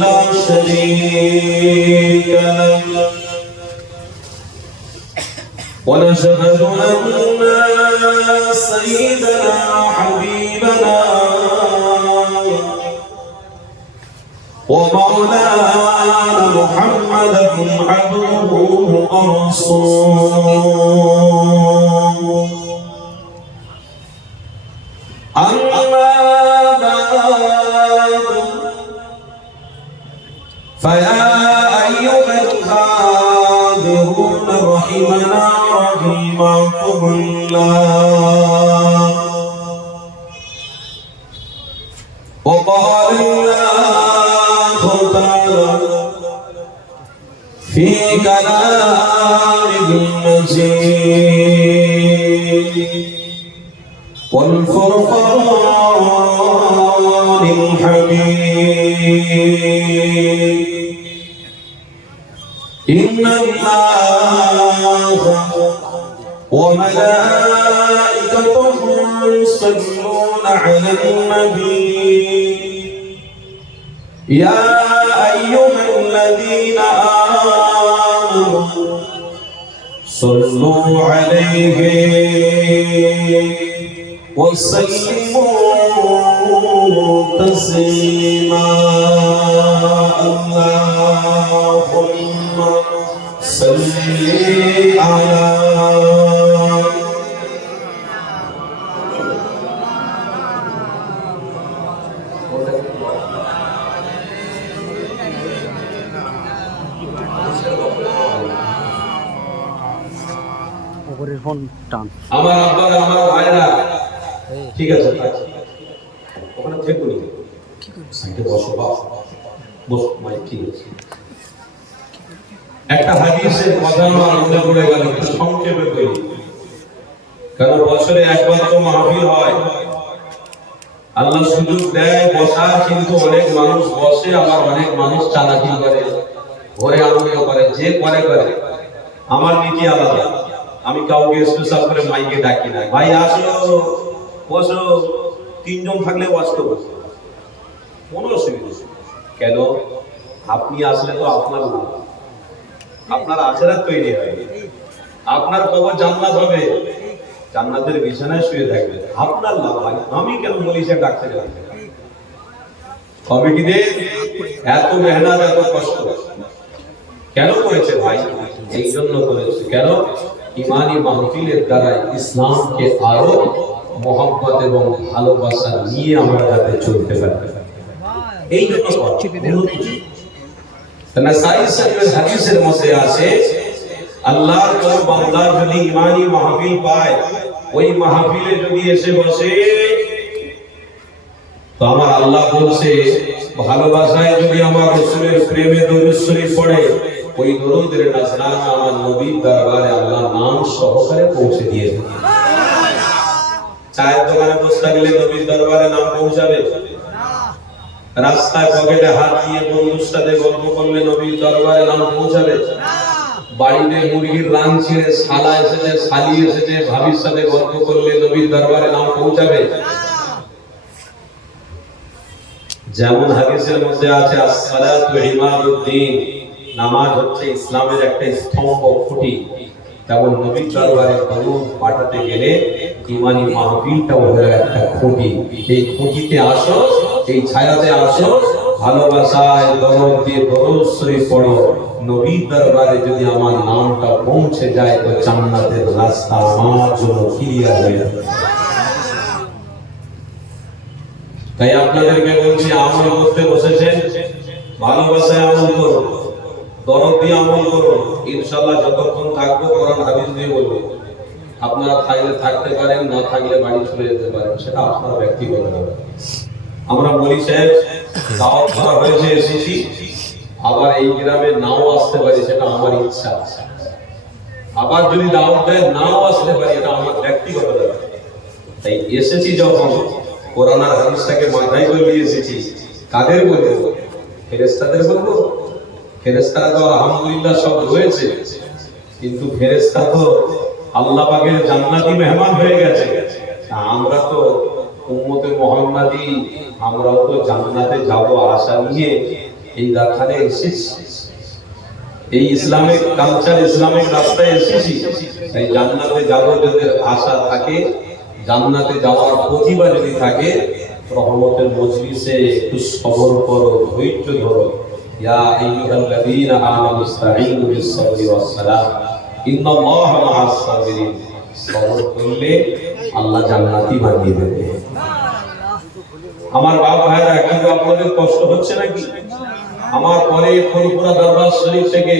لا شريك له ونشهد أن سيدنا حبيبنا ومولانا محمدا عبده ورسوله أما بعد فيا أيها الحاضرون رحمنا رحمكم الله وقال الله تعالى في كلام المجيد والفرقان الحميد إن الله وملائكته يصلون على النبي يا أيها الذين آمنوا صلوا عليه وسلموا تسليما اللهم صل على আমার আব্বারা আমার ভাইরা ঠিক আছে ওখানে থেকে বলি সাইডে বসো বস ভাই ঠিক আছে একটা হাদিসের কথা আমার মনে পড়ে গেল একটু সংক্ষেপে বলি কারণ বছরে একবার তো মাহফিল হয় আল্লাহ সুযোগ দেয় বসার কিন্তু অনেক মানুষ বসে আবার অনেক মানুষ চালাকি করে ঘরে আনন্দ করে যে করে আমার নীতি আলাদা আমি কাউকে স্পেশাল করে মাইকে ডাকি না ভাই আসো বসো তিনজন থাকলে বসতে বসো কোনো অসুবিধা কেন আপনি আসলে তো আপনার না আপনার আখিরাত তৈরি হয় আপনার কবর জান্নাত হবে জান্নাতের বিছানায় শুয়ে থাকবে আপনার লাভ হয় আমি কেন বলি সে ডাকতে যাই কমিটিদের এত মেহনত এত কষ্ট কেন করেছে ভাই এই জন্য করেছে কেন ইমানি মাহফিলের দ্বারা ইসলামকে আরো মহব্বত এবং ভালোবাসা নিয়ে আমরা যাতে চলতে পারি এই জন্য হাদিসের মধ্যে আছে আল্লাহর কোন বান্দা যদি ইমানি মাহফিল পায় ওই মাহফিলে যদি এসে বসে তো আমার আল্লাহ বলছে ভালোবাসায় যদি আমার রাসূলের প্রেমে দরুদ শরীফ পড়ে ওই দরুদের নাজরানা আমার নবীর দরবারে আল্লাহ নাম সহকারে পৌঁছে দিয়েছে চায়ের দোকানে বসে থাকলে নবীর দরবারে নাম পৌঁছাবে না রাস্তায় পকেটে হাত দিয়ে বন্ধুর সাথে গল্প করলে নবীর দরবারে নাম পৌঁছাবে না বাড়িতে মুরগির রান ছিঁড়ে শালা এসেছে শালি এসেছে ভাবির সাথে গল্প করলে নবীর দরবারে নাম পৌঁছাবে না যেমন হাদিসের মধ্যে আছে as-salatu ইমাদুদ্দিন নামাজ হচ্ছে ইসলামের একটা স্তম্ভ খুঁটি তেমন নবীর দরবারে দরুদ পাঠাতে গেলে ইমানি মাহফিলটাও হলো একটা খুঁটি এই খুঁটিতে আসো এই ছায়াতে আসো ভালোবাসায় দরদ দিয়ে দরুদ শরীফ পড়ো নবীর দরবারে যদি আমার নামটা পৌঁছে যায় তো জান্নাতের রাস্তা আমার জন্য ক্লিয়ার হয়ে যাবে তাই আপনাদেরকে বলছি আমল করতে বসেছেন ভালোবাসায় আমল করুন দরদ দিয়ে আমল করুন ইনশাআল্লাহ যতক্ষণ থাকবো কোরআন হাদিস দিয়ে বলবো আপনারা থাকলে থাকতে পারেন না থাকলে বাড়ি চলে যেতে পারেন সেটা আপনার ব্যক্তিগত ব্যাপার আমরা বলি সাহেব দাওয়াত করা হয়েছে এসেছি আবার এই গ্রামে নাও আসতে পারি সেটা আমার ইচ্ছা আবার যদি দাওয়াত দেয় নাও আসতে পারি এটা আমার ব্যক্তিগত ব্যাপার তাই এসেছি যখন কোরআন আর হাদিসটাকে মাথায় করে নিয়ে এসেছি কাদের বলবো ফেরেশতাদের বলবো ফেরেশতারা তো আলহামদুলিল্লাহ সব রয়েছে কিন্তু ফেরেশতা তো আল্লাহ পাকের জান্নাতি মেহমান হয়ে গেছে আমরা তো উম্মতে মুহাম্মাদি আমরাও তো জান্নাতে যাব আশা নিয়ে এই দাখানে এসেছি, এই ইসলামিক কালচার ইসলামিক রাস্তায় এসেছি। তাই জান্নাতে যাব যদি আশা থাকে, জান্নাতে যাওয়ার প্রতিভা যদি থাকে, রহমতের মজলিসে একটু সবর করো, ধৈর্য ধরো। ইয়া আইয়ুহাল্লাযীনা আমানু ইসতাঈনু বিস-সাবরি ওয়াস-সালাহ ইন্নাল্লাহা মা'আস-সাবিরিন। সবর করলে আল্লাহ জান্নাতি বানিয়ে দেবে। আমার বাপ ভাইরা, কিন্তু আপনাদের কষ্ট হচ্ছে নাকি? আমার পরে ফুলপুরা দরবার শরীফ থেকে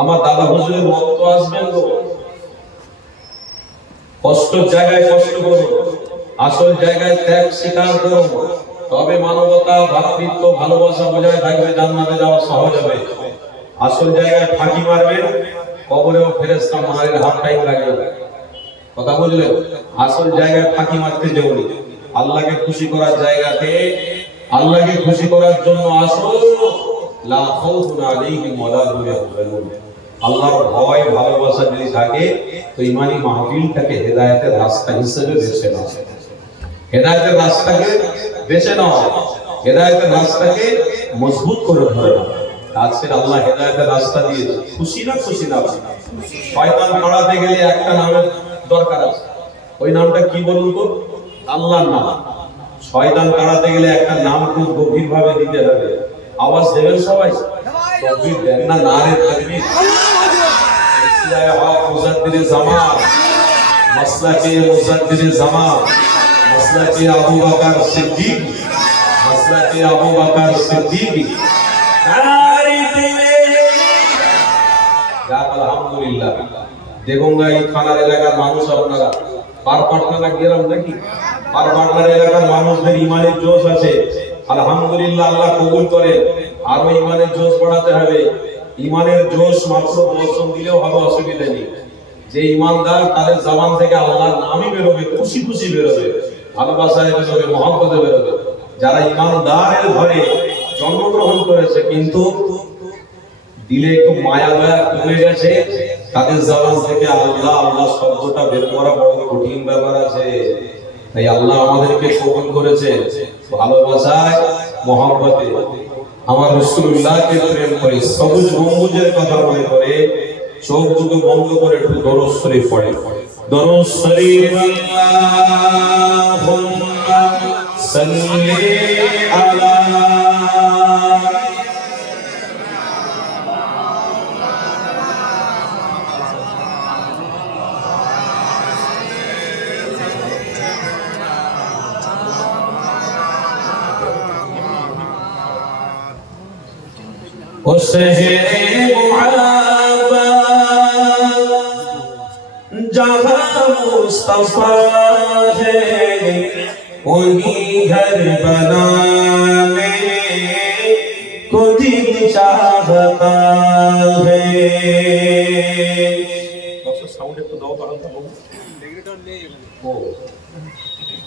আমার দাদা হুজুরের মত আসবেন তো, কষ্টের জায়গায় কষ্ট করুন, আসল জায়গায় ত্যাগ স্বীকার করুন, তবে মানবতা ভ্রাতৃত্ব ভালোবাসা বজায় থাকবে, জান্নাতে যাওয়া সহজ হবে। আসল জায়গায় ফাঁকি মারবেন, কবরেও ফেরেশতা মারের হাত টাইম লাগবে। কথা বুঝলেন? আসল জায়গায় ফাঁকি মারতে যেও, আল্লাহকে খুশি করার জায়গাতে আল্লাহকে খুশি করার জন্য আসো। লা খাউফুন আলাইহিম ওয়ালা হুম ইয়াহজানুন। আল্লাহর ভয় ভালোবাসা যদি থাকে তো ইমানি মাহফিলটাকে হেদায়েতের রাস্তা হিসেবে বেছে নাও। হেদায়েতের রাস্তাকে বেছে নাও, হেদায়েতের রাস্তাকে মজবুত করে ধরে নাও। আজকে আল্লাহ হেদায়েতের রাস্তা দিয়েছে, খুশি না খুশি না? শয়তান তাড়াতে গেলে একটা নামের দরকার আছে, ওই নামটা কি বলুন তো? আল্লাহর নাম। শয়তান তাড়াতে গেলে একটা নাম খুব গভীর ভাবে দিতে হবে। আওয়াজ দেবেন সবাই? তকবীর দেন না? নারে তাকবীর। ইসলায়ে হক মুজাদ্দিদে জামান, মাসলাকে মুজাদ্দিদে জামান, মাসলাকে আবু বকর সিদ্দিক, মাসলাকে আবু বকর সিদ্দিক। নারে তাকবীর। আলহামদুলিল্লাহ। দেগঙ্গা এই থানার এলাকার মানুষ আপনারা পারপাটনা গ্রাম নাকি? পারপাটনার এলাকার মানুষদের ইমানের জোশ আছে, আলহামদুলিল্লাহ। আল্লাহ কবুল করে। আর ওই ইমানের জোশ বাড়াতে হবে। ইমানের জোশ মাত্র প্রমোশন দিলেও হবে, অসুবিধা নেই। যে ইমানদার তাদের জবান থেকে আল্লাহর নামই বেরোবে, খুশি খুশি বেরোবে, ভালোবাসায় বেরোবে, মহব্বতে বেরোবে। যারা ইমানদারের ঘরে জন্মগ্রহণ করেছে কিন্তু দিলে একটু মায়া দয়া কমে গেছে, তাদের জবান থেকে আল্লাহ আল্লাহ শব্দটা বের করা বড় কঠিন ব্যাপার আছে। তাই আল্লাহ আমাদেরকে কবুল করেছে ভালোবাসায়, মহব্বতে। আমার রাসূলুল্লাহকে প্রেম করে, সবুজ গম্বুজের কথা মনে করে, চোখ দুটো বন্ধ করে একটু দরুদ শরীফ পড়ে। দরুদ শরীফ। আল্লাহুম্মা সাল্লি আলা शहरे मुहब्बत जहाँ मुस्तफा है, वही घर बनाने को दिल चाहता है।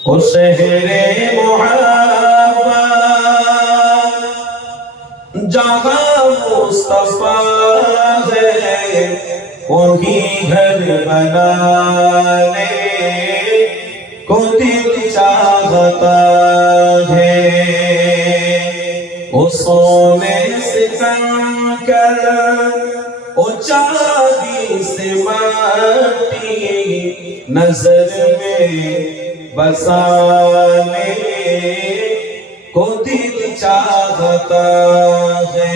ओ शहरे मुहब्बत जहाँ मुस्तफा है, वही घर बनाने को दिल चाहता है। ओ सोने से कंकर, ओ चांदी से माटी, नजर में बसाने को दिल चाहता है।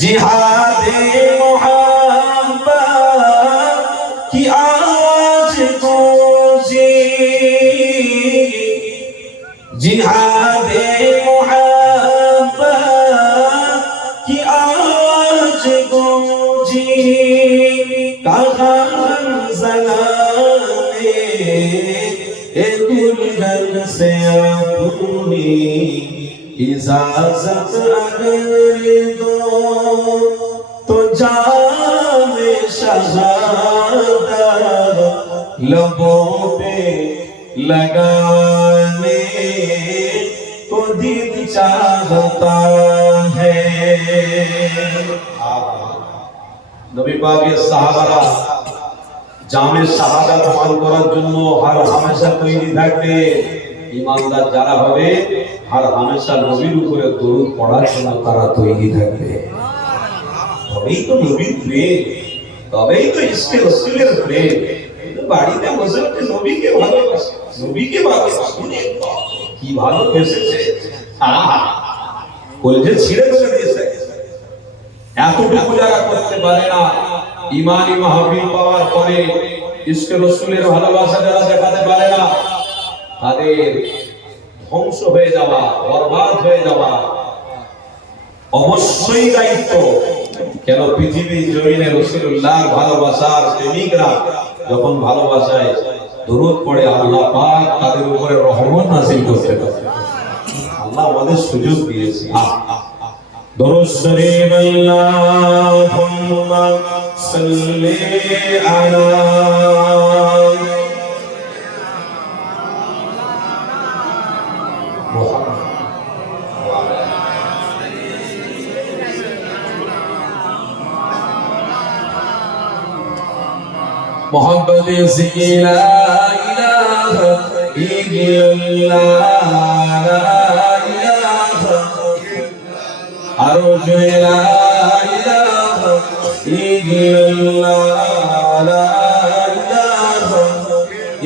जिहादे मोहब्बत की आज गूंजी, जिहादे मोहब्बत की आज गूंजी, कहा ज़नाने दुल्हन से अपनी इजाजत अगर दो, तो जामे शहादत लबों पे लगाने को दिल चाहता है। नबी पाक के सहाबा জামে শাহাদাত পান করার জন্য হর হামেশা তৈরি থাকবে। ঈমানদার যারা হবে হর হামেশা নবীর উপরে দরুদ পড়ার জন্য তারা তৈরি থাকবে। তবেই তো নবীর প্রেম, তবেই তো ইশকে রাসূলের প্রেম। বাড়িতে বসে বসে নবীকে ভালোবাসে, নবীকে ভালোবাসে, কি ভালোবেসেছে, কলজে ছিঁড়ে ফেলে দিয়েছে। এতটুকু যারা করতে পারে না, ইমানি মাহফিল পাওয়ার পরে ইশকে রাসূলের ভালোবাসা যারা দেখাতে পারে না, তাদের ধ্বংস হয়ে যাওয়া, বরবাদ হয়ে যাওয়া অবশ্যই দায়িত্ব। কেন পৃথিবীর জমিনে রাসূলুল্লাহর ভালোবাসার প্রেমিকরা যখন ভালোবাসায় দরুদ পড়ে, আল্লাহ পাক তাদের উপরে রহমত নাযিল করতে পারে। আল্লাহ আমাদের সুযোগ দিয়েছে। দরুদ শরীফ আল্লাহুম্মা সাল্লি আলা محبت سے لا الہ الا اللہ، لا الہ ارجو لا الہ الا اللہ، لا الہ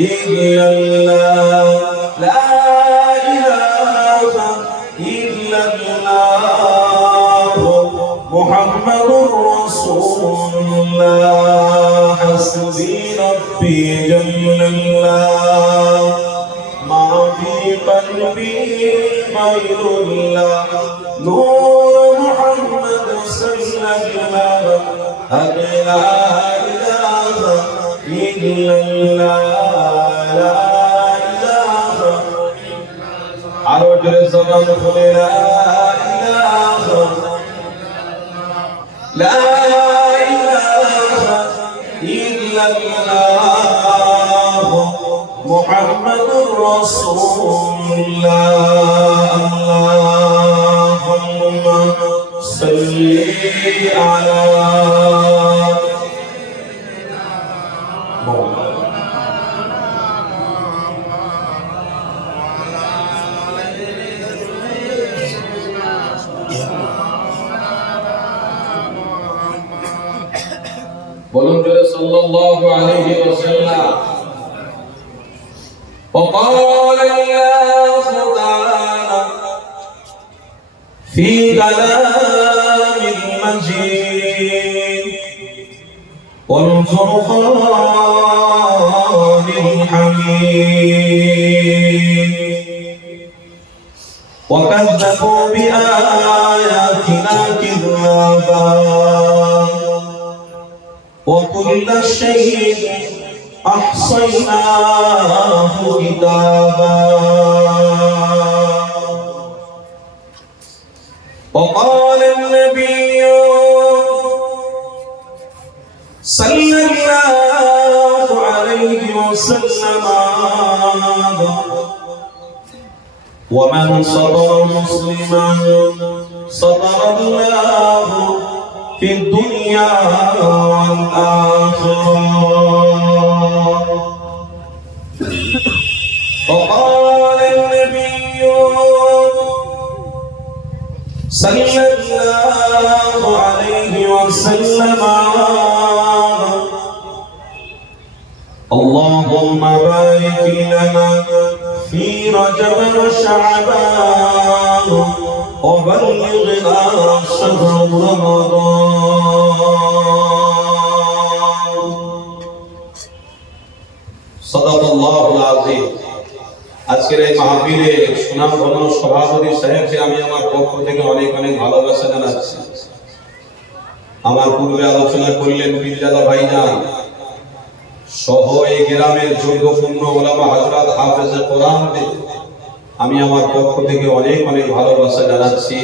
الا اللہ، لا الہ الا اللہ محمد رسول اللہ، حسبی ربی جل اللہ، ما فی قلبی غیر اللہ، نور محمد صلی اللہ، اب لا الہ الا اللہ، لا الہ আরো জোরে জবান খুলে লা ইলাহা لا إله إلا الله محمد رسول الله، اللهم صل على বলুন জোরে সাল্লাল্লাহু আলাইহি ওয়াসাল্লাম। وقال الله تعالى في كلام المجيد والفرقان الحميد وكذبوا بآياتنا كذابا وكل شيء أحصيناه كتابا وقال النبي صلى الله عليه وسلم ومن صبر مسلما صبر الله في الدنيا والآخرة وقال النبي صلى الله عليه وسلم اللهم بارك لنا في رجب وشعبان وبلغنا شهر رمضان صدق الله العظيم। আজকের এই মাহফিলে সুনামধন্য সভাপতি সাহেবকে আমি আমার পক্ষ থেকে অনেক অনেক ভালোবাসা জানাচ্ছি। আমার পূর্বে আলোচনা করলেন পীরজাদা ভাইজান সহ এই গ্রামের যোগ্যপূর্ণ ওলামা হযরত হাফেজে কোরআনদের আমি আমার পক্ষ থেকে অনেক অনেক ভালোবাসা জানাচ্ছি।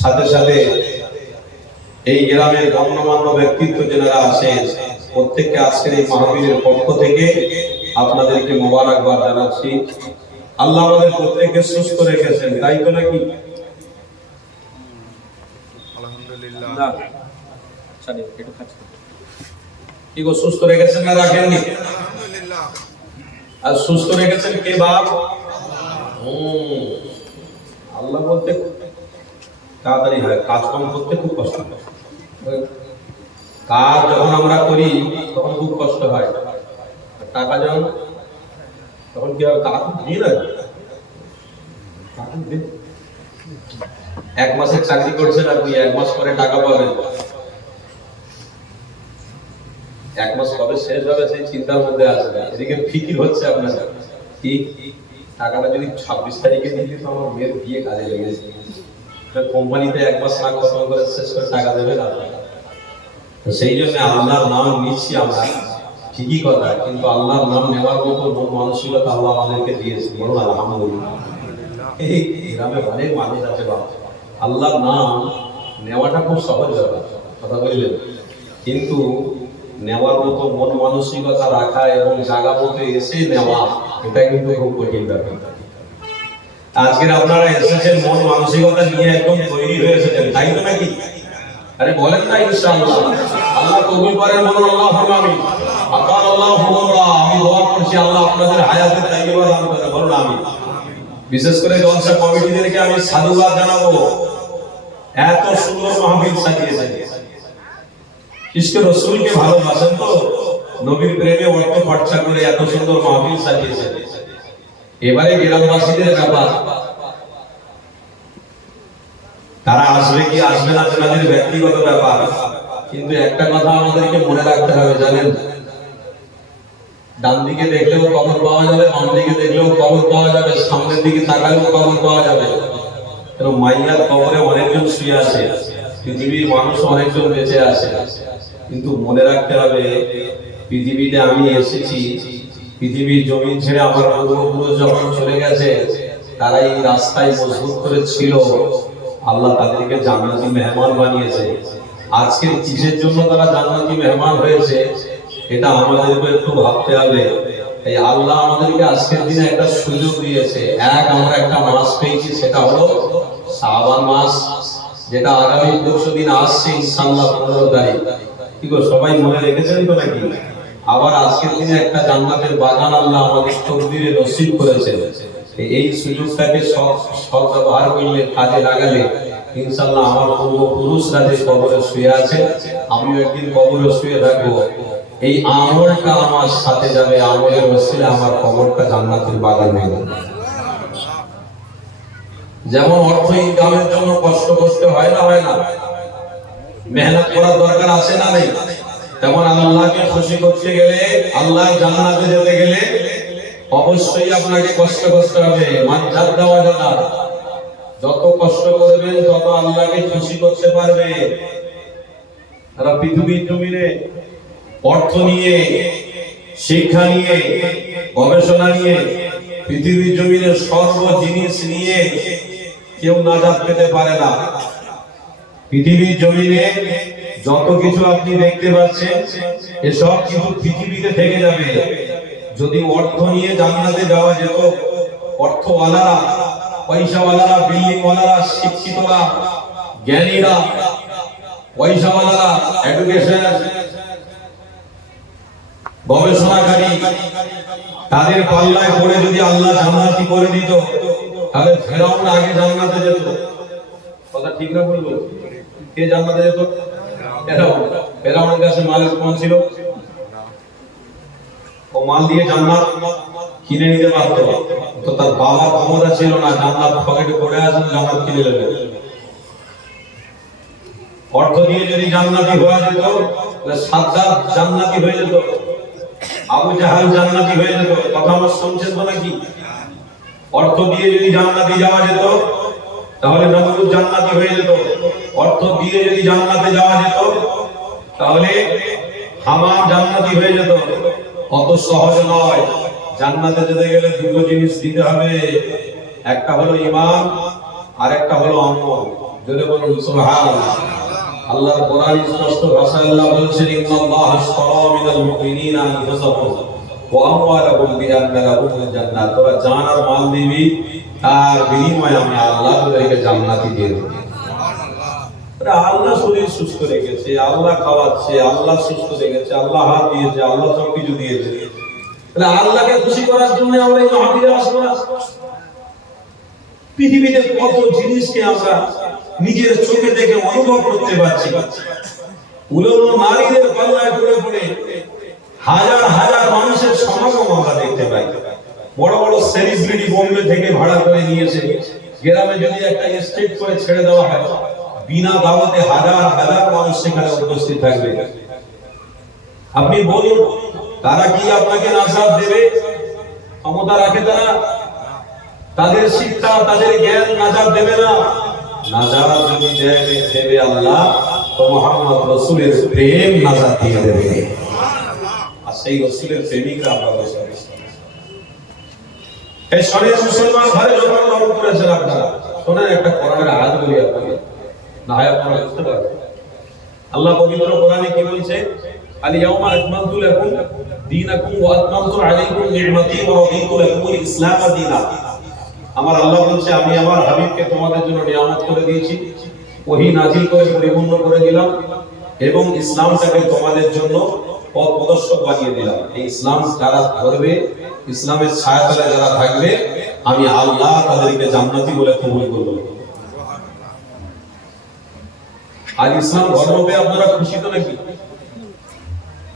সাথে সাথে এই গ্রামের গণ্যমান্য ব্যক্তিত্ব যারা আছেন প্রত্যেককে আজকের এই মাহফিলের পক্ষ থেকে আপনাদেরকে মোবারকবাদ জানাচ্ছি। আল্লাহ আমাদের প্রত্যেককে সুস্থ রেখেছেন, তাই তো নাকি? আলহামদুলিল্লাহ। কি গো, সুস্থ রেখেছেন না রাখেননি? আর সুস্থ রেখেছেন কে বাপ? আল্লাহ বলতে তাড়াতাড়ি হয়, কাজ কম করতে খুব কষ্ট হয়। কাজ যখন আমরা করি তখন খুব কষ্ট হয়, টাকা যখন তখন কি হয়, কাজ দিন এক মাসের চাকরি করছেন আপনি, এক মাস পরে টাকা পাবেন, এক মাস কবে শেষ হবে সেই চিন্তার মধ্যে আছে, এদিকে ফিকির হচ্ছে আপনার কি টাকাটা যদি 26 তারিখে দিয়ে দিত আমার মেয়ের বিয়ে কাজে লেগেছে, কোম্পানিতে এক মাস না খতম করে শেষ করে টাকা দেবে না। সেই জন্য আল্লাহর নাম নিচ্ছি আমরা, ঠিকই কথা, কিন্তু আল্লাহর নাম নেওয়ার মতো মন মানসিকতা আল্লাহ আমাদেরকে দিয়েছে, বলুন আলহামদুলিল্লাহ। এই গ্রামে অনেক মানুষ আছে বাবা, আল্লাহর নাম নেওয়াটা খুব সহজ ব্যাপার, কথা বললেন, কিন্তু নেওয়ার মতো মন মানসিকতা রাখা এবং জায়গা মতো এসে নেওয়া, এটা কিন্তু খুব কঠিন ব্যাপার। আজকের আপনারা এসেছেন মন মানসিকতা নিয়ে একদম তৈরি হয়ে এসেছেন, তাই তো নাকি? আরে বলেন না ইনশাআল্লাহ, আল্লাহ কবুল করেন, বলুন আল্লাহুম্মা আমিন। আমি দোয়া করছি আল্লাহ আপনাদের হায়াতে তাইয়্যিবা দান করেন, বলুন আমিন। বিশেষ করে জলসা কমিটিদেরকে আমি সাধুবাদ জানাবো, এত সুন্দর মাহফিল সাজিয়েছেন। ইশকে রাসূলকে ভালোবাসেন তো, নবীর প্রেমে অর্থ খরচা করে এত সুন্দর মাহফিল সাজিয়েছেন। এবারে গ্রামবাসীদের ব্যাপার, তারা আসবে কি আসবে না তাদের ব্যক্তিগত ব্যাপার, কিন্তু একটা কথা আমাদেরকে মনে রাখতে হবে, জানেন, ডান দিকে দেখলেও কবর পাওয়া যাবে, বাম দিকে দেখলেও কবর পাওয়া যাবে, সামনের দিকে তাকালেও কবর পাওয়া যাবে। কারণ মাইয়ার কবরে অনেকজন শুয়ে আছে, পৃথিবীর মানুষ অনেকজন বেঁচে আছে, কিন্তু মনে রাখতে হবে পৃথিবীতে আমি এসেছি, পৃথিবীর জমিন ছেড়ে আমার পূর্বপুরুষ যখন চলে গেছে, তারা এই রাস্তায় মজবুত করে ছিল, আল্লাহ তাদেরকে জান্নাতি মেহমান বানিয়েছে। আজকে কিসের জন্য তারা জান্নাতি মেহমান হয়েছে, এটা আমাদেরকে একটু ভাবতে হবে। এই আল্লাহ আমাদেরকে আজকের দিনে একটা সুযোগ দিয়েছে, আমরা একটা মাস পেয়েছি, সেটা হলো শাবান মাস, যেটা আগামী 200 দিন আসছে ইনশাআল্লাহ 15 তারিখ। কি গো, সবাই মনে রেখেছেন তো নাকি? আবার আজকের দিনে একটা জান্নাতের বাগান আল্লাহ আমাদের তকদিরে নসিব করেছে। এই সুযোগটাকে সৎ ব্যবহার করলে, কাজে লাগালে ইনশাআল্লাহ আমার পূর্বপুরুষরা যে কবরে শুয়ে আছে, আমিও একদিন কবরে শুয়ে থাকবো, এই আমলটা আমার সাথে যাবে, আমলের ওসিলায় আমার কবরটা জান্নাতের বাগান হয়ে যাবে। যেমন অর্থ ইনকামের জন্য কষ্ট করতে হয় না, মেহনত করার দরকার আছে না নেই, তেমন আল্লাহকে খুশি করতে গেলে, আল্লাহর জান্নাতে যেতে গেলে অবশ্যই আপনাকে কষ্ট করতে হবে। মানজাত দেওয়া জানা, যত কষ্ট করবেন তত আল্লাহকে খুশি করতে পারবে। তারা পৃথিবীর জমিনে অর্থ নিয়ে, শিক্ষা নিয়ে, গবেষণা নিয়ে, পৃথিবীর জমিনে সর্ব জিনিস নিয়ে কেউ নাজাত পেতে পারে না। পৃথিবীর জমিনে যত কিছু আপনি দেখতে পাচ্ছেন, এসব কিছু পৃথিবীতে থেকে যাবে। যদি অর্থ নিয়ে জান্নাতে যাওয়া যেত, অর্থওয়ালারা, পয়সাওয়ালারা, বিল্ডিংওয়ালারা, শিক্ষিতরা, জ্ঞানীরা, পয়সাওয়ালারা, এডুকেশন, গবেষণাকারী, তাদের পাল্লায় পড়ে যদি আল্লাহ জান্নাতি করে দিত, তাহলে ফেরাউন আগে জান্নাতে যেত। কথা ঠিক না বলবো? কে জান্নাতে যেত? ফেরাউনের কাছে মালের কম ছিল, ও মাল দিয়ে জান্নাত কিনে নিতে পারতো, তো তার বাবার ক্ষমতা ছিল না, জান্নাত পকেটে পড়ে আছে, জান্নাত কিনে নেবে। অর্থ দিয়ে যদি জান্নাতি হওয়া যেত, তাহলে সাদ্দাত জান্নাতি হয়ে যেত, আবু জাহাল জান্নাতি হয়ে যেত। কথা আমার শুনছেন তো নাকি? অর্থ দিয়ে যদি জান্নাতে যাওয়া যেত, তাহলে নমরুদ জান্নাতি হয়ে যেত। অর্থ দিয়ে যদি জান্নাতে যাওয়া যেত, তাহলে হামান জান্নাতি হয়ে যেত। অত সহজ নয়। জান্নাতে যেতে গেলে দুটো জিনিস দিতে হবে, একটা হলো ঈমান আর একটা হলো আমল। যদি বলুন সুবহানাল্লাহ। আল্লাহর কোরআন স্পষ্ট ভাষায় আল্লাহ বলেছেন, ইন্নাল্লাহা আশতারা মিনাল মুমিনিনা আনফুসাহুম ওয়া আমওয়ালাহুম বিআন্না লাহুমুল জান্নাত। তোরা জান আর মাল দিবি, তার বিনিময়ে আমি আল্লাহ তোদেরকে জান্নাতি দিয়ে দেব। আল্লাহ শরীর সুস্থ রেখেছে, আল্লাহ খাওয়াচ্ছে, আল্লাহ সুস্থ রেখেছে, আল্লাহ হাত দিয়েছে, আল্লাহ সব কিছু দিয়েছে, তাহলে আল্লাহকে খুশি করার জন্য আমরা এই মাহফিলে আসবো না? পৃথিবীতে কত জিনিসকে আমরা নিজের চোখে দেখে অনুভব করতে পারছি। উলঙ্গ নারীদের পাল্লায় পড়ে পড়ে হাজার হাজার মানুষের সমাগম আমরা দেখতে পাই। বড় বড় সেলিব্রিটি বোম্বে থেকে ভাড়া করে নিয়েছে, গ্রামে যদি একটা স্টেজ করে ছেড়ে দেওয়া হয়, বিনা দাওয়াতে হাজার হাজার মানুষ সেখানে উপস্থিত থাকবে। আপনি বলুন, তারা কি আপনাকে নাজাত দেবে? ক্ষমতা রাখে তারা? তাদের শিক্ষা, তাদের জ্ঞান নাজাত দেবে না। নাজাত যদি দেবে আল্লাহ, তো মুহাম্মদ রাসূলের প্রেম নাজাত দিয়ে দেবে। আর সেই রাসূলের প্রেমিকরা আমরা বসে আছি। এই শরীর মুসলমান ঘরে জন্মগ্রহণ করেছেন আপনারা। শোনেন, একটা কোরআনের আয়াত বলি আপনাকে, না হয় আপনারা বুঝতে পারবেন। আল্লাহ পবিত্র কোরআনে কি বলছে? আল-ইয়াওমা আকমালতু লাকুম দীনাকুম ওয়া আতমামতু আলাইকুম নি'মাতি ওয়া রাদিতু লাকুমুল ইসলাম দীনা। আমার আল্লাহ বলছে, আমি আমার হাবিবকে তোমাদের জন্য নিয়ামত করে দিয়েছি, ওহী নাযিল করে পরিপূর্ণ করে দিলাম, এবং ইসলামটাকে তোমাদের জন্য পথ প্রদর্শক বানিয়ে দিলাম। এই ইসলাম যারা ধরবে, ইসলামের ছায়াতলে যারা থাকবে, আমি আল্লাহ তাদেরকে জান্নাতি বলে কবুল করব। আর ইসলাম ধর্ম পেয়ে আপনারা খুশি তো নাকি?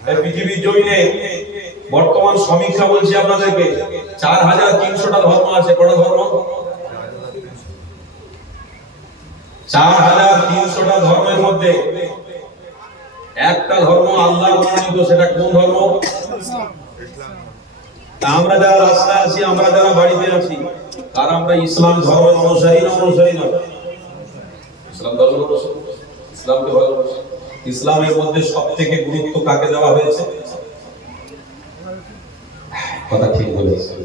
এই পৃথিবীর জমিনে বর্তমান সমীক্ষা বলছি আপনাদেরকে, 4300টা ধর্ম আছে। কটা ধর্ম? 4300টা ধর্মের মধ্যে একটা ধর্ম আল্লাহ মনোনীত, সেটা কোন ধর্ম? আমরা যারা রাস্তায় আছি, আমরা যারা বাড়িতে আছি, তারা আমরা ইসলাম ধর্মের অনুসারী না অনুসারী না? ইসলাম ধর্মের অনুসারী। ইসলামকে ভালোবাসি। ইসলামের মধ্যে সবথেকে গুরুত্ব কাকে দেওয়া হয়েছে? কথা ঠিক বলেছেন।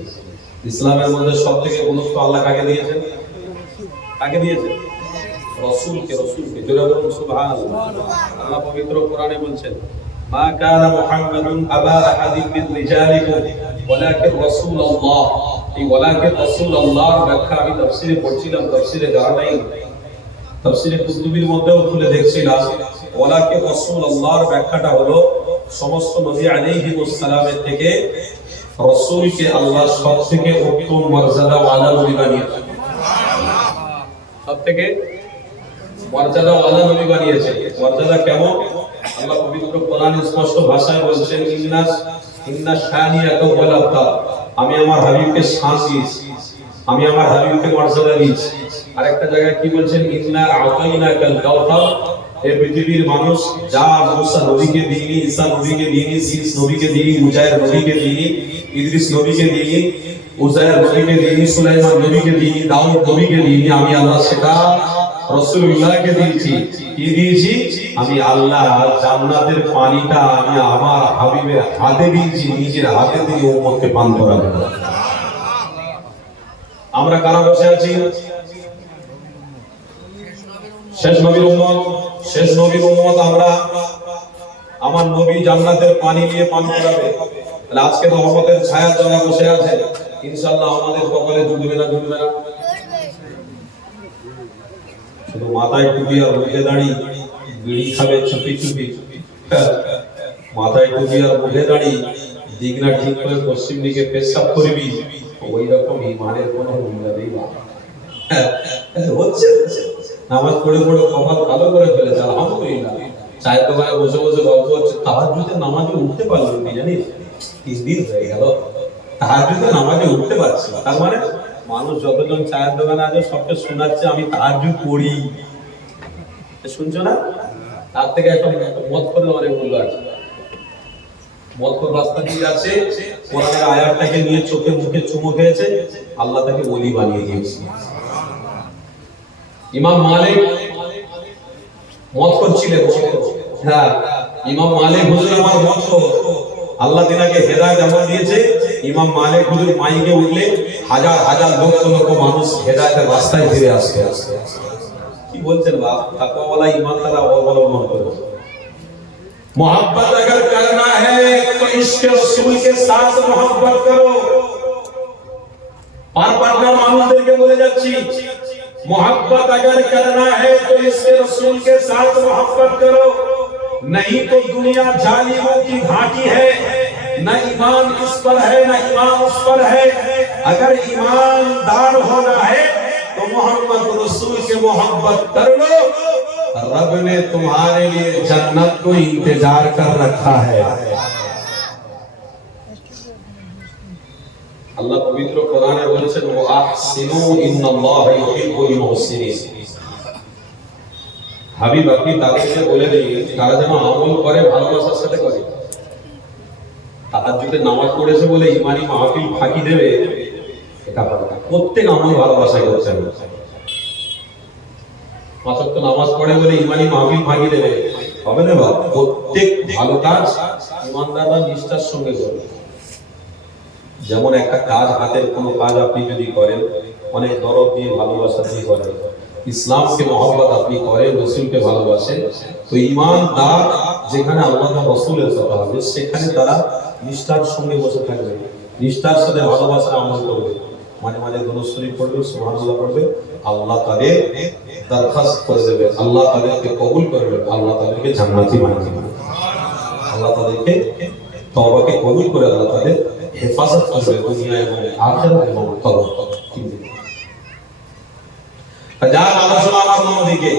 ইসলামের মধ্যে সবথেকে গুরুত্ব আল্লাহ কাকে দিয়েছেন? কাকে দিয়েছেন? রাসূলকে। রাসূলকে জোরে বলুন সুবহানাল্লাহ। আল্লাহ পবিত্র কোরআনে বলছেন, মা কানা মুহাম্মাদুন আবা আহাদিন মিন রিজালিকুম ওয়ালাকিন রাসূলুল্লাহ। এই ওয়ালাকিন রাসূলুল্লাহর ব্যাখ্যা আমি তাফসীরে পড়ছিলাম, তাফসীরে জানা নাই, তাফসীরে কুতুবীর মধ্যেও খুলে দেখছিলাম। ওয়ালাকিন রাসূলুল্লাহর ব্যাখ্যাটা হলো, সমস্ত নবী আলাইহিস সালামের থেকে রাসূলকে আল্লাহ সবথেকে উত্তম মর্যাদা ওয়ালা নবী বানিয়েছেন। সুবহানাল্লাহ। সবথেকে মর্যাদা ওয়ালা নবী বানিয়েছে। মর্যাদা কেমন? আল্লাহ পবিত্র কোরআনে স্পষ্ট ভাষায় বলছেন, ইন্না শানিয়াকা ওয়াল আবতার। আমি আমার হাবিবকে শান দিয়েছি, আমি আমার হাবিবকে মর্যাদা দিয়েছি। আরেকটা জায়গায় কি বলছেন? ইন্না আতাইনাকাল কাউসার। এই পৃথিবীর মানুষ যা মুসা নবীকে দিইনি, ঈসা নবীকে দিইনি, শীস নবীকে দিইনি, মুজাহিদ নবীকে দিইনি, ইদ্রিস নবীকে দিইনি, উজাইর নবীকে দিইনি, সুলাইমান নবীকে দিইনি, দাউদ নবীকে দিইনি, আমি আল্লাহ সেটা রাসূলুল্লাহকে দিয়েছি। কি দিয়েছি? আমি আল্লাহ জান্নাতের পানিটা আমি আমার হাবিবের হাতে দিয়েছি, নিজের হাতে দিয়ে উম্মতকে পান করাবো। আমরা কারা বসে আছি? শেষ নবীর উম্মত। শেষ নবীর উম্মত আমরা। আমার নবী জান্নাতের পানি দিয়ে পান করাবে। তাহলে আজকে তো রহমতের ছায়া যারা বসে আছে, ইনশাআল্লাহ আমাদের কপালে জুটবে না? জুটবে না? শুধু মাথায় টুপি আর মুখে দাড়ি, বিড়ি খাবে চুপি চুপি, মাথায় টুপি আর মুখে দাড়ি, দিগনা ঠিক করে পশ্চিম দিকে পেশাব করবি, ওই রকম ইমানের কোনো মূল্য নেই। হচ্ছে নামাজ পড়ে পড়ে কপাল ভালো করে ফেলেছে, আলহামদুলিল্লাহ। চায়ের দোকানে বসে বসে গল্প হচ্ছে, তাহাজ্জুদের নামাজে উঠতে পারলো না, জানিস? 3 দিন হয়ে গেল তাহাজ্জুদের নামাজে উঠতে পারছি না। তার মানে মানুষ যতজন চায়ের দোকানে আছে সবকে শোনাচ্ছে আমি তাহাজ্জুদ পড়ি, শুনছো না? তার থেকে একটা মত করলে অনেক মূল্য আছে। মত করে রাস্তা দিয়ে যাচ্ছে, কোরআনের আয়াতটাকে নিয়ে চোখে মুখে চুমো খেয়েছে, আল্লাহ তাকে ওলি বানিয়ে দিয়েছে। ইমাম মালিক মত করছিলেন, হ্যাঁ ইমাম মালিক হুজুর আমার মত করো, আল্লাহ তিনাকে হেদায়েত এমন দিয়েছে, ইমাম মালিক হুজুর মাইকে উঠলে হাজার হাজার লক্ষ লক্ষ মানুষ হেদায়েতের রাস্তায় ফিরে আসছে। কি বলছেন বাপ? তাকওয়াওয়ালা ঈমানদার অবলম্বন করো। मोहब्बत अगर करना है तो इश्क रसूल के साथ मोहब्बत करो। পার্টনার মানুষদেরকে বলে যাচ্ছি, मोहब्बत अगर करना है तो इसके रसूल के साथ मोहब्बत करो, नहीं तो दुनिया जालिमों की घाटी है, न ईमान इस पर है न ईमान उस पर है। अगर ईमानदार होना है तो मोहम्मद रसूल के मोहब्बत कर लो, रब ने तुम्हारे लिए जन्नत को इंतजार कर रखा है। আল্লাহ পবিত্র কোরআনে বলেছেন ও আহসিনু ইন্নাল্লাহা ইউহিব্বুল মুহসিনিন। হাবিব আপনি তাদেরকে বলে দিন তারা যেন আমল করে ভালোবাসার সাথে করে। তাহাজ্জুদের নামাজ পড়েছে বলে ইমানি মাহফিল ফাঁকি দেবে এটা পারে না। প্রত্যেক আমল ভালোবাসায় করতে হবে। পাঁচ ওয়াক্ত নামাজ পড়ে বলে ইমানি মাহফিল ফাঁকি দেবে হবে না বাবা। প্রত্যেক ভালো কাজ ইমানদাররা নিষ্ঠার সঙ্গে করবে। যেমন একটা কাজ, হাতের কোনো কাজ আপনি যদি করেন অনেক দরদ দিয়ে ভালোবাসা দিয়ে করেন, ইসলামকে মহব্বত আপনি করেন, রসুলকে ভালোবাসেন, তো ঈমানদার যেখানে আল্লাহ রসুলের কথা হবে সেখানে তারা নিষ্ঠার সঙ্গে বসে থাকবে, নিষ্ঠার সাথে ভালোবাসা আমল করবে, মাঝে মাঝে দুরূদ শরীফ পড়বে, সুবহানাল্লাহ পড়বে, আল্লাহ তাদের দরখাস্ত করে দেবে, আল্লাহ তাদেরকে কবুল করবে, আল্লাহ তাদেরকে জান্নাতি বানিয়ে দেবে, আল্লাহ তাদেরকে তওবাকে কবুল করে আল্লাহ তাদের হেফাজত করবে দুনিয়া এবং আখিরাত এবং কবর। যার আলোচনা আমার অন্যদিকে,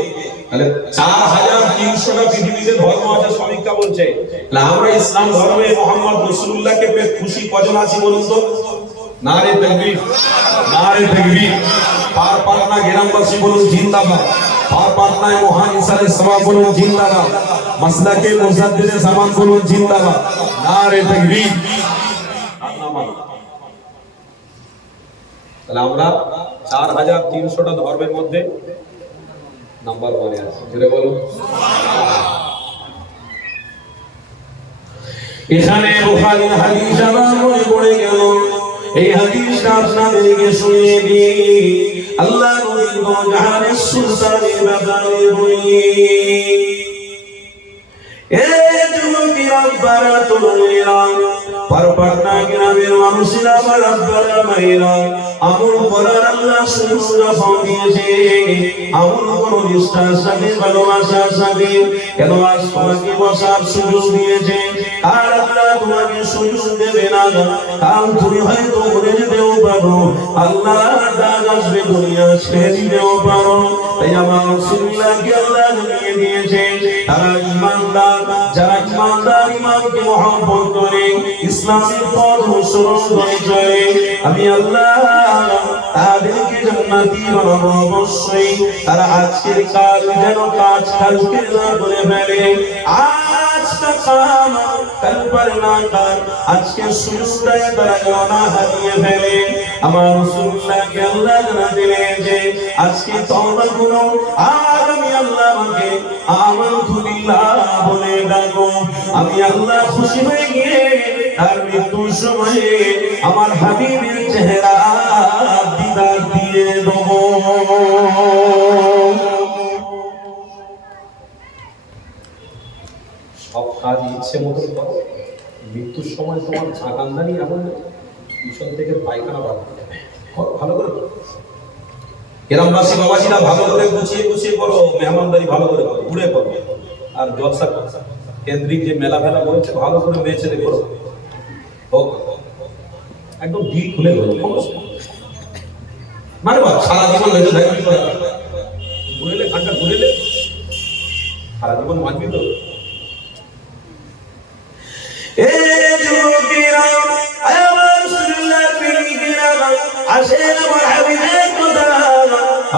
তাহলে 4300টা পৃথিবীতে ধর্ম আছে সমীক্ষা বলছে। আমরা ইসলাম ধর্মে মুহাম্মদ রাসূলুল্লাহকে পেয়ে খুশি কজন আছি বলুন তো? নারে তাকবীর, নারে তাকবীর। পারপাটনা গ্রামবাসী বলুন জিন্দাবাদ, পারপাটনায় মহান ইসারে সওয়াব বলুন জিন্দাবাদ, মাসলাকে মুজাদ্দিদে জামান বলুন জিন্দাবাদ, নারে তাকবীর। তাহলে আমরা 4300টা ধর্মের মধ্যে নাম্বার 1 আছে, জোরে বলুন। এখানে বুখারীর হাদিস আমার মনে পড়ে গেল, এই হাদিসটা আপনাদেরকে শুনিয়ে দিই। আল্লাহ নবী জাহানের সুলতানের ব্যাপারে বলি, এ যুবকেরা বারা তরুণেরা, পারপাটনা গ্রামের মানুষেরা, আমার আব্বারা মায়েরা, আমল করার আল্লাহ সুযোগ দিয়েছে, আমল করো নিষ্ঠার সাথে, ভালোবাসার সাথে। কেন আজ তোমাকে বসার সুযোগ দিয়েছে, আর আল্লাহ তোমাকে সুযোগ দেবে না, কাল তুমি হয়তো মরে যেতেও পারো, আল্লাহ ডাক আসবে দুনিয়া ছেড়ে দিতেও পারো। তাই আমার রাসূলুল্লাহকে আল্লাহ জানিয়ে দিয়েছে, তারা ঈমানদার, যারা ঈমানদার, ঈমানকে মহব্বত করে, ইসলামের পথ অনুসরণ করে চলে, আমি আল্লাহ তাদেরকে জান্নাতি বানাবো অবশ্যই। তারা আজকের কাজ যেন কাজ কালকে না করে ফেলে, আজকে কাম কাল পর না কর, আজকে সুযোগটাকে তারা যেন না হারিয়ে ফেলে। আমার রাসূলুল্লাহকে আল্লাহ জানা দিলেন যে আজকে তওবা করো, আর আমি আল্লাহ আমাকে আমানতু বিল্লাহ বলে ডাকো, আমি আল্লাহ খুশি হয়ে গিয়ে আর মৃত্যুর সময়ে আমার হাবিবের চেহারা দিদার দিয়ে দেবো। সব কাজ ইচ্ছে মতো করো, মৃত্যুর সময় তোমার ঝাঁকান্দানি এমন পিছন থেকে পায়খানা বার করবে, ভালো করে করো। গ্রামবাসী বাবাজিরা ভালো করে গুছিয়ে গুছিয়ে করো, মেহমানদারি ভালো করে করো, ঘুরে করো, আর জলসা কেন্দ্রিক যে মেলা ফেলা বলছে ভালো করে মেয়ে ছেলে করো, একদম দিল খুলে করো, মানে সারা জীবন লেগে থাকবি, ঘুরেলে ঘন্টা ঘুরেলে সারা জীবন মানবি তো। এ যুবকেরা, আমার রাসূলুল্লাহ প্রেমিকেরা, আসেন আমার হাবিবের কথা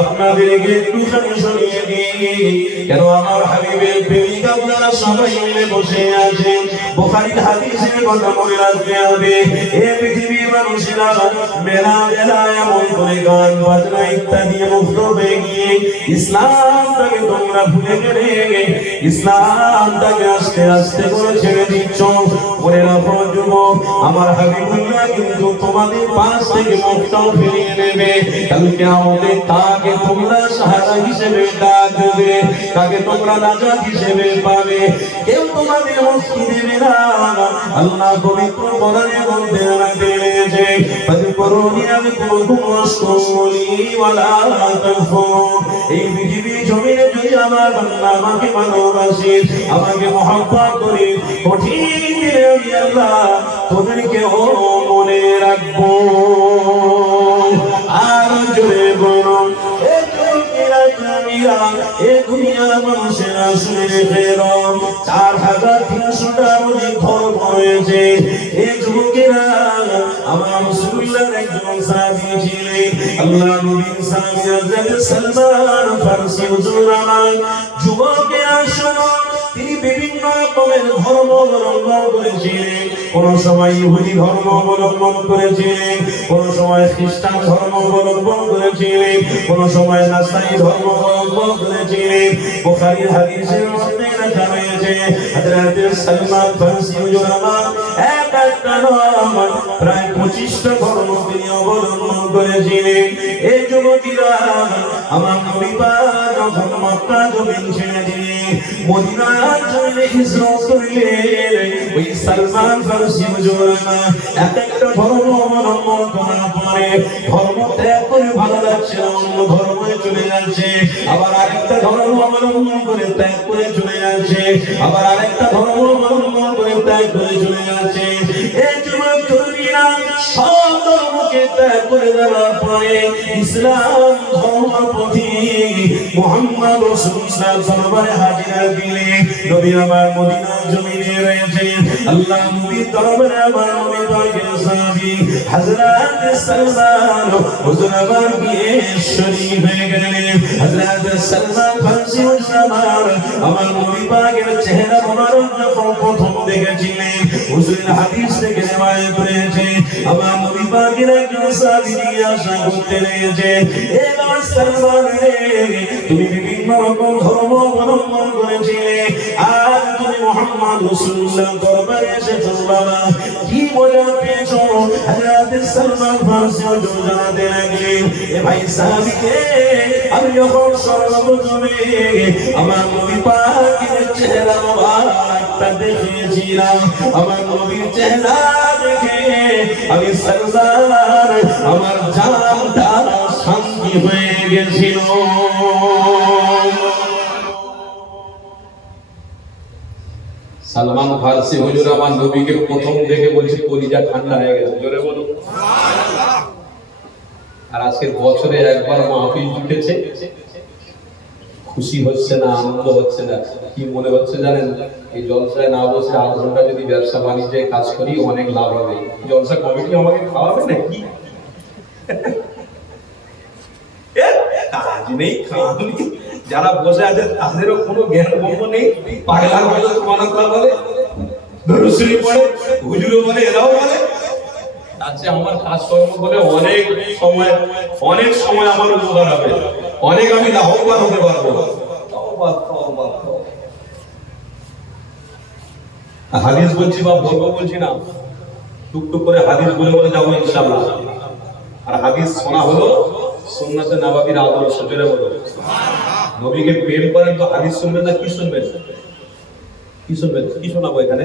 আপনাদেরকে একটু শুনিয়ে দিই। কেন আমার হাবিবের প্রেমিক আপনারা সবাই মিলে বসে আছেন, বুখারীর হাদিসের কথা মনে রাখতে হবে। এই পৃথিবীর মানুষেরা মেলা মেলা এমন করে গান বাজনা ইত্যাদি মুগ্ধ হয়ে গিয়ে ইসলামটাকে তোমরা ভুলে গেলে, ইসলামটাকে আস্তে আস্তে করে ছেড়ে দিচ্ছ। মনে রাখো যুবক, আমার হাবিবুল্লাহ কিন্তু তোমাদের পাশ থেকে মুখটাও ফিরিয়ে নেবে। কাল কিয়ামতে তাকে তোমরা সাহারা হিসেবে ডাক দেবে, তাকে তোমরা রাজা হিসেবে পাবে, কেউ তোমাদের মুক্তি দেবে না। আল্লাহ পবিত্র কোরআনে বলতে দিয়েছে, ফাদকুরুনি আযকুরকুম ওয়াশকুরুলি ওয়ালা তাকফুরুন। এই পৃথিবী জমিনে যদি আমার বান্দা আমাকে ভালোবাসে, আমাকে মহব্বত করে, কঠিন দিনে আমি আল্লাহ তোদেরকেও মনে রাখবো। আর জোরে বলুন, এ যুবকেরা জামিরা, এ দুনিয়ার মানুষেরা শুনে রেখো, 4300টার অধিক ধর্ম রয়েছে। এ যুবকেরা আমার রাসূলুল্লাহর একজন সাহাবী ছিলেন, আল্লাহ নবীর সাহাবী হযরত সালমান ফারসি হুজুর আমার। যুবকেরা শোনো, তিনি বিভিন্ন রকমের ধর্ম অবলম্বন করেছিলেন। কোন সময় ইহুদি ধর্ম অবলম্বন করেছিলেন, কোন সময় খ্রিস্টান ধর্ম অবলম্বন করেছিলেন, কোন সময় নাসাই ধর্ম অবলম্বন করেছিলেন। বুখারী হাদিসের মধ্যে লেখা রয়েছে হযরত সালমান ফারসি হুজুর আমার একটা নয় প্রায় 25টা ধর্ম তিনি অবলম্বন করেছিলেন। এই যুবকেরা আমার নবী পাক যখন মক্কা জমিন ছেড়ে দিয়ে মদিনার জমিনে হিজরত করলেন, ওই সালমান ফারসি হুজুর এক একটা ধর্ম অবলম্বন করার পরে ধর্ম ত্যাগ করে ভালো লাগছে না, অন্য ধর্মে চলে যাচ্ছে। আবার আরেকটা ধর্ম অবলম্বন করে ত্যাগ করে চলে যাচ্ছে, আবার আরেকটা ধর্ম অবলম্বন করে ত্যাগ করে চলে যাচ্ছে। এই যুবক তরুণীরা সব ধর্মকে ত্যাগ করে দেওয়ার পরে ইসলাম ধর্মপথী মুহাম্মদ রাসূলুল্লাহ দরবারে হাজিরা দিলেন। নবী আমার মদিনার জমিনে রয়েছে, আল্লাহ নবীর দরবারে আমার নবী পাকের সাহাবী হযরত সালমান হুজুর আমার বিয়ে শরীফ হয়ে গেলেন। হযরত সালমান ফারসি হুজুর আমার নবী পাকের চেহারা মোবারক যখন প্রথম দেখেছিলেন, হুজুরের হাদিস থেকে রিওয়ায়াত রয়েছে, আমার নবী পাকের একজন সাহাবী জিজ্ঞাসা করতে লেগেছে, এ আমার সালমান রে, তুমি বিভিন্ন রকম ধর্ম অবলম্বন করেছিলে, আর তুমি মুহাম্মদ রাসূলুল্লাহ দরবারে এসেছো, বাবা কি মজা পেয়েছো? হযরত সালমান ফারসি হুজুর জানাতে লাগলেন, এ ভাই সাহাবীকে আমি যখন সর্বপ্রথমে আমার নবী পাকের চেহারা মোবারকটা দেখেছিলাম, আমার নবীর চেহারা দেখে আমি সালমান আমার জানটা শান্তি হয়ে গেছিল। সালমান ফারসি হুজুর আমার নবীকে প্রথম দেখে বলছে কলিজা ঠান্ডা হয়ে গেছে, জোরে বলুন। আর আজকের বছরে একবার মাহফিল জুটেছে, খুশি হচ্ছে না, আনন্দ হচ্ছে না, কি মনে হচ্ছে জানেন? এই জলসায় না বসে 8 ঘন্টা যদি ব্যবসা বাণিজ্যে কাজ করি অনেক লাভ হবে। জলসা কমিটি আমাকে খাওয়াবে নাকি? কাজ নেই, খাওয়া নেই, যারা বসে আছে তাদেরও কোনো জ্ঞান বন্ধ নেই। পাগলার মতো সুবহানাল্লাহ বলে, দরুদ শরীফ পড়ে, হুজুরও বলে, এরাও বলে। আচ্ছা, আমার কাজকর্ম বলে অনেক সময় আমার উপকার হবে, অনেক আমি লাভবান হতে পারবো। হাদিস বলছি বা বলবো বলছি না, টুকটুক করে হাদিস বলে বলে যাবো ইনশাআল্লাহ। আর হাদিস শোনা হলো সুন্নাতে নববীর আদর্শ, জোরে বলো সুবহানাল্লাহ। নবীকে প্রেম করেন তো হাদিস শুনবেন না কি শুনবেন? কি শুনবেন? কি শোনাবো এখানে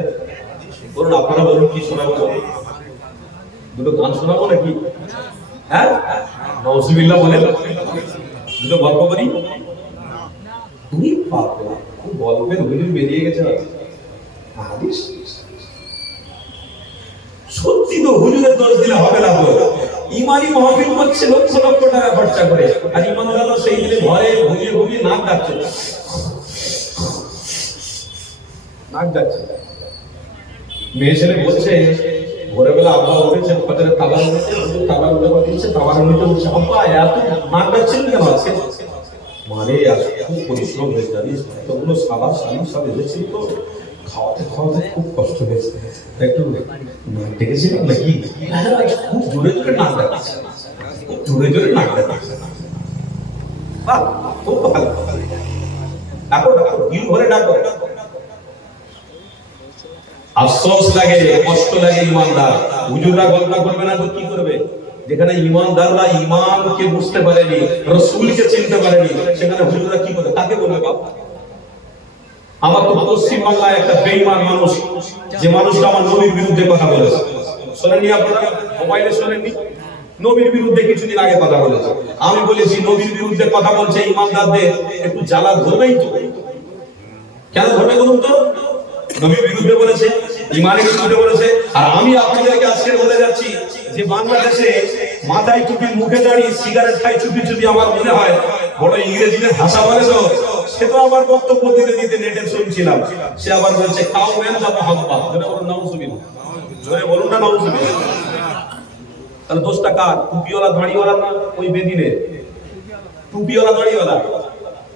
বলুন, আপনারা বলুন কি শোনাবো? দুটো গান শোনাবো নাকি? হ্যাঁ, নাউজুবিল্লাহ বলেন, দুটো গল্প করি। তুমি পারবে গল্পের হুজুর বেরিয়ে গেছে হাদিস। সত্যি তো হুজুরের দোষ দিলে হবে না। ইমানি মাহফিল করছে লক্ষ লক্ষ টাকা খরচা করে, আর ইমানদাররা সেই দিনে ঘরে ঘুমিয়ে ঘুমিয়ে নাক ডাকছে, নাক ডাকছে। মেয়ে ছেলে বলছে ভোরবেলা আব্বা উঠেছে, ফজরে তালা উঠেছে, তালা উঠে দিচ্ছে, তালা উঠে বলছে আব্বা এত নাক ডাকছিলেন কেন আজকে? মানে খুব পরিশ্রম হয়েছে জানিস, এতগুলো সাদা শাড়ি সব এসেছি তো খাওয়াতে খাওয়াতে খুব কষ্ট হয়েছে, একটু ডেকেছিলাম নাকি? খুব জোরে জোরে নাক ডাকছে, খুব জোরে জোরে নাক ডাকছে। বাহ, খুব ভালো, ডাকো ডাকো, দিন ভরে ডাকো। আফসোস লাগে, কষ্ট লাগে ইমানদার। হুজুররা গল্প করবে না তো কি করবে? যেখানে ইমানদাররা ইমানকে বুঝতে পারেনি, রাসূলকে চিনতে পারেনি, সেখানে হুজুররা কি করে? তাকে বলবে বাপ। আমার তো পশ্চিম বাংলায় একটা বেঈমান মানুষ, যে মানুষটা আমার নবীর বিরুদ্ধে কথা বলেছে, শোনেননি আপনারা? মোবাইলে শোনেননি? নবীর বিরুদ্ধে কিছুদিন আগে কথা বলেছে। আমি বলেছি নবীর বিরুদ্ধে কথা বলছে ইমানদারদের একটু জ্বালা ধরবেই তো। কেন ধরবে বলুন তো? নবীর বিরুদ্ধে বলেছে, ইমানের বিরুদ্ধে বলেছে। আর আমি আপনাদেরকে আজকে বলে যাচ্ছি যে বাংলাদেশে মাথায় টুপি মুখে দাঁড়িয়ে সিগারেট খাই চুপি চুপি, আমার মনে হয় বড় ইংরেজিতে ভাষা বলে তো, সে তো আমার বক্তব্য দিতে দিতে নেটে শুনছিলাম, সে আবার বলছে কাউ ম্যান যা মহাব্বা। জোরে বলুন নাউজুবিল্লাহ, জোরে বলুন না নাউজুবিল্লাহ। তাহলে দোষটা কার? টুপিওয়ালা দাড়িওয়ালা না ওই বেদিনের? টুপিওয়ালা দাড়িওয়ালা।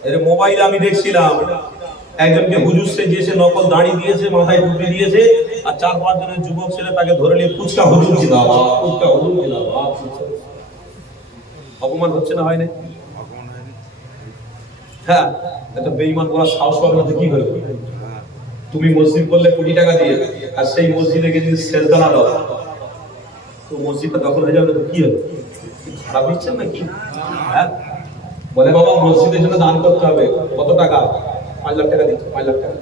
এর মোবাইলে আমি দেখছিলাম একজনকে হুজুর সেজে নকল দাড়ি দিয়েছে, মাথায় টুপি দিয়েছে, আর 4-5 জনের যুবক ছেলে তাকে ধরে নিয়ে ফুচকা হুজুর জিন্দাবাদ, ফুচকা হুজুর জিন্দাবাদ। অপমান হচ্ছে না, হয় না? হ্যাঁ, এটা বেঈমান বলা সাহস পাবে না তো কি করে? তুমি মসজিদ করলে কোটি টাকা দিয়ে, আর সেই মসজিদে গিয়ে যদি সেজদা না দাও তো মসজিদটা দখল হয়ে যাবে, তো কি হবে? খারাপ ইচ্ছেন নাকি? হ্যাঁ, বলে বাবা মসজিদের জন্য দান করতে হবে, কত টাকা? 5 লাখ টাকা দিচ্ছি, 5 লাখ টাকা,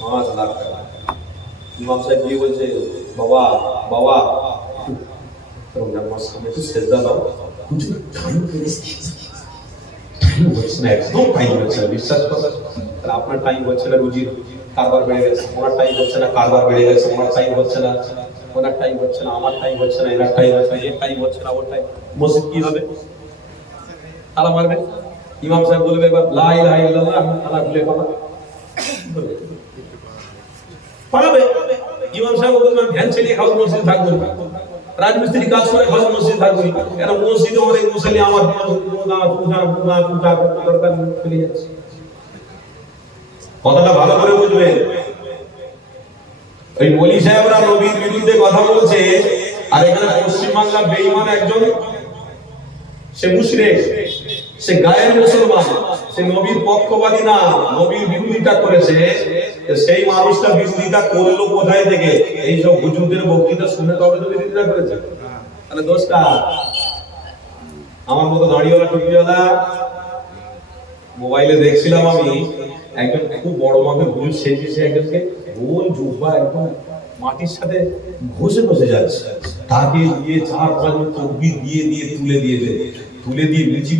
5 লাখ টাকা। ইমাম সাহেব গিয়ে বলছে বাবা বাবা একটু সেজদা দাও। একদম টাইম হচ্ছে না, বিশ্বাস করেন। তাহলে আপনার টাইম হচ্ছে না, রুজির কারবার বেড়ে গেছে, ওনার টাইম হচ্ছে না, কারবার বেড়ে গেছে, ওনার টাইম হচ্ছে না, ওনার টাইম হচ্ছে না, আমার টাইম হচ্ছে না, এনার টাইম হচ্ছে না, এর টাইম হচ্ছে না, ওর টাইম। মসজিদ কি হবে? তালা মারবে। ইমাম সাহেব বলবে এবার লা ইলাহা ইল্লাল্লাহ, তালা খুলে পালাবে। ইমাম সাহেব বলবে ভ্যান চালিয়ে খাওয়া মসজিদ থাকবে না, রাজমিস্ত্রি কাজ করে খাওয়া মসজিদ থাকবে না, কেন মসজিদে অনেক মুসল্লি আমার দরকার চলে যাচ্ছে। কথাটা ভালো করে বুঝবেন। ওই মলি সাহেবরা নবীর বিরুদ্ধে কথা বলছে, আর এখানে পশ্চিমবাংলা বেঈমান একজন, সে মুশরিক, সে গায়ের মুসলমান, সে নবীর পক্ষপাতী না, নবীর বিরোধিতা করেছে। সেই মানুষটা বিরোধিতা করলো কোথায় থেকে? এই সব হুজুরদের বক্তৃতা শুনে তবে তো বিরোধিতা করেছে। তাহলে দোষটা আমার মতো দাড়িওয়ালা টুপিওয়ালা। মোবাইলে দেখছিলাম আমি একজন খুব বড় মাপের হুজুর সেজেছে, একজনকে গোল জুব্বা একদম মাটির সাথে ঘষে ঘষে যাচ্ছে, তাকে দিয়ে 4-5 তকবীর দিয়ে দিয়ে তুলে দিয়ে মিচি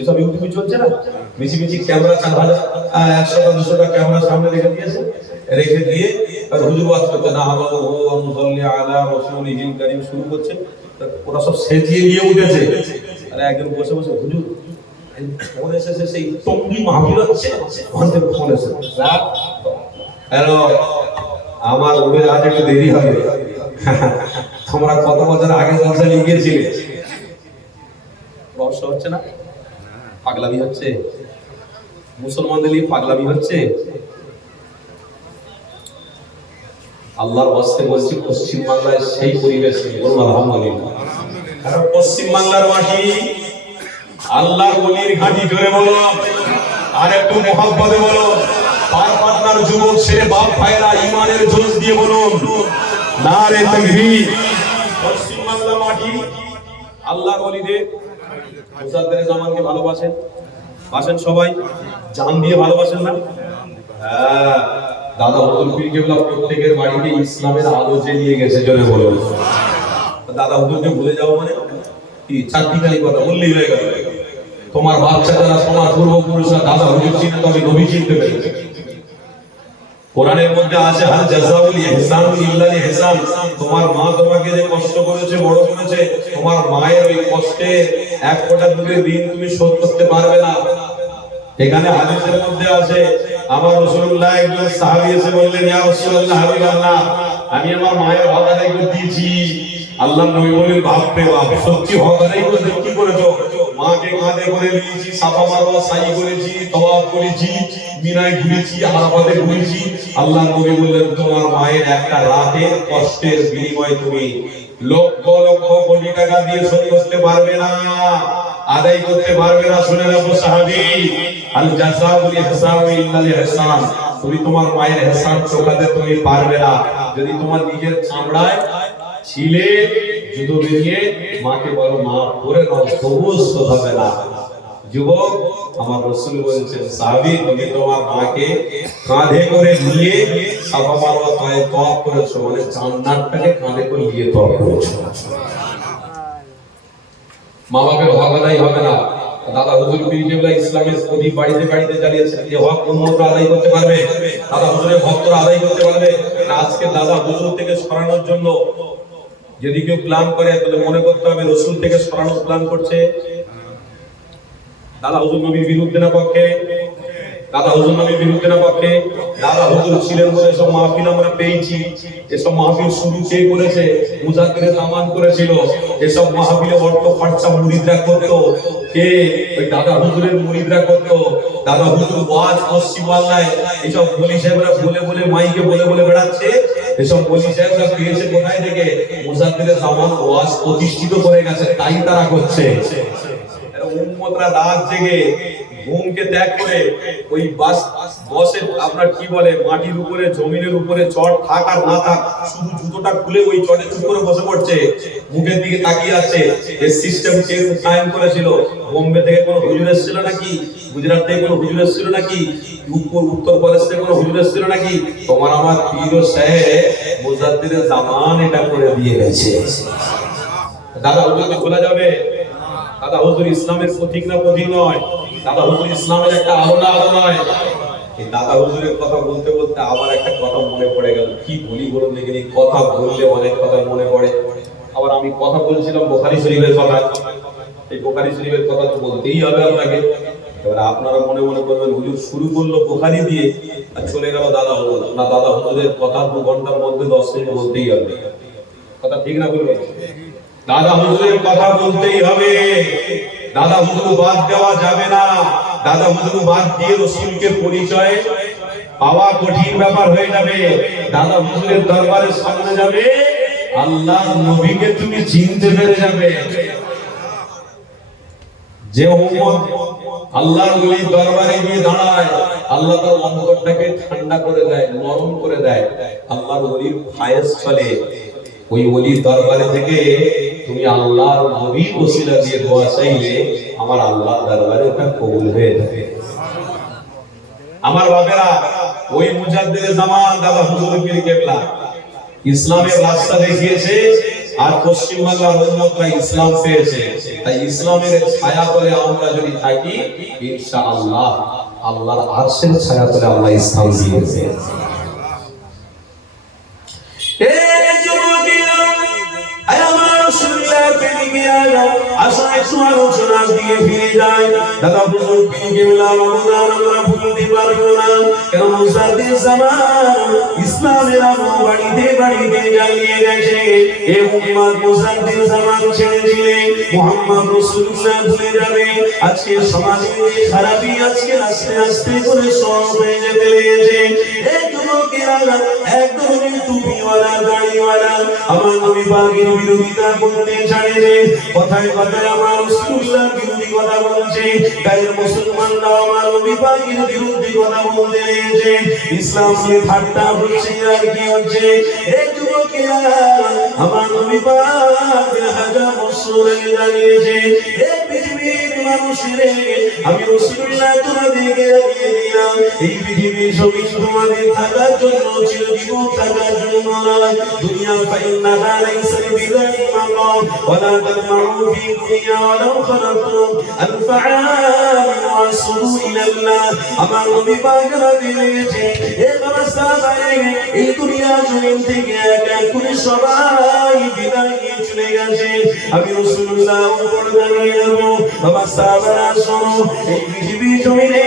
এসব ইউটিউবে চলছে না, মিচি ক্যামেরা 4,000 100-200 ক্যামেরা সামনে রেখে দিয়ে আর হুজুর ওয়াজ করতে না হলো ও মুসাল্লি আলা রাসূলিল কারীম শুরু করছে। ওরা সব সেজিয়ে নিয়ে উঠেছে, আর একজন বসে বসে হুজুর ফোন এসেছে, সেই টঙ্গি মাহফিল হচ্ছে, ওখান থেকে ফোন এসেছে, হ্যালো আমার ওদের আজ একটু দেরি হবে, তোমরা কত বছর আগে জলসা নিয়ে গিয়েছিলে। রহস্য হচ্ছে না? পাগলামি হচ্ছে, মুসলমানদের নিয়ে পাগলামি হচ্ছে। আল্লাহর ওয়াস্তে বলছি পশ্চিমবাংলায় সেই পরিবেশ নেই, বলুন আলহামদুলিল্লাহ। কারণ পশ্চিমবাংলার মাটি আল্লাহর ওলির ঘাঁটি, জোরে বলো আর একটু মহব্বতে বলো। পাটনার যুবক ছেলে বাপ ভাইরা ইমানের জোশ দিয়ে বলুন নারে তাকবীর। পশ্চিমবাংলা মাটি আল্লাহর ওলিদের, মুজাদ্দেদ জামানকে ভালোবাসেন, বাসেন সবাই, জান দিয়ে ভালোবাসেন না? হ্যাঁ, দাদা হুজুর পীর কেবলা প্রত্যেকের বাড়িতে ইসলামের আলো জ্বালিয়ে গেছে, জোরে বলুন। দাদা হুজুরকে ভুলে যাও মানে কি? চারটিখানি কথা বললেই হয়ে গেল। তোমার বাচ্চা যারা, তোমার পূর্বপুরুষরা দাদা হুজুর চিনে, তবে নবী চিনতে পেরেছে। কোরআনের মধ্যে আছে হাল জাযাউল ইহসান ইল্লাল ইহসান। তোমার মা তোমাকে যে কষ্ট করেছে, বড় করেছে, তোমার মায়ের ওই কষ্টে এক ফোঁটা দুধের ঋণ তুমি শোধ করতে পারবে না। এখানে হাদিসের মধ্যে আছে আমার রাসূলুল্লাহ একজন সাহাবী এসে বললেন, ইয়া রাসূলুল্লাহ হাবিবাল্লাহ, আমি আমার মায়ের হক আদায় করে দিয়েছি। আল্লাহর নবী বলেন, বাপ রে বাপ, সত্যি হক আদায় করে কি করেছো? মাকে কাঁধে করে নিয়েছি, সাফা মারওয়া সাই করেছি, তওয়াফ করেছি, মিনায় ঘুরেছি, আরাফাতে ঘুরেছি। আল্লাহর নবী বললেন, তোমার মায়ের একটা রাতের কষ্টের বিনিময়ে তুমি লক্ষ লক্ষ কোটি টাকা দিয়ে শোধ করতে পারবে না, আদায় করতে পারবে না। শুনে রাখো সাহাবী, আল জাযাউল ইহসানু ইল্লাল ইহসান। তুমি তোমার মায়ের ইহসান চোকাতে তুমি পারবে না। যদি তোমার নিজের চামড়ায় ছিলে জুতো বেরিয়ে মাকে বলো মা করে নাও, তবুও শোধ হবে না। যুবক, আমার রাসূল বলেছেন, সাহাবী, তুমি তোমার মাকে কাঁধে করে নিয়ে সাফা মারওয়া তওয়াফ করেছো, মানে জান্নাতটাকে কাঁধে করে নিয়ে তওয়াফ করেছো। মা বাপের হক আদায় হবে না। দাদা হুজুর পীর কেবলা ইসলামের প্রদীপ বাড়িতে বাড়িতে জ্বালিয়েছেন, এই হক উম্মতরা আদায় করতে পারবে? দাদা হুজুরের ভক্তরা আদায় করতে পারবে? আজকে দাদা হুজুর থেকে সরানোর জন্য যদি কেউ প্ল্যান করে, তাহলে মনে করতে হবে রাসূল থেকে সরানোর প্ল্যান করছে। দাদা হুজুর নবীর বিরুদ্ধে না পক্ষে? দাদা হুজুর নবীর বিরুদ্ধে না পক্ষে? দাদা হুজুর ছিলেন বলে সব মাহফিল আমরা পেয়েছি। এসব মাহফিল শুরু কে করেছে? মুজাদ্দিদ জামান করেছিল। এসব মাহফিলে অর্থ খরচা মুরিদরা করত। কে? ওই দাদা হুজুরের মুরিদরা করত। দাদা হুজুর ওয়াজ পশ্চিমবাংলায় এইসব বলি সাহেবরা বলে বলে মাইকে বলে বলে বেড়াচ্ছে। এসব বলি সাহেবরা পেয়েছে কোথায় থেকে? মুজাদ্দিদ জামান ওয়াজ প্রতিষ্ঠিত করে গেছে, তাই তারা করছে। উম্মতরা রাত জেগে ঘুমকে ত্যাগ করে ওই বসে আপনার কি বলে মাটির উপরে জমিনের উপরে চট থাক আর না থাক, শুধু জুতোটা খুলে ওই চটে চুপ করে বসে পড়ছে, মুখের দিকে তাকিয়ে আছে। এই সিস্টেম কে কায়েম করেছিল? বোম্বে থেকে কোনো হুজুর এসেছিল নাকি? গুজরাট থেকে কোনো হুজুর এসেছিল নাকি? উত্তর প্রদেশ থেকে কোনো হুজুর এসেছিল নাকি? তোমার আমার পীর সাহেব মুজাদ্দিদ জামান এটা করে দিয়ে গেছে। দাদা হুজুরকে খোলা যাবে? দাদা হুজুর ইসলামের প্রতীক না প্রতীক নয়? দাদা হুজুর ইসলামের একটা আলো না আলো নয়? এই দাদা হুজুরের কথা বলতে বলতে আবার একটা কথা মনে পড়ে গেল। কি বলি বলুন দেখি, কথা বললে অনেক কথা মনে পড়ে। আবার আমি কথা বলছিলাম বুখারী শরীফের কথা। এই বুখারী শরীফের কথা তো বলতেই হবে আপনাকে। এবার আপনারা মনে মনে করবেন, হুজুর শুরু করলো বুখারী দিয়ে আর চলে গেল দাদা হুজুর। না, দাদা হুজুরের কথা 2 ঘন্টার মধ্যে 10 মিনিট বলতেই হবে। কথা ঠিক না বলবেন? দাদা হুজুরের কথা বলতেই হবে। দাদা হুজুর বাদ দেওয়া যাবে না। দাদা হুজুর বাদ দিয়ে রাসূলকে পরিচয় পাওয়া কঠিন ব্যাপার হয়ে যাবে। দাদা হুজুরের দরবারের সামনে যাবে, আল্লাহর নবীকে তুমি চিনতে পেরে যাবে। যে উম্মত আল্লাহর ওলির দরবারে গিয়ে দাঁড়ায়, আল্লাহ তার অন্তরটাকে ঠান্ডা করে দেয়, নরম করে দেয়। আল্লাহর ওলির ফায়েজ চলে। ওই ওলির দরবারে থেকে তুমি আল্লাহর নবীর ওসিলা দিয়ে দোয়া চাইলে আমার আল্লাহর দরবারে ওটা কবুল হয়ে যাবে। আমার বাবারা, ওই মুজাদ্দিদ জামান দাদা হুজুর পীর কেবলা ইসলামের রাস্তা দেখিয়েছে, আর পশ্চিম বাংলার উম্মতরা ইসলাম পেয়েছে। তাই ইসলামের ছায়া তলে আমরা যদি থাকি, ইনশাআল্লাহ আল্লাহর আরশের ছায়া তলে আল্লাহ ইসলাম দিয়েছে। আলোচনা দিয়ে ফিরে যায়। দাদা হুজুর পীর কেবলা রমজান আমরা ভুলতে পারবো না। কারণ মুজাদ্দিদ জামান ইসলামের আলো বাড়িতে বাড়িতে জ্বালিয়ে গেছে। এই উম্মত মুজাদ্দিদ জামান ছেড়ে দিলে মুহাম্মদ রাসূলুল্লাহ ভুলে যাবে। আজকে সমাজে যে খারাপি আজকে আস্তে আস্তে করে সব হয়ে যেতে লেগেছে। এই যুবকেরা একদম টুপিওয়ালা দাড়িওয়ালা আমার নবী পাকের বিরোধিতা করতে ছাড়ে রে। কথায় কথায় আমার রাসূলুল্লাহ বিরোধী কথা বলছে। গায়ের মুসলমানরা আমার নবী পাকের বিরুদ্ধে কথা বলতে লেগেছে। ইসলাম নিয়ে ঠাট্টা হচ্ছে আর কি হচ্ছে। এই যুবকেরা আমার নবী পাকের হাজার বছর আগে জানিয়েছে, এই পৃথিবীর মানুষের আমি রাসূলুল্লাহ তোমাদেরকে দিয়ে দিলাম। এই পৃথিবীর জমিন তোমাদের থাকার জন্য, চিরজীবন থাকার জন্য নয়। দুনিয়া ফাইন্না লাইসা বিদাই মাকাম ওয়ালা তাজমাউ ফি দুনিয়া ওয়ালাউ খালাতুম আল-ফাআল ওয়াসুলু ইলাল্লাহ। আমার নবী পাকেরা দিয়েছে, এ বাবা সাহাবায়ে এই দুনিয়া জমিন থেকে এক এক করে সবাই বিদায় নিয়ে চলে গেছে। আমি রাসূলুল্লাহ উপর দাঁড়িয়ে নেব। বাবা সাহাবারা শোনো, এই পৃথিবী জমিনে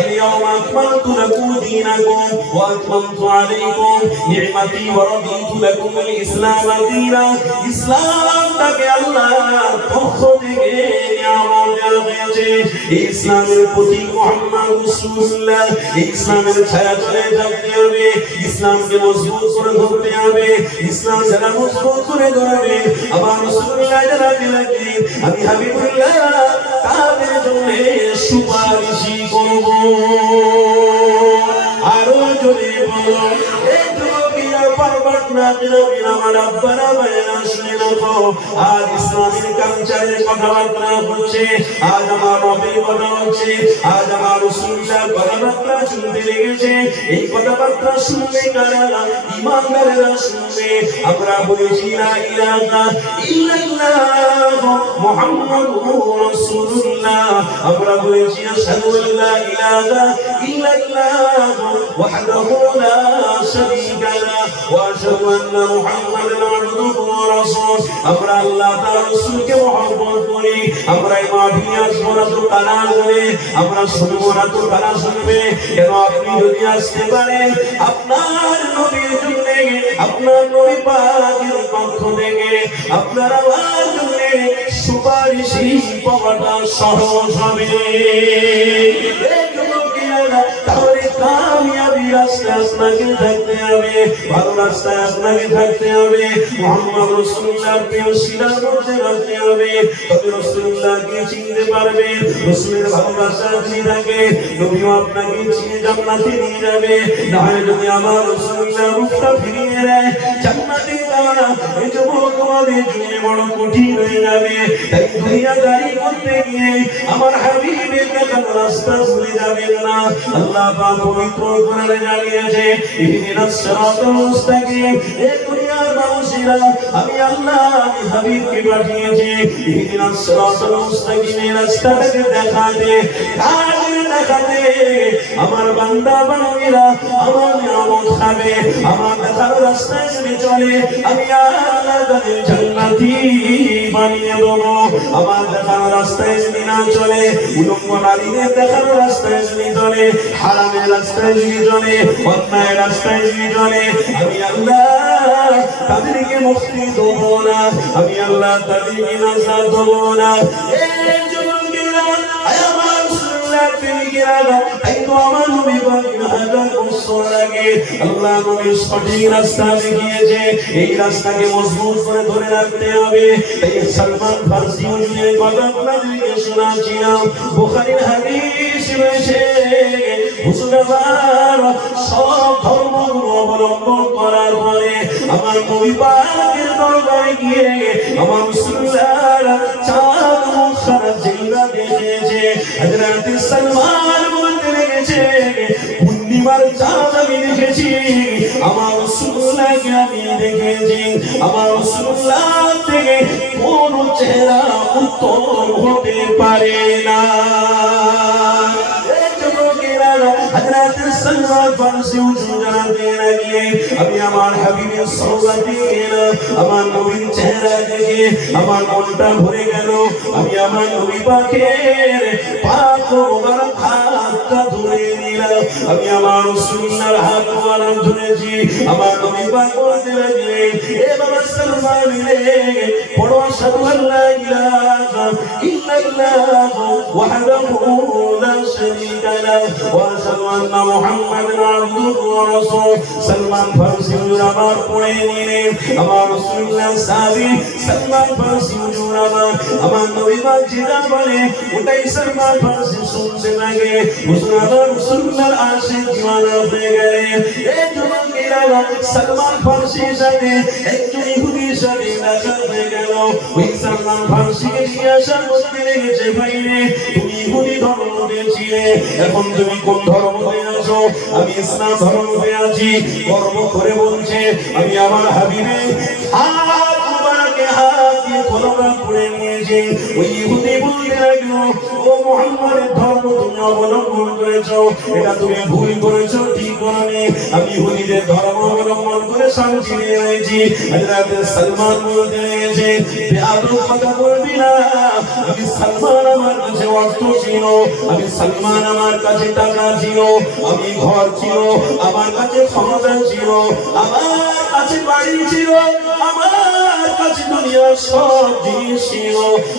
اليوم أكملت لكم دينكم وأتممت عليكم نعمتي ورضيت لكم الإسلام دينا। ইসলামটাকে আল্লাহর পক্ষ থেকে নিয়ামত দেওয়া হয়েছে। ইসলামের প্রতীক মুহাম্মদ রাসূলুল্লাহ। ইসলামের ছায়া তলে থাকতে হবে, ইসলামকে মজবুত করে ধরতে হবে। ইসলাম যারা মজবুত করে ধরবে, আমার রাসূলুল্লাহ যারা দিলেন, আমি হাবিবুল্লাহ তাদের জন্য সুপারিশি করব। আরো জোরে বলো, এই যুবকেরা পারবেন না আজরাবিন আমার আব্বারা ভাইয়েরা শুনে রাখো, আজ ইসলামের কালচারের কথাবার্তা হচ্ছে, আজ আমার নবীর কথা হচ্ছে, আজ আমার রাসূলুল্লাহর কথাবার্তা শুনতে লেগেছে। এই কথাবার্তা শুনবে কারা? ঈমানদারেরা শুনবে। আমরা বলেছি লা ইলাহা ইল্লাল্লাহ মুহাম্মাদুর রাসূলুল্লাহ, আমরা বলেছি আশহাদু আল্লা ইলাহা ইল্লাল্লাহ ওয়াহদাহু লা শারীকা লাহু ওয়া আশহাদু আন্না মুহাম্মাদান আবদুহু ওয়া রাসূলুহু। আমরা আল্লাহ তাআলা রাসূলকে মহব্বত করি। আমরা এই মাহফিলে আসবো না তো কারা আসবে, আমরা শুনবো না তো কারা শুনবে। কেন আপনি যদি আসতে পারেন আপনার নবীর জন্য, আপনার নবী পাকের পক্ষ থেকে আপনার আমার জন্য সুপারিশি পাওয়াটা সহজ হবে। তাহলে কামিয়াবি রাস্তায় আপনাকে থাকতে হবে, ভালো রাস্তায় আপনাকে থাকতে হবে, মুহাম্মদ রাসূলুল্লাহর প্রিয় সিরার মধ্যে রাখতে হবে। তবে রাসূলুল্লাহকে চিনতে পারবেন। রাসূলের ভালোবাসা যদি থাকে নবীও আপনাকে চিনে জান্নাতে নিয়ে যাবে। না হয় যদি আমার রাসূলুল্লাহ মুখটা ফিরিয়ে দেয় জান্নাতে যাওয়া এই যুবক তোমাদের জন্য বড় কঠিন হয়ে যাবে। তাই দুনিয়াদারি করতে গিয়ে আমার হাবিবের দেখানো রাস্তা ভুলে যাবেন না। আল্লাহ পাক পবিত্র কোরআনে জানিয়েছে ইহদিনাস সিরাতাল মুস্তাকিম। এই দুনিয়ার মানুষেরা আমি আল্লাহ আমি হাবিবকে পাঠিয়েছি ইহদিনাস সিরাতাল মুস্তাকিমের রাস্তাটাকে দেখাতে, কাকে দেখাতে? আমার বান্দা বান্দীরা আমার নিয়ামত খাবে, আমার দেখানো রাস্তায় যদি চলে আমি আল্লাহ তাদের জান্নাতি বানিয়ে দেবো। আমার দেখানো রাস্তায় যদি না চলে, উলঙ্গ নারীদের দেখানো রাস্তায় যদি চলে, হারামের রাস্তায় যদি চলে, অন্যায় রাস্তায় যদি চলে, আমি আল্লাহ তাদেরকে মুক্তি দেবো না, আমি আল্লাহ তাদেরকে নাজাত দেবো না। এই যুবকেরা আমার রাসূলুল্লাহ প্রেমিকেরা, তাই তো আমার নবী পাক 1000 বছর আগে আল্লাহ নবী সঠিক রাস্তা দেখিয়েছে। এই রাস্তাকে মজবুত করে ধরে রাখতে হবে। তাই সালমান ফারসি হুজুরের কথা আপনাদেরকে শোনাচ্ছিলাম। বুখারীর হাদিস রয়েছে হুজুরাবার সব ধর্মগুলো অবলম্বন করার পরে আমার নবী পাকের দরবারে গিয়ে আমার রাসূলুল্লাহর চাঁদ মুখখানা জিন্দা দেখেছে। হযরত সালমান বলতে লেগেছে পূর্ণিমার চাঁদ আমি দেখেছি, আমার রাসূলুল্লাহকে আমি দেখেছি, আমার রাসূলুল্লাহ থেকে কোন চেহারা উত্তম হতে পারে না। হযরত সালমান ফারসি হুজুর জানাতে লাগিয়ে আমি আমার হাবিবের সওগাত দেখে না, আমার নবীর চেহারা দেখে আমার মনটা ভরে গেল। আমি আমার নবী পাকের পাক মোবারক হাতটা ধরে নিলাম, আমি আমার রাসূলুল্লাহর হাত মোবারক ধরেছি। আমার নবী পাক বলতে লাগলেন, এ বাবা সালমান রে, পড়ো আশহাদু আল্লা ইলাহা ইল্লাল্লাহ ওয়াহদাহু লা শারীকা লাহু ওয়া আশহাদু আন্না মুহাম্মাদান আবদুহু ওয়া রাসূলুহু। সালমান ফারসি হুজুর আমার পড়ে নিলেন, আমার রাসূলুল্লাহ সাহাবী সালমান ফারসি হুজুর আমার নবী পাক যেটা বলে ওটাই সালমান ফারসি শুনতে লাগে। হুজুর আমার রাসূলুল্লাহর আশিক দিওয়ানা হয়ে গেলেন। এই যুবকেরা সালমান ফারসির সাথে একজন ইহুদির সাথে দেখা হয়ে গেল। ওই সালমান ফারসিকে জিজ্ঞাসা করতে লেগেছে, ভাই রে তুমি ইহুদি ধর্ম পেয়েছিলে, এখন তুমি কোন ধর্ম হয়ে আছো? আমি ইসলাম ধর্ম হয়ে আছি। গর্ব করে বলছে আমি আমার হাবিবের হাত মুবারকে হাত দিয়ে কলমা পড়ে নিয়েছি। ওই ইহুদি বলতে লাগলো, ও মুহাম্মাদের ধর্ম তুমি অবলম্বন করেছো, এটা তুমি ভুল করেছো, ঠিক করনি। আমি ইহুদিদের ধর্ম অবলম্বন করে শান্তি নিয়ে হয়েছি। হযরত সালমান বলতে লেগেছে, বেয়াদব কথা বলবি না। আমি সালমান আমার কাছে অর্থ ছিল, আমি সালমান আমার কাছে টাকা ছিল, আমি ঘর ছিল, আমার কাছে ক্ষমতা ছিল, আমার কাছে বাড়ি ছিল, আমার কাছে দুনিয়ার সব জিনিস ছিল।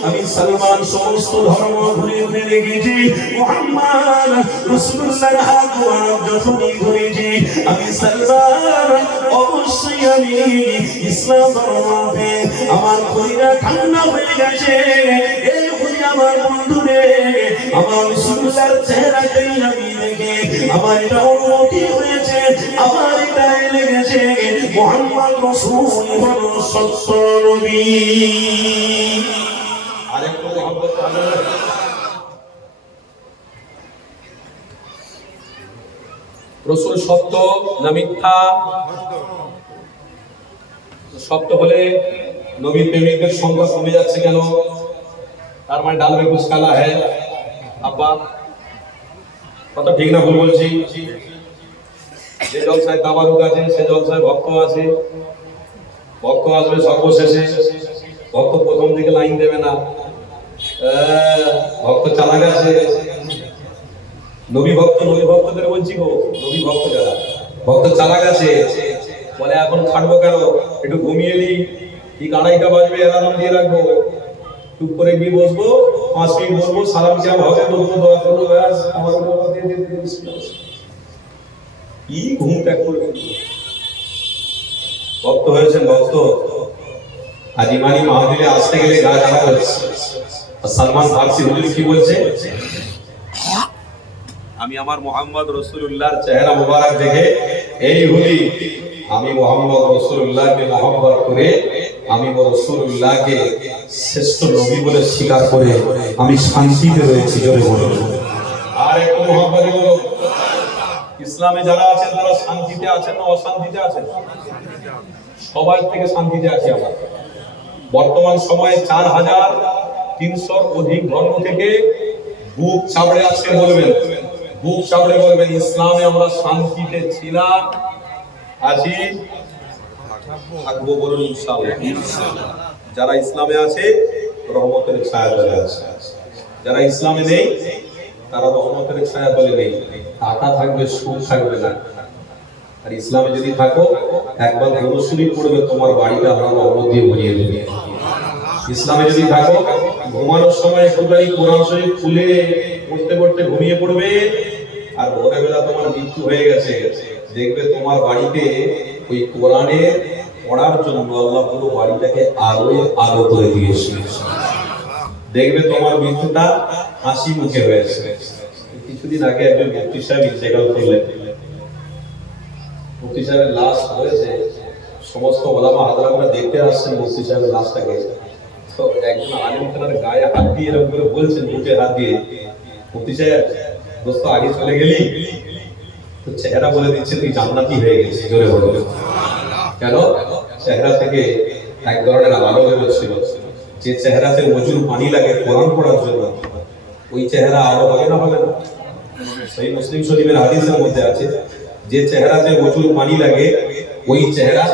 আমি সালমান সমস্ত ধর্ম ঘুরে ঘুরে দেখেছি, মুহাম্মদ রাসূলুল্লাহর হাত মোবারক যখনই ধরেছি আমি সালমান অবশ্যই আমি ইসলাম ধর্মে আমার কলিজা ঠান্ডা হয়ে গেছে। এই আমার বন্ধুরে আমার রাসূলুল্লাহর চেহারাটাই আমি দেখে আমার এটা অনুভূতি হয়েছে, আমার এটা লেগেছে মুহাম্মদ রাসূল হলো সত্য নবী। আরেকটু মহব্বত আলো। রাসূল সত্য না মিথ্যা? সত্য হলে নবীর প্রেমিকদের সংখ্যা কমে যাচ্ছে কেন? তার মানে ডাল মে কুছ কালা হ্যায়। আব্বা কথা ঠিক না ভুল বলছি? যে জলসায় তাবারুক আছে, সে জলসায় ভক্ত আছে। ভক্ত আসবে সর্বশেষে, ভক্ত প্রথম দিকে লাইন দেবে না। ভক্ত চালাক আছে। নবী ভক্তদের বলছি গো, নবী ভক্ত যারা ভক্ত চালাক আছে, বলে এখন খাটবো কেন, একটু ঘুমিয়ে নি, ঠিক 2:30টা বাজবে, অ্যালার্ম দিয়ে রাখবো, চুপ করে গিয়ে বসবো, 5 মিনিট বসবো, সালাম কিয়াম হবে, বলবো দোয়া করবো, ব্যাস আমার বাবা দিয়ে কি ঘুম ত্যাগ করবে। ভক্ত হয়েছেন ভক্ত। আজ ইমানি মাহফিলে আসতে গেলে গা জ্বালা হচ্ছে। সালমান ফারসি হুজুর কি বলছে? আমি আমার মোহাম্মদ রাসূলুল্লাহর চেহারা মোবারক দেখে, এই হুদি আমি মোহাম্মদ রাসূলুল্লাহকে মহব্বত করে, আমি রাসূলুল্লাহকে শ্রেষ্ঠ নবী বলে স্বীকার করে আমি শান্তিতে রয়েছি। জোরে বলুন আর একটু মহব্বত বলুন। ইসলামে যারা আছেন তারা শান্তিতে আছেন না অশান্তিতে আছেন? সবার থেকে শান্তিতে আছি আমরা। বর্তমান সময়ে 4300 অধিক ধর্ম থেকে বুক চাপড়ে আজকে বলবেন, বুক চাপড়ে বলবেন ইসলামে আমরা শান্তিতে ছিলাম, আছি, থাকবো। বলুন ইনশাআল্লাহ। যারা ইসলামে আছে রহমতের ছায়াতলে আছে, যারা ইসলামে নেই তারা রহমতের ছায়াতলে নেই। টাকা থাকবে, সুখ থাকবে না। আর ইসলামে যদি থাকো, একবার দরুদ শরীফ পড়বে, তোমার বাড়িটা আল্লাহ রহমত দিয়ে ভরিয়ে দেবে। ইসলামে যদি থাকো, ঘুমানোর সময় একটুখানি কোরআন শরীফ খুলে পড়তে পড়তে ঘুমিয়ে পড়বে, আর ভোরবেলা তোমার মৃত্যু হয়ে গেছে, দেখবে তোমার বাড়িতে ওই কোরআনে পড়ার জন্য আল্লাহ পুরো বাড়িটাকে আলোয় আলো করে দিয়েছে। দেখবে তোমার মৃত্যুটা হাসি মুখে হয়েছে। কিছুদিন আগে একজন মুফতি সাহেব ইন্তেকাল করলেন। মুফতি সাহেবের লাশ হয়েছে, সমস্ত ওলামা হাজরাতরা দেখতে আসছেন মুফতি সাহেবের লাশটাকে। তো একজন আলেম তার গায়ে হাত দিয়ে এরকম করে বলছেন, বুকে হাত দিয়ে, মুফতি সাহেব দোস্ত আগে চলে গেলি, তো চেহারা বলে দিচ্ছে তুই জান্নাতি হয়ে গেছিস। জোরে বলুন কেন? চেহারা থেকে এক ধরনের আলো বেরোচ্ছিল। যে চেহারাতে ওযুর পানি লাগে কোরআন পড়ার জন্য, ওই চেহারা আলো হবে না? হবে না? সেই মুসলিম শরীফের হাদিসের মধ্যে আছে, যে চেহারাতে ওযুর পানি লাগে ওই চেহারা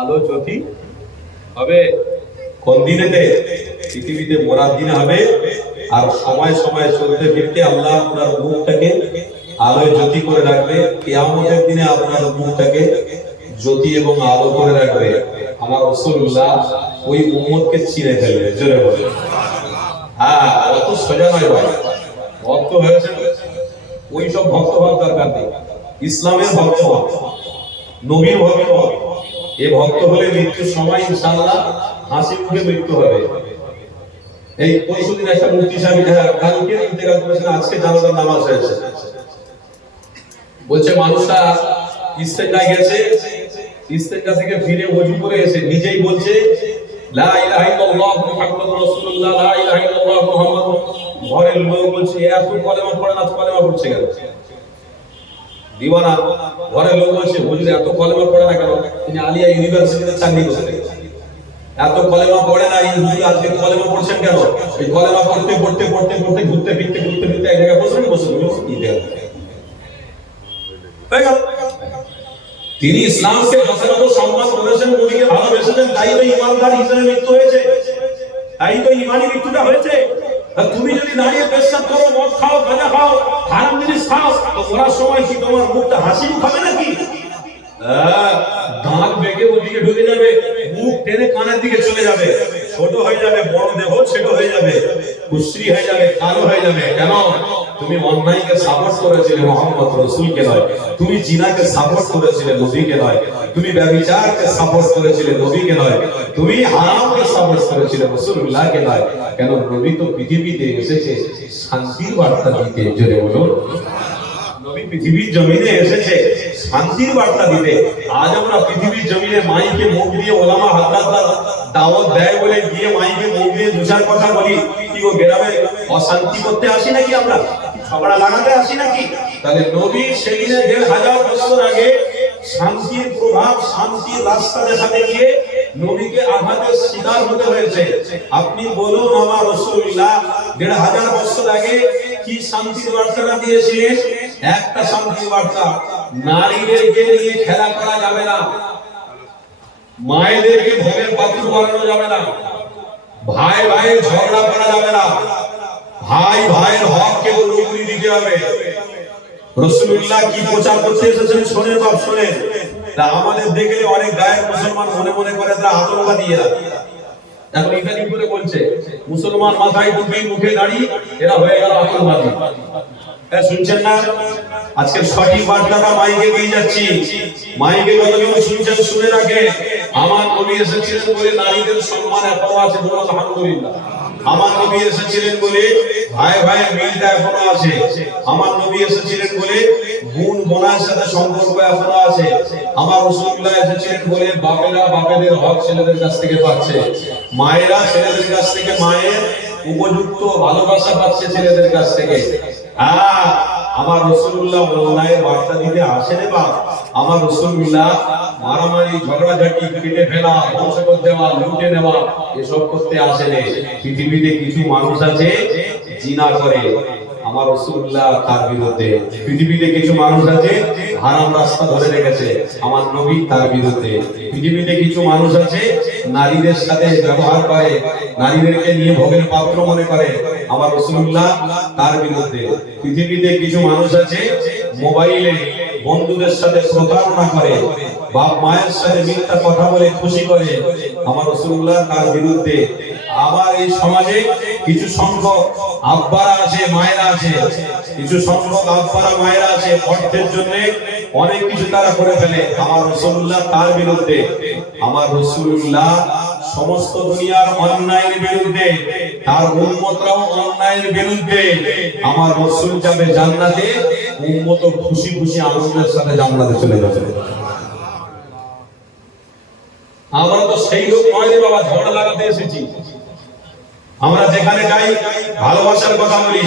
আলো জ্যোতি হবে। কোন দিনেতে? পৃথিবীতে মরার দিনে হবে। আর সময় সময় চলতে ফিরতে আল্লাহ আপনার মুখটাকে আলোয় জ্যোতি করে রাখবে। কিয়ামতের দিনে আপনার মুখটাকে জ্যোতি এবং আলো করে রাখবে। আমার রাসূলুল্লাহ ওই উম্মতকে চিনে ফেলবে। জোরে বলে হ্যাঁ, অত সোজা নয় ভাই। ভক্ত হয়েছে, ওই সব ভক্ত হওয়ার দরকার নেই। ইসলামের ভক্ত হওয়া, নবীর ভক্ত হওয়া। এই ভক্ত হলে মৃত্যুর সময় ইনশাআল্লাহ হাসি মুখে মৃত্যু হবে। এই পরশুদিন একটা মুফতি সাহেব কালকে ইন্তেকাল করেছেন, আজকে জানাজার নামাজ হয়েছে। বলছে মানুষটা ইস্তেঞ্জায় গেছে, ইস্তেঞ্জা থেকে ফিরে ওযু করে এসে নিজেই বলছে লা ইলাহা ইল্লাল্লাহ মুহাম্মাদুর রাসূলুল্লাহ, লা ইলাহা ইল্লাল্লাহ মুহাম্মাদুর। ঘরের লোক বলছে এত কলেমা পড়ে না, কলেমা পড়ছে কেন? দিওয়ানা। ঘরের লোক বলছে হুজুর এত কলেমা পড়ে না কেন? তিনি আলিয়া ইউনিভার্সিটিতে চাকরি করতেন। এত কলেমা পড়ে না, এই হুজুর আজকে কলেমা পড়ছেন কেন? এই কলেমা পড়তে পড়তে পড়তে পড়তে ঘুরতে ফিরতে এক জায়গায় বসে কি দেয়া হয়ে গেল। তিনি ইসলামকে যথাযথ সম্মান করেছেন, নবীকে ভালোবেসেছেন, তাই তো ইমানদার হিসেবে মৃত্যু হয়েছে, তাই তো ইমানি মৃত্যুটা হয়েছে। তুমি যদি দাঁড়িয়ে পেশাব করো, মদ খাও, গাঁজা খাও, হারাম জিনিস খাও, তো মরার সময় কি তোমার মুখটা হাসি মুখ হবে নাকি? দাঁত বেঁকে ওদিকে ঢুকে যাবে, মুখ টেনে কানের দিকে চলে যাবে, ছোট হয়ে যাবে, বড় দেহ ছোট হয়ে যাবে, কুশ্রী হয়ে যাবে, কালো হয়ে যাবে। কেন? তুমি অন্যায়কে সাপোর্ট করেছিলে মুহাম্মদ রাসূলকে নয়, তুমি জিনাকে সাপোর্ট করেছিলে নবীকে নয়, তুমি ব্যভিচারকে সাপোর্ট করেছিলে নবীকে নয়, তুমি হারামকে সাপোর্ট করেছিলে রাসূলুল্লাহকে নয়। কেন? নবী তো পৃথিবীতে এসেছে শান্তির বার্তা দিতে। জোরে বলুন। নবী নবী পৃথিবীর জমিনে এসেছে শান্তির বার্তা দিতে। আজ আমরা পৃথিবীর জমিনে মাইকে মুখ দিয়ে ওলামা হাজরাতরা দাওয়াত দেয় বলে গিয়ে মাইকে মুখ দিয়ে দুচার কথা বলি, কি ও গ্রামে অশান্তি করতে আসি নাকি, আমরা ঝগড়া লাগাতে আসি নাকি? তাহলে নবী সেদিনে ১,৫০০ বছর আগে শান্তির প্রভাব, শান্তির রাস্তা দেখাতে গিয়ে নবীকে আঘাতের শিকার হতে হয়েছে। আপনি বলুন আমার রাসূলুল্লাহ ১,৫০০ বছর আগে কি শান্তির বার্তা দিয়েছিলেন? একটা শান্তির বার্তা, নারীদেরকে নিয়ে খেলা করা যাবে না, মায়েদেরকে ভোগের পাত্র বানানো যাবে না, ভাই ভাইয়ের ঝগড়া করা যাবে না, ভাই ভাইয়ের হককে পুরোপুরি দিতে হবে। রাসূলুল্লাহ কি প্রচার করতে এসেছেন শোনেন বাপ, শোনেন। তা আমাদের দেখলে অনেক গায়ের মুসলমান মনে মনে করে তারা আতঙ্কবাদী। এখন ইদানিং করে বলছে মুসলমান মাথায় টুপি মুখে দাড়ি, এরা হয়ে গেল আতঙ্কবাদী। শুনছেন না? আজকে সঠিক বার্তাটা মাইকে দিয়ে যাচ্ছি, মাইকে যতজন শুনছেন শুনে রাখে। আমার নবী এসেছিলেন বলে নারীদের সম্মান এখনো আছে, বলুন আলহামদুলিল্লাহ। আমার নবী এসেছিলেন বলে ভাই ভাই মিলটা এখনো আছে। আমার নবী এসেছিলেন বলে বোন বোনের সাথে সম্পর্ক এখনো আছে। আমার রাসূলুল্লাহ এসেছিলেন বলে বাপেরা বাপেদের হক ছেলেদের কাছ থেকে পাচ্ছে, মায়েরা ছেলেদের কাছ থেকে মায়ের উপযুক্ত ভালোবাসা পাচ্ছে ছেলেদের কাছ থেকে। আমার রাসূলুল্লাহ অন্যায়ের বার্তা দিতে আসেন বা আমার রাসূলুল্লাহ মারামারি ঝগড়াঝাটি কেটে ফেলা, ধ্বংস করে দেওয়া, লুটে নেওয়া এসব করতে আসেন। পৃথিবীতে কিছু মানুষ আছে জিনা করে, আমার রাসূলুল্লাহ তার বিরুদ্ধে। পৃথিবীতে কিছু মানুষ আছে হারাম রাস্তা ধরে রেখেছে, আমার নবী তার বিরুদ্ধে। পৃথিবীতে কিছু মানুষ আছে নারীদের সাথে ব্যবহার করে, নারীদেরকে নিয়ে ভোগের পাত্র মনে করে, আমার রাসূলুল্লাহ তার বিরুদ্ধে। পৃথিবীতে কিছু মানুষ আছে মোবাইলে বন্ধুদের সাথে প্রতারণা করে, বাপ মায়ের সাথে মিথ্যা কথা বলে খুশি করে, আমার রাসূলুল্লাহ তার বিরুদ্ধে। আবার এই সমাজে কিছু সংখ্যক আব্বারা আছে, মায়েরা আছে, কিছু সংখ্যক আব্বারা মায়েরা আছে, অর্থের জন্য অনেক কিছু তারা করে ফেলে, আমার রাসূলুল্লাহ তার বিরুদ্ধে। আমার রাসূলুল্লাহ সমস্ত দুনিয়ার অন্যায়ের বিরুদ্ধে, তার উম্মতরাও অন্যায়ের বিরুদ্ধে। আমার রাসূল যাবে জান্নাতে, উম্মত খুশি খুশি আনন্দের সাথে জান্নাতে চলে যাবে। আমরা তো সেই লোক নয় রে বাবা, ঝগড়া লাগাতে এসেছি। আমরা যেখানে যাই ভালোবাসার কথা বলি,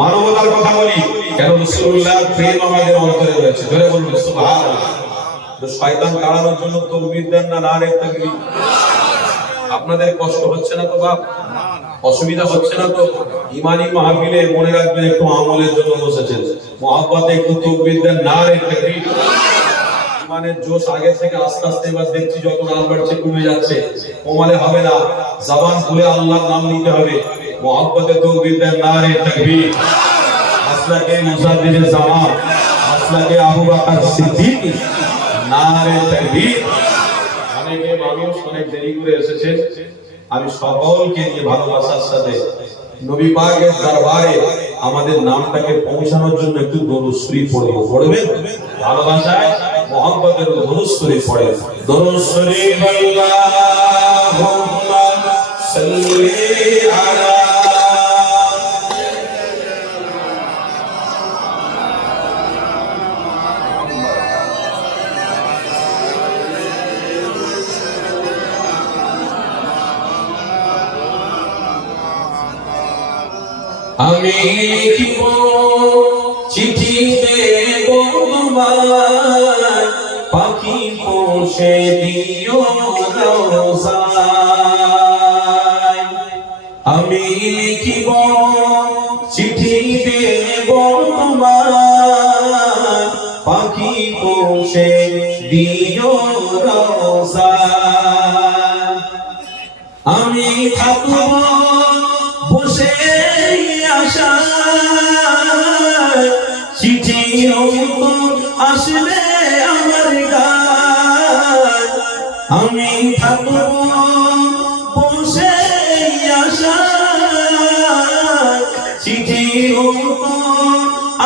মানবতার কথা বলি, কেন রাসূলুল্লাহর প্রেম আমাদের অন্তরে রয়েছে। জোরে বলুন সুবহানাল্লাহ। তো শয়তান তাড়ানোর জন্য তাকবীর দেন না, নারে তাকবীর। আপনাদের কষ্ট হচ্ছে না তো বাপ? অসুবিধা হচ্ছে না তো? ইমানি মাহফিলে মনে রাখবেন একটু আমলের জন্য বসেছেন, মুহাব্বতে একটু তাকবীর দেন, নারে তাকবীর। ইমানের জোশ আগে থেকে আস্তে আস্তে এবার দেখছি যত রাত বাড়ছে কমে যাচ্ছে। কমালে হবে না, জবান খুলে আল্লাহর নাম নিতে হবে। মুহাব্বতে তাকবীর দেন, নারে তাকবীর। মাসলাকে মুজাদ্দিদে জামান, মাসলাকে আবু বকর সিদ্দিক, নারে তাকবীর। অনেকে মানুষ অনেক দেরি করে এসেছে, আমি সকলকে নিয়ে ভালোবাসার সাথে নবী পাকের দরবারে আমাদের নামটাকে পৌঁছানোর জন্য একটু দরুদ শরীফ পড়বেন। ভালোবাসায় মুহাব্বতের দরুদ শরীফ পড়েন। দরুদ শরীফ আল্লাহুম্মা সাল্লি আলা আমি লিখিব চিঠি দেব তোমায়, পাখি পোষে দিও রোজায়। আমি লিখিব চিঠি দেব তোমায়, পাখি পোষে দিও রোজায়। আমি থাকব বসে আশায়, চিঠি আসলে আমার গায়। আমি থাকব বসে আশায়, চিঠি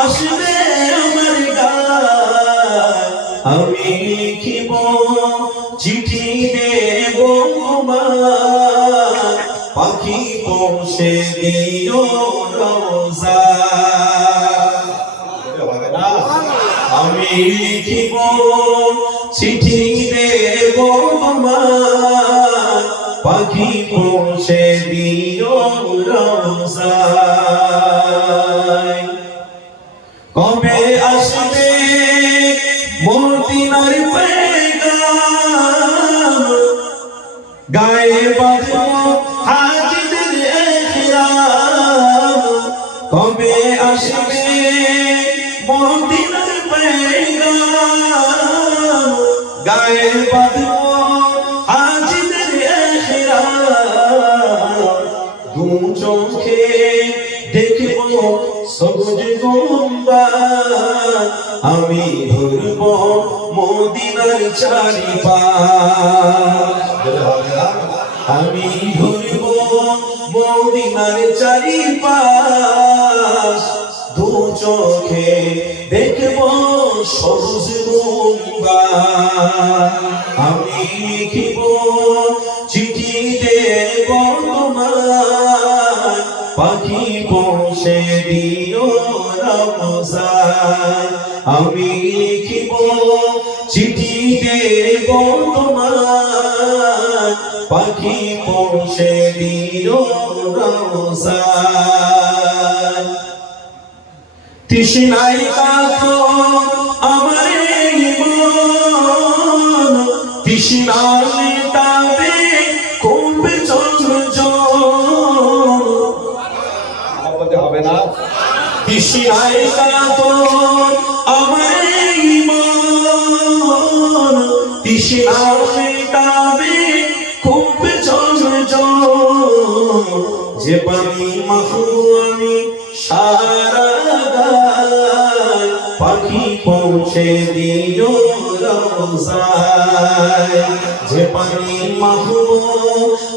আসলে আমার গায়। আমি লিখিব চিঠি দেব তোমায়, পাখি পৌঁছে দিও রোজা। হবে না? আমি লিখিব চিঠি দেব তোমার পাখি পৌঁছে দিও রওজায় কবে আসবে মদিনার পেগাম গায়ে বাঁধবো হাজিদের ইহরাম কবে আসবে মদিনার পেগাম গায়ে বাঁধবো হাজিদের ইহরাম দু চোখে দেখবো সবুজ গম্বুজ আমি ঘুরব মদিনার চারিপাশ আমি ঘুরব মদিনার চারিপাশ দু চোখে দেখব সবুজ গম্বুজ আমি লিখিব চিঠি দেব তোমার পাখি পৌঁছে দিও রওজায় আমি লিখিব চিঠি দেব তোমার পাখি পৌঁছে দিও রওজায় তৃষ্ণায় কাতর আমার এই মন তৃষ্ণা মেটাবে কমবে চঞ্চল হবে না তৃষ্ণায় কাতর আমার এই মন তৃষ্ণা মেটাবে কমবে চঞ্চল যে পানি মাখবো আমি সারা গায় পাখি পৌঁছে দিও রওজায় যে পানি মাখবো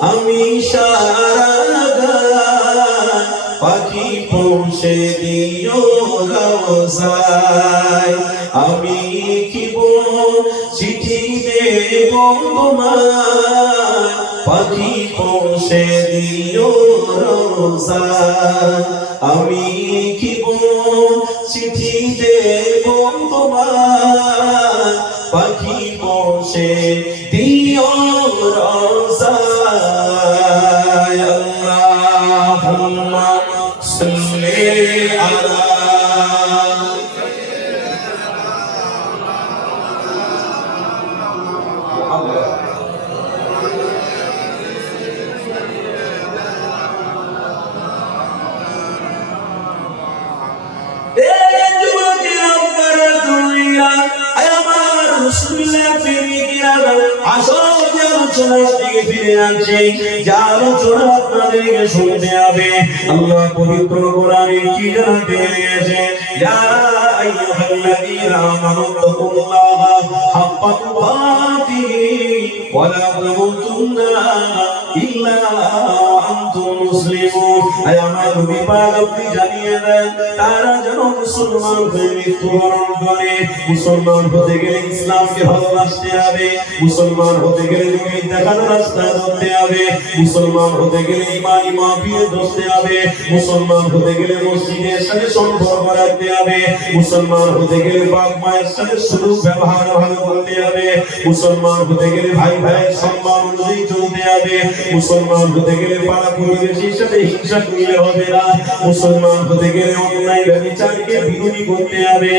আমি সারা গায় পাখি পৌঁছে দিও রওজায় আমি লিখিব চিঠি দেব তোমার পাখি পৌঁছে দিও রওজায় আমি লিখিব চিঠি দেব তোমার পাখি পৌঁছে দিও রওজায় আল্লাহুম্মা সাল্লি আলা আল্লাহ পবিত্র কোরআনে কি জানাতে দিয়েছে ইয়া আইয়ুহাল্লাযীনা আমানু তাকুল্লাহা হাক্কা তুকাতিহি ওয়া লা তামুতুন্না ইল্লা ওয়া আনতুম মুসলিমুন আয় আমার নবী পাক আপনি জানিয়ে দেন তারা যেন মুসলমান হয়ে মৃত্যুবরণ করে মুসলমান হতে গেলে ইসলামকে ভালোবাসতে হবে মুসলমান হতে গেলে নবীর দেখানো রাস্তা ধরতে হবে মুসলমান হতে গেলে ইমানি মাহফিলে বসতে হবে মুসলমান হতে গেলে মসজিদের সাথে সম্পর্ক রাখতে হবে মুসলমান হতে গেলে বাপ মায়ের সাথে সুলুক ব্যবহার ভালো করতে হবে মুসলমান হতে গেলে ভাই ভাইয়ের সম্মান অনুযায়ী চলতে হবে মুসলমান হতে গেলে পাড়া প্রতিবেশীর সাথে হিংসা করলে হবে না মুসলমান হতে গেলে অন্যায় ব্যভিচারকে বিরোধী করতে হবে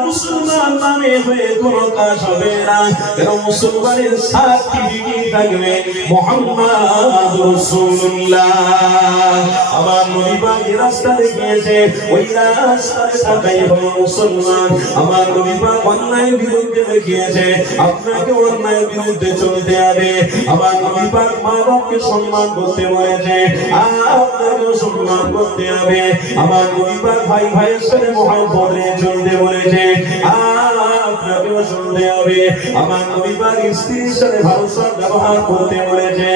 মুসলমান নামে হয়ে কোনো কাজ হবে না কারণ মুসলমানের সার্টিফিকেট থাকবে মুহাম্মদ রাসূলুল্লাহ আমার নবী পাক রাস্তা দেখিয়েছে ওই রাস্তায় থাকাই হলো মুসলমান আমার নবী পাক অন্যায়ের বিরুদ্ধে দেখিয়েছে আপনাকে অন্যায়ের বিরুদ্ধে চলতে হবে আমার নবী পাক মা বাপকে সম্মান করতে বলেছে আপনাকেও সম্মান করতে হবে আমার নবী পাক ভাই ভাইয়ের সাথে মহব্বত নিয়ে চলতে বলেছে আপনাকেও শুনতে হবে। আমার নবী পাক স্ত্রীর সাথে ভালো ব্যবহার করতে বলেছে,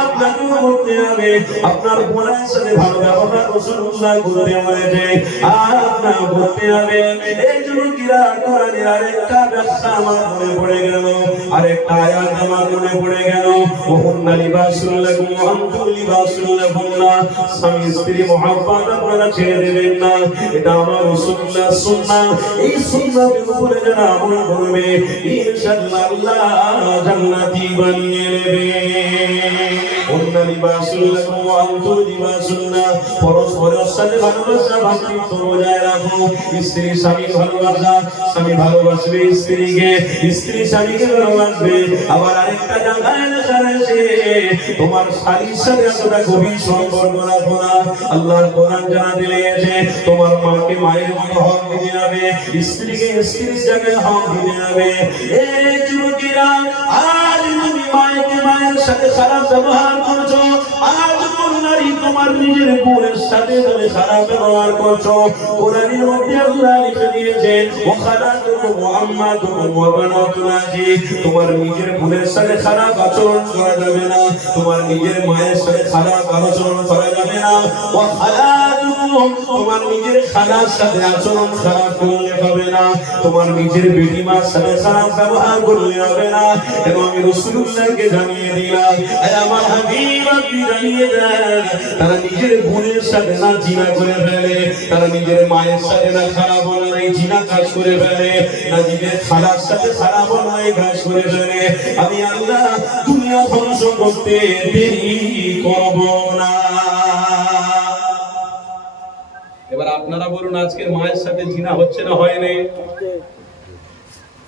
আপনাকেও করতে হবে। আপনার বোনের সাথে ভালো ব্যবহার রাসূলুল্লাহ করতে বলেছে, আপনাকেও করতে হবে। এই যুবকেরা কোরআনের আরেকটা ব্যাখ্যা আমার মনে পড়ে গেল, আরেকটা আয়াত আমার মনে পড়ে গেল। ওহুন্না লিবাসুল লাকুম ওয়া আনতুম লিবাসুল লাহুন্না। স্বামী স্ত্রী মহব্বত আপনারা ছেড়ে দেবেন না, এটা আমার রাসূলুল্লাহর সুন্নাহ। এই সুন্নাতের উপরে যারা আমল করবে ইনশাআল্লাহ আল্লাহ জান্নাতি বানিয়ে নেবে। ওহুন্না লিবাসুল লাকুম ওয়া আনতুম লিবাসুল লাহুন্না। পরস্পরের সাথে ভালোবাসা ভাতৃত্ব বজায় রাখো। স্ত্রী স্বামীর ভালোবাসা, স্বামী ভালোবাসবে স্ত্রীকে, স্ত্রী স্বামীকে ভালোবাসবে। আবার আরেকটা জায়গায় লেখা রয়েছে তোমার স্বামীর সাথে এতটা গভীর সম্পর্ক রাখো না। আল্লাহর কোরআন জানা দিয়েছে তোমার মাকে মায়ের মতো হক দিতে হবে, স্ত্রীকে স্ত্রীর জায়গায় হক দিতে হবে। এই যুবকেরা আজ তুমি মাকে মায়ের সাথে খারাপ ব্যবহার করছো, আজ কোন নারী তোমার নিজের বোনের সাথে তুমি খারাপ ব্যবহার করছো। কোরআনের মধ্যে আল্লাহ লিখে দিয়েছে ওয়াখালাতুকুম ওয়া আম্মাতুকুম ওয়া বানাতুনাজি। তোমার নিজের বোনের সাথে খারাপ আচরণ করা যাবে না, তোমার নিজের মায়ের সাথে খারাপ আচরণ করা যাবে না। ওয়াখালাতুকুম তোমার নিজের খালার সাথে আচরণ খারাপ করলে হবে না, তোমার নিজের বেটিমার সাথে খারাপ ব্যবহার করলে হবে না। এবং আমি রাসূলুল্লাহকে জানিয়ে দিলাম, আয় আমার হাবিব আপনি জানিয়ে দেন, তারা নিজের বোনের সাথে না জিনা করে ফেলে, তারা নিজের মায়ের সাথে না খারাপ অন্যায় জিনা কাজ করে ফেলে, না নিজের খালার সাথে খারাপ অন্যায় কাজ করে ফেলে, আমি আল্লাহ দুনিয়া ধ্বংস করতে দেরি করব না। এবার আপনারা বলুন আজকের মায়ের সাথে জিনা হচ্ছে না হয়নি?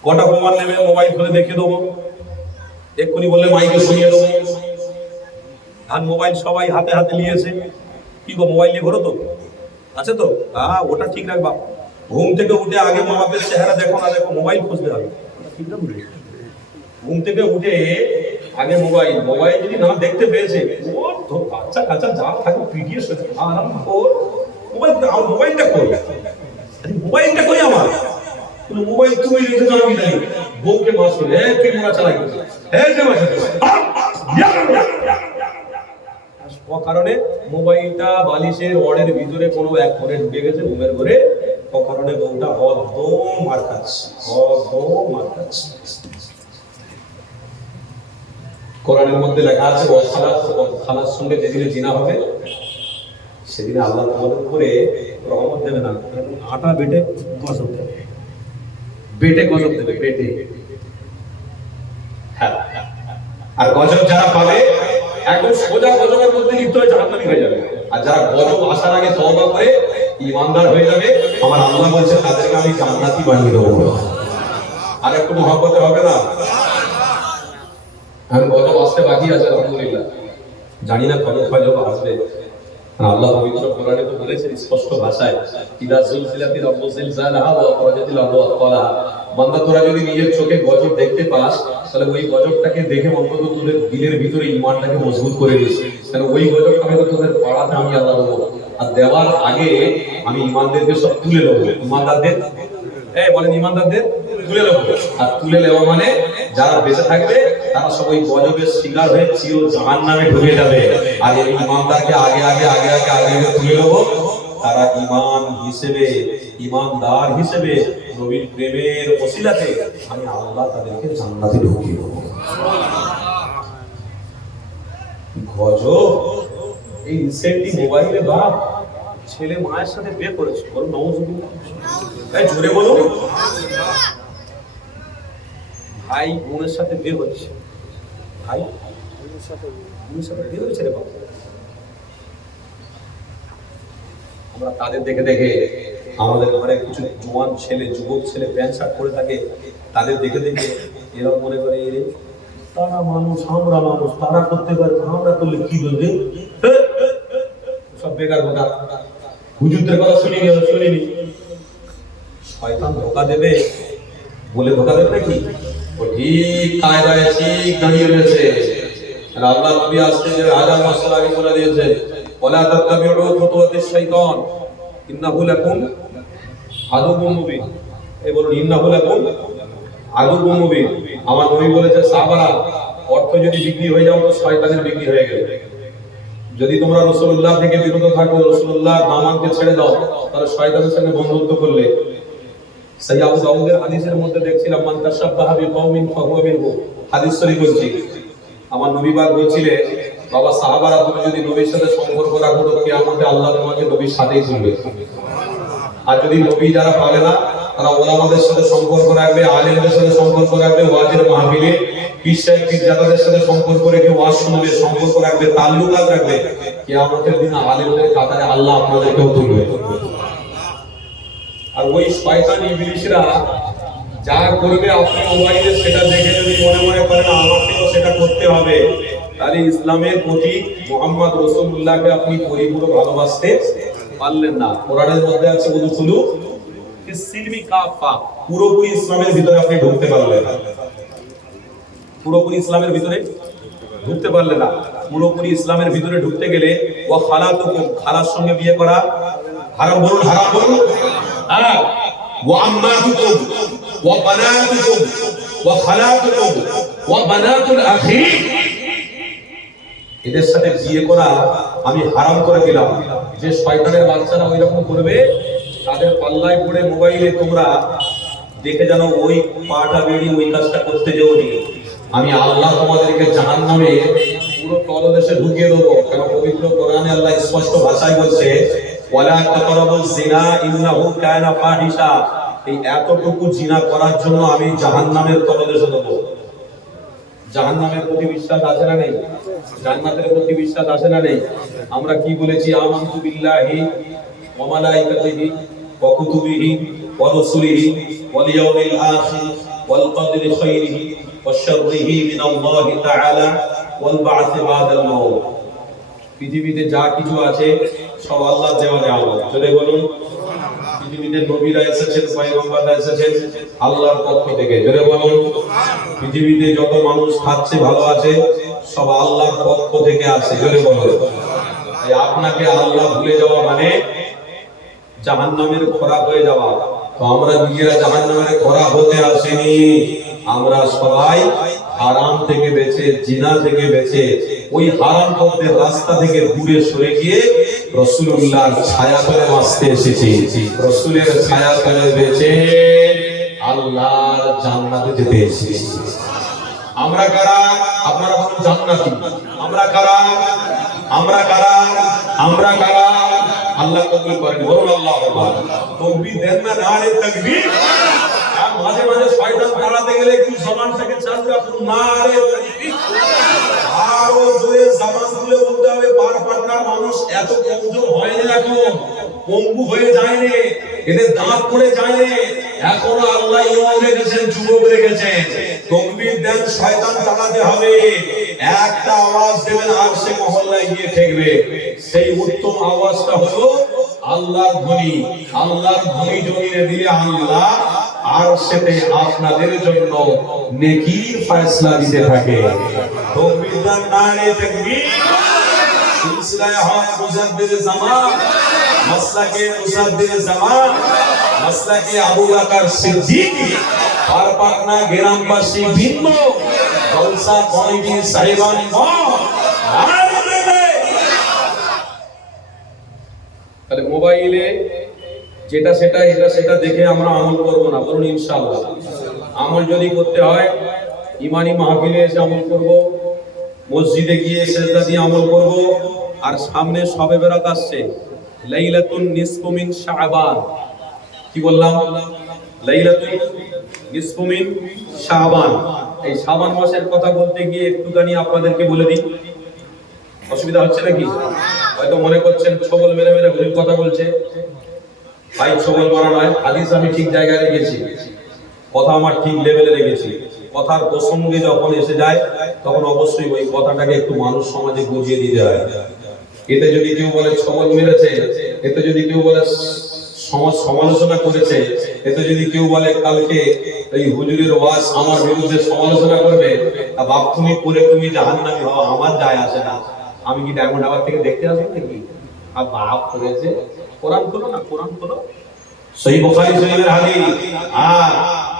কটা প্রমাণ নেবে? মোবাইল খুলে দেখিয়ে দেবো, এক্ষুনি বললে মাইকে শুনিয়ে দেবো। আর মোবাইল সবাই হাতে হাতে নিয়েছে, কি গো মোবাইল নিয়ে ঘোরো তো? আছে তো? হ্যাঁ, ওটা ঠিক রাখবা। ঘুম থেকে উঠে আগে মা বাপের চেহারা দেখো না দেখো, মোবাইল খুঁজতে হবে। ঠিক না? ঘুম থেকে উঠে আগে মোবাইল, মোবাইল যদি না দেখতে পেয়েছে ওর তো বাচ্চা কাচ্চা যা থাকে পিটিয়ে সোজা আরাম ওর মোবাইল, মোবাইলটা কই? মোবাইলটা কই আমার? মোবাইল তুমি রেখে যাও কি জানি, বউকে মাস করে কে মোড়া চালাই ও কারণে মোবাইলটা বালিশের ওয়ার্ডের ভিতরে কোনো এক ঘরে ঢুকে গেছে ঘুমের ঘরে, ও কারণে বউটা একদম মার খাচ্ছে, একদম মার খাচ্ছে। কোরআনের মধ্যে লেখা আছে খালার সঙ্গে যেদিনে জিনা হবে সেদিনে আল্লাহ তোমাদের উপরে রহমত দেবে না, আটা বেটে গজব দেবে, বেটে গজব দেবে, বেটে। হ্যাঁ, আর গজব যারা পাবে একদম সোজা গজবের মধ্যে লিপ্ত হয়ে জাহান্নামী হয়ে যাবে। আর যারা গজব আসার আগে তওবা করে ঈমানদার হয়ে যাবে, আমার আল্লাহ বলছে তাদেরকে আমি জান্নাতি বানিয়ে দেবো। আর একটু মহব্বতে হবে না? আর গজব আসতে বাকি আছে আলহামদুলিল্লাহ, জানি না কবে গজব আসবে। আল্লাহ পবিত্র কোরআনে তো বলেছেন স্পষ্ট ভাষায়, ইদা যুলজিলাতিল আরদু জিলজালাহা ওয়া আখরাজাতিল আরদু আথকালাহা। বান্দা তোরা যদি নিজের চোখে গজব দেখতে পাস, তাহলে ওই গজবটাকে দেখে অন্তত তোদের দিলের ভিতরে ঈমানটাকে মজবুত করে দিস, কারণ ওই গজবটা হয়তো তোদের পাড়াতে আমি আল্লাহ দেবো, আর দেওয়ার আগে আমি ঈমানদেরকে সব তুলে নেবো। ঈমানদারদের বলেন ঈমানদারদের তুলে নেবো, আর তুলে নেওয়া মানে যারা বেঁচে থাকবে তারা সবাই গজবের শিকার হয়ে চির জাহান্নামে ঢুকে যাবে। আর এই ঈমানদারকে আগে আগে আগে আগে আগে তুলে নেবো, তারা ঈমান হিসেবে, ঈমানদার হিসেবে নবীর প্রেমের ওসিলাতে আমি আল্লাহ তাদেরকে জান্নাতে ঢুকিয়ে দেবো। গজব এই রিসেন্টলি মোবাইলে বাপ ছেলে মায়ের সাথে বিয়ে করেছে, বলো নওয়াজুবিল্লাহ, এই জোরে বলো। ভাই বোনের সাথে বিয়ে হচ্ছে, ভাই বোনের সাথে বিয়ে হয়েছে রে বাবা। আমরা তাদের দেখে দেখে আমাদের ঘরে কিছু জোয়ান ছেলে, যুবক ছেলে প্যান্ট শার্ট পরে থাকে, তাদের দেখে দেখে এরা মনে করে এরে তারা মানুষ, আমরা মানুষ, তারা করতে পারে, আমরা করলে কি বলবে? সব বেকার কথা, হুজুরদের কথা শুনিনি, শুনিনি। শয়তান ধোকা দেবে বলে ধোকা দেবে নাকি? ও ঠিক কায়দায় ঠিক দাঁড়িয়ে রয়েছে। আর আল্লাহ নবী আজকে যে হাজার বছর আগে বলে দিয়েছে, ওয়ালা তাত্তাবিউ খুতুওয়াতিশ শাইতান ইন্নাহু লাকুম আদুউম মুবিন। এই বলুন ইন্নাহু লাকুম আদুউম মুবিন। আমার নবী বলেছে সাহাবারা, অর্থ যদি বিক্রি হয়ে যাও তো শয়তানের বিক্রি হয়ে গেল। যদি তোমরা রাসূলুল্লাহ থেকে বিরত থাকো, রাসূলুল্লাহ নামাজকে ছেড়ে দাও, তাহলে শয়তানের সঙ্গে বন্ধুত্ব করলে। সহিহ আবু দাউদের হাদিসের মধ্যে দেখছিলাম মান তাশাব্বাহা বিকওমিন ফাহুয়া মিনহু, হাদিস শরীফ বলছি। আমার নবী পাক বলছিলেন, বাবা সাহাবারা, তুমি যদি নবীর সাথে সম্পর্ক রাখো তো কিয়ামতে আল্লাহ তোমাকে নবীর সাথেই তুলবে। আর যদি নবী যারা পাবে না, তারা ওলামাদের সাথে সম্পর্ক রাখবে, আলেমদের সাথে সম্পর্ক রাখবে, ওয়াজের মাহফিলে পীর সাহেব পীরজাদাদের সাথে সম্পর্ক রেখে ওয়াজ শুনবে, সম্পর্ক রাখবে, তাল্লুকাত রাখবে, কিয়ামতের দিন আলেমদের কাতারে আল্লাহ আপনাদেরকেও তুলবে। আর ওই শয়তান ইবলিশরা যা করবে আপনি মোবাইলে সেটা দেখে যদি মনে মনে করেন আমাকেও সেটা করতে হবে, তাহলে ইসলামের প্রতি মুহাম্মদ রাসূলুল্লাহকে আপনি পরিপূর্ণ ভালোবাসতে পারলেন না। কোরআনের মধ্যে আছে উদখুলু ফিস-সিলমি কাফা, পুরোপুরি ইসলামের ভিতরে আপনি ঢুকতে পারলেন না। পুরোপুরি ইসলামের ভিতরে ঢুকতে পারলেন না। পুরোপুরি ইসলামের ভিতরে ঢুকতে গেলে ওয়া খালাতুকুম, খালার সঙ্গে বিয়ে করা হারাম। বলুন হারাম বলুন। আর ওয়া আম্মাতুকুম ওয়া বানাতুকুম ওয়া খালাতুকুম ওয়া বানাতুল আখি, এদের সাথে বিয়ে করা আমি হারাম করে দিলাম। যে শয়তানের বাচ্চারা ওইরকম করবে, তাদের পাল্লায় পড়ে মোবাইলে তোমরা দেখে জানো ওই পাটা বেরিয়ে ওই কাজটা করতে যাওনি। আমি আল্লাহ তোমাদেরকে জাহান্নামে পুরো তলদেশে ঢুকিয়ে দেবো। কারণ পবিত্র কোরআনে আল্লাহ স্পষ্ট ভাষায় বলছে ওয়ালা তাকরাবুজ জিনা ইন্নাহু কানা ফাহিশা, এই এতটুকু জিনা করার জন্য আমি জাহান্নামের তলদেশে দেবো। জাহান্নামের প্রতি বিশ্বাস আছে না নেই? জান্নাতের প্রতি বিশ্বাস আছে না নেই? আমরা কি বলেছি? আমানতু বিল্লাহি ওয়া মালাইকাতিহি ওয়া কুতুবিহি ওয়া রাসূলিহি ওয়াল ইয়াউমিল আখির ওয়াল কদরি খাইরিহি ওয়া শাররিহি মিনাল্লাহি তাআলা ওয়াল বা'থি বা'দাল মাউত। পৃথিবীতে যা কিছু আছে সব আল্লাহর দেওয়া নিয়ামত। চলে বলুন, পৃথিবীতে নবীরা এসেছেন, পয়গম্বররা এসেছেন আল্লাহর পক্ষ থেকে। জোরে বলুন। পৃথিবীতে যত মানুষ খাচ্ছে ভালো আছে সব আল্লাহর পক্ষ থেকে আছে। জোরে বলুন। তাই আপনাকে আল্লাহ ভুলে যাওয়া মানে জাহান্নামের খোরাক হয়ে যাওয়া। তো আমরা নিজেরা জাহান্নামের খোরাক হতে আসেনি, আমরা সবাই হারাম থেকে বেঁচে, জিনা থেকে বেঁচে, ওই হারাম পথের রাস্তা থেকে দূরে সরে গিয়ে রাসূলুল্লাহর ছায়া তলে বাঁচতে এসেছি। রাসূলের ছায়া তলে বেঁচে আল্লাহর জান্নাতে যেতে এসেছি। আমরা কারা? আপনারা বলুন জান্নাতি। আমরা কারা? আমরা কারা? আমরা কারা? আল্লাহ কবুল করেন। বলুন আল্লাহু আকবার। তাকবীর দেন না, নারে তাকবীর। আর মাঝে মাঝে শয়তান তাড়াতে গেলে একটু জবানটাকে চালু রাখুন, নারে তাকবীর। আরো জোরে জবান খুলে বলতে হবে। পার পাটনার মানুষ এত কমজোর হয়নি, এখন পঙ্গু হয়ে যায়নি, এদের দাঁত পড়ে যায়নি, এখনো আল্লাহ ইমাম রেখেছেন, যুবক রেখেছেন। তাকবীর দেন, শয়তান তাড়াতে হবে। একটা আওয়াজ দেবেন আর সে মহল্লায় গিয়ে ঠেকবে। সেই উত্তম আওয়াজটা হলো আল্লাহর ধ্বনি। আল্লাহর ধ্বনি জমিনে দিলে আল্লাহ আর সেতে আপনাদের জন্য নেকির ফয়সালা দিতে থাকে। তাকবীর দেন, নারে তাকবীর। সিলসিলায়ে হক মুজাদ্দিদ জামান, মাসলাকে মুজাদ্দিদ জামান, মাসলাকে আবু বকর সিদ্দিক, পারপাটনা গ্রামবাসী ভিন্ন জলসা কমিটি সাহেবান তাহলে মোবাইলে যেটা সেটা এটা সেটা দেখে আমরা আমল করব না। বলুন ইনশাআল্লাহ। আমল যদি করতে হয় ইমানি মাহফিলে এসে আমল করব, মসজিদে গিয়ে সেজদা দিয়ে আমল করব। আর সামনে শবে বরাত আসছে, লাইলাতুন নিসফু মিন শাবান। কি বললাম? লাইলাতুন নিসফু মিন শাবান। এই শাবান মাসের কথা বলতে গিয়ে একটুখানি আপনাদেরকে বলে দিই, অসুবিধা হচ্ছে নাকি? হয়তো মনে করছেন ছবল মেরে মেরে হুজুর কথা বলছে। ভাই ছবল মারা নয়, হাদিস আমি ঠিক জায়গায় রেখেছি, কথা আমার ঠিক লেভেলে রেখেছি। কথার প্রসঙ্গে যখন এসে যায় তখন অবশ্যই ওই কথাটাকে একটু মানুষ সমাজে বুঝিয়ে দিতে হয়। এতে যদি কেউ বলে ছবল মেরেছে, এতে যদি কেউ বলে সমাজ সমালোচনা করেছে, এতে যদি কেউ বলে কালকে এই হুজুরের ওয়াজ আমার বিরুদ্ধে সমালোচনা করবে, তা বাপ তুমি করে তুমি জাহান্নামী হও, আমার যায় আসে না। আমি কি ডায়মন্ড হারবার থেকে দেখতে আসবো নাকি? আর বাপ করেছে। কোরআন খোলো না, কোরআন খোলো। সহিহ বুখারী শরীফের হাদিস।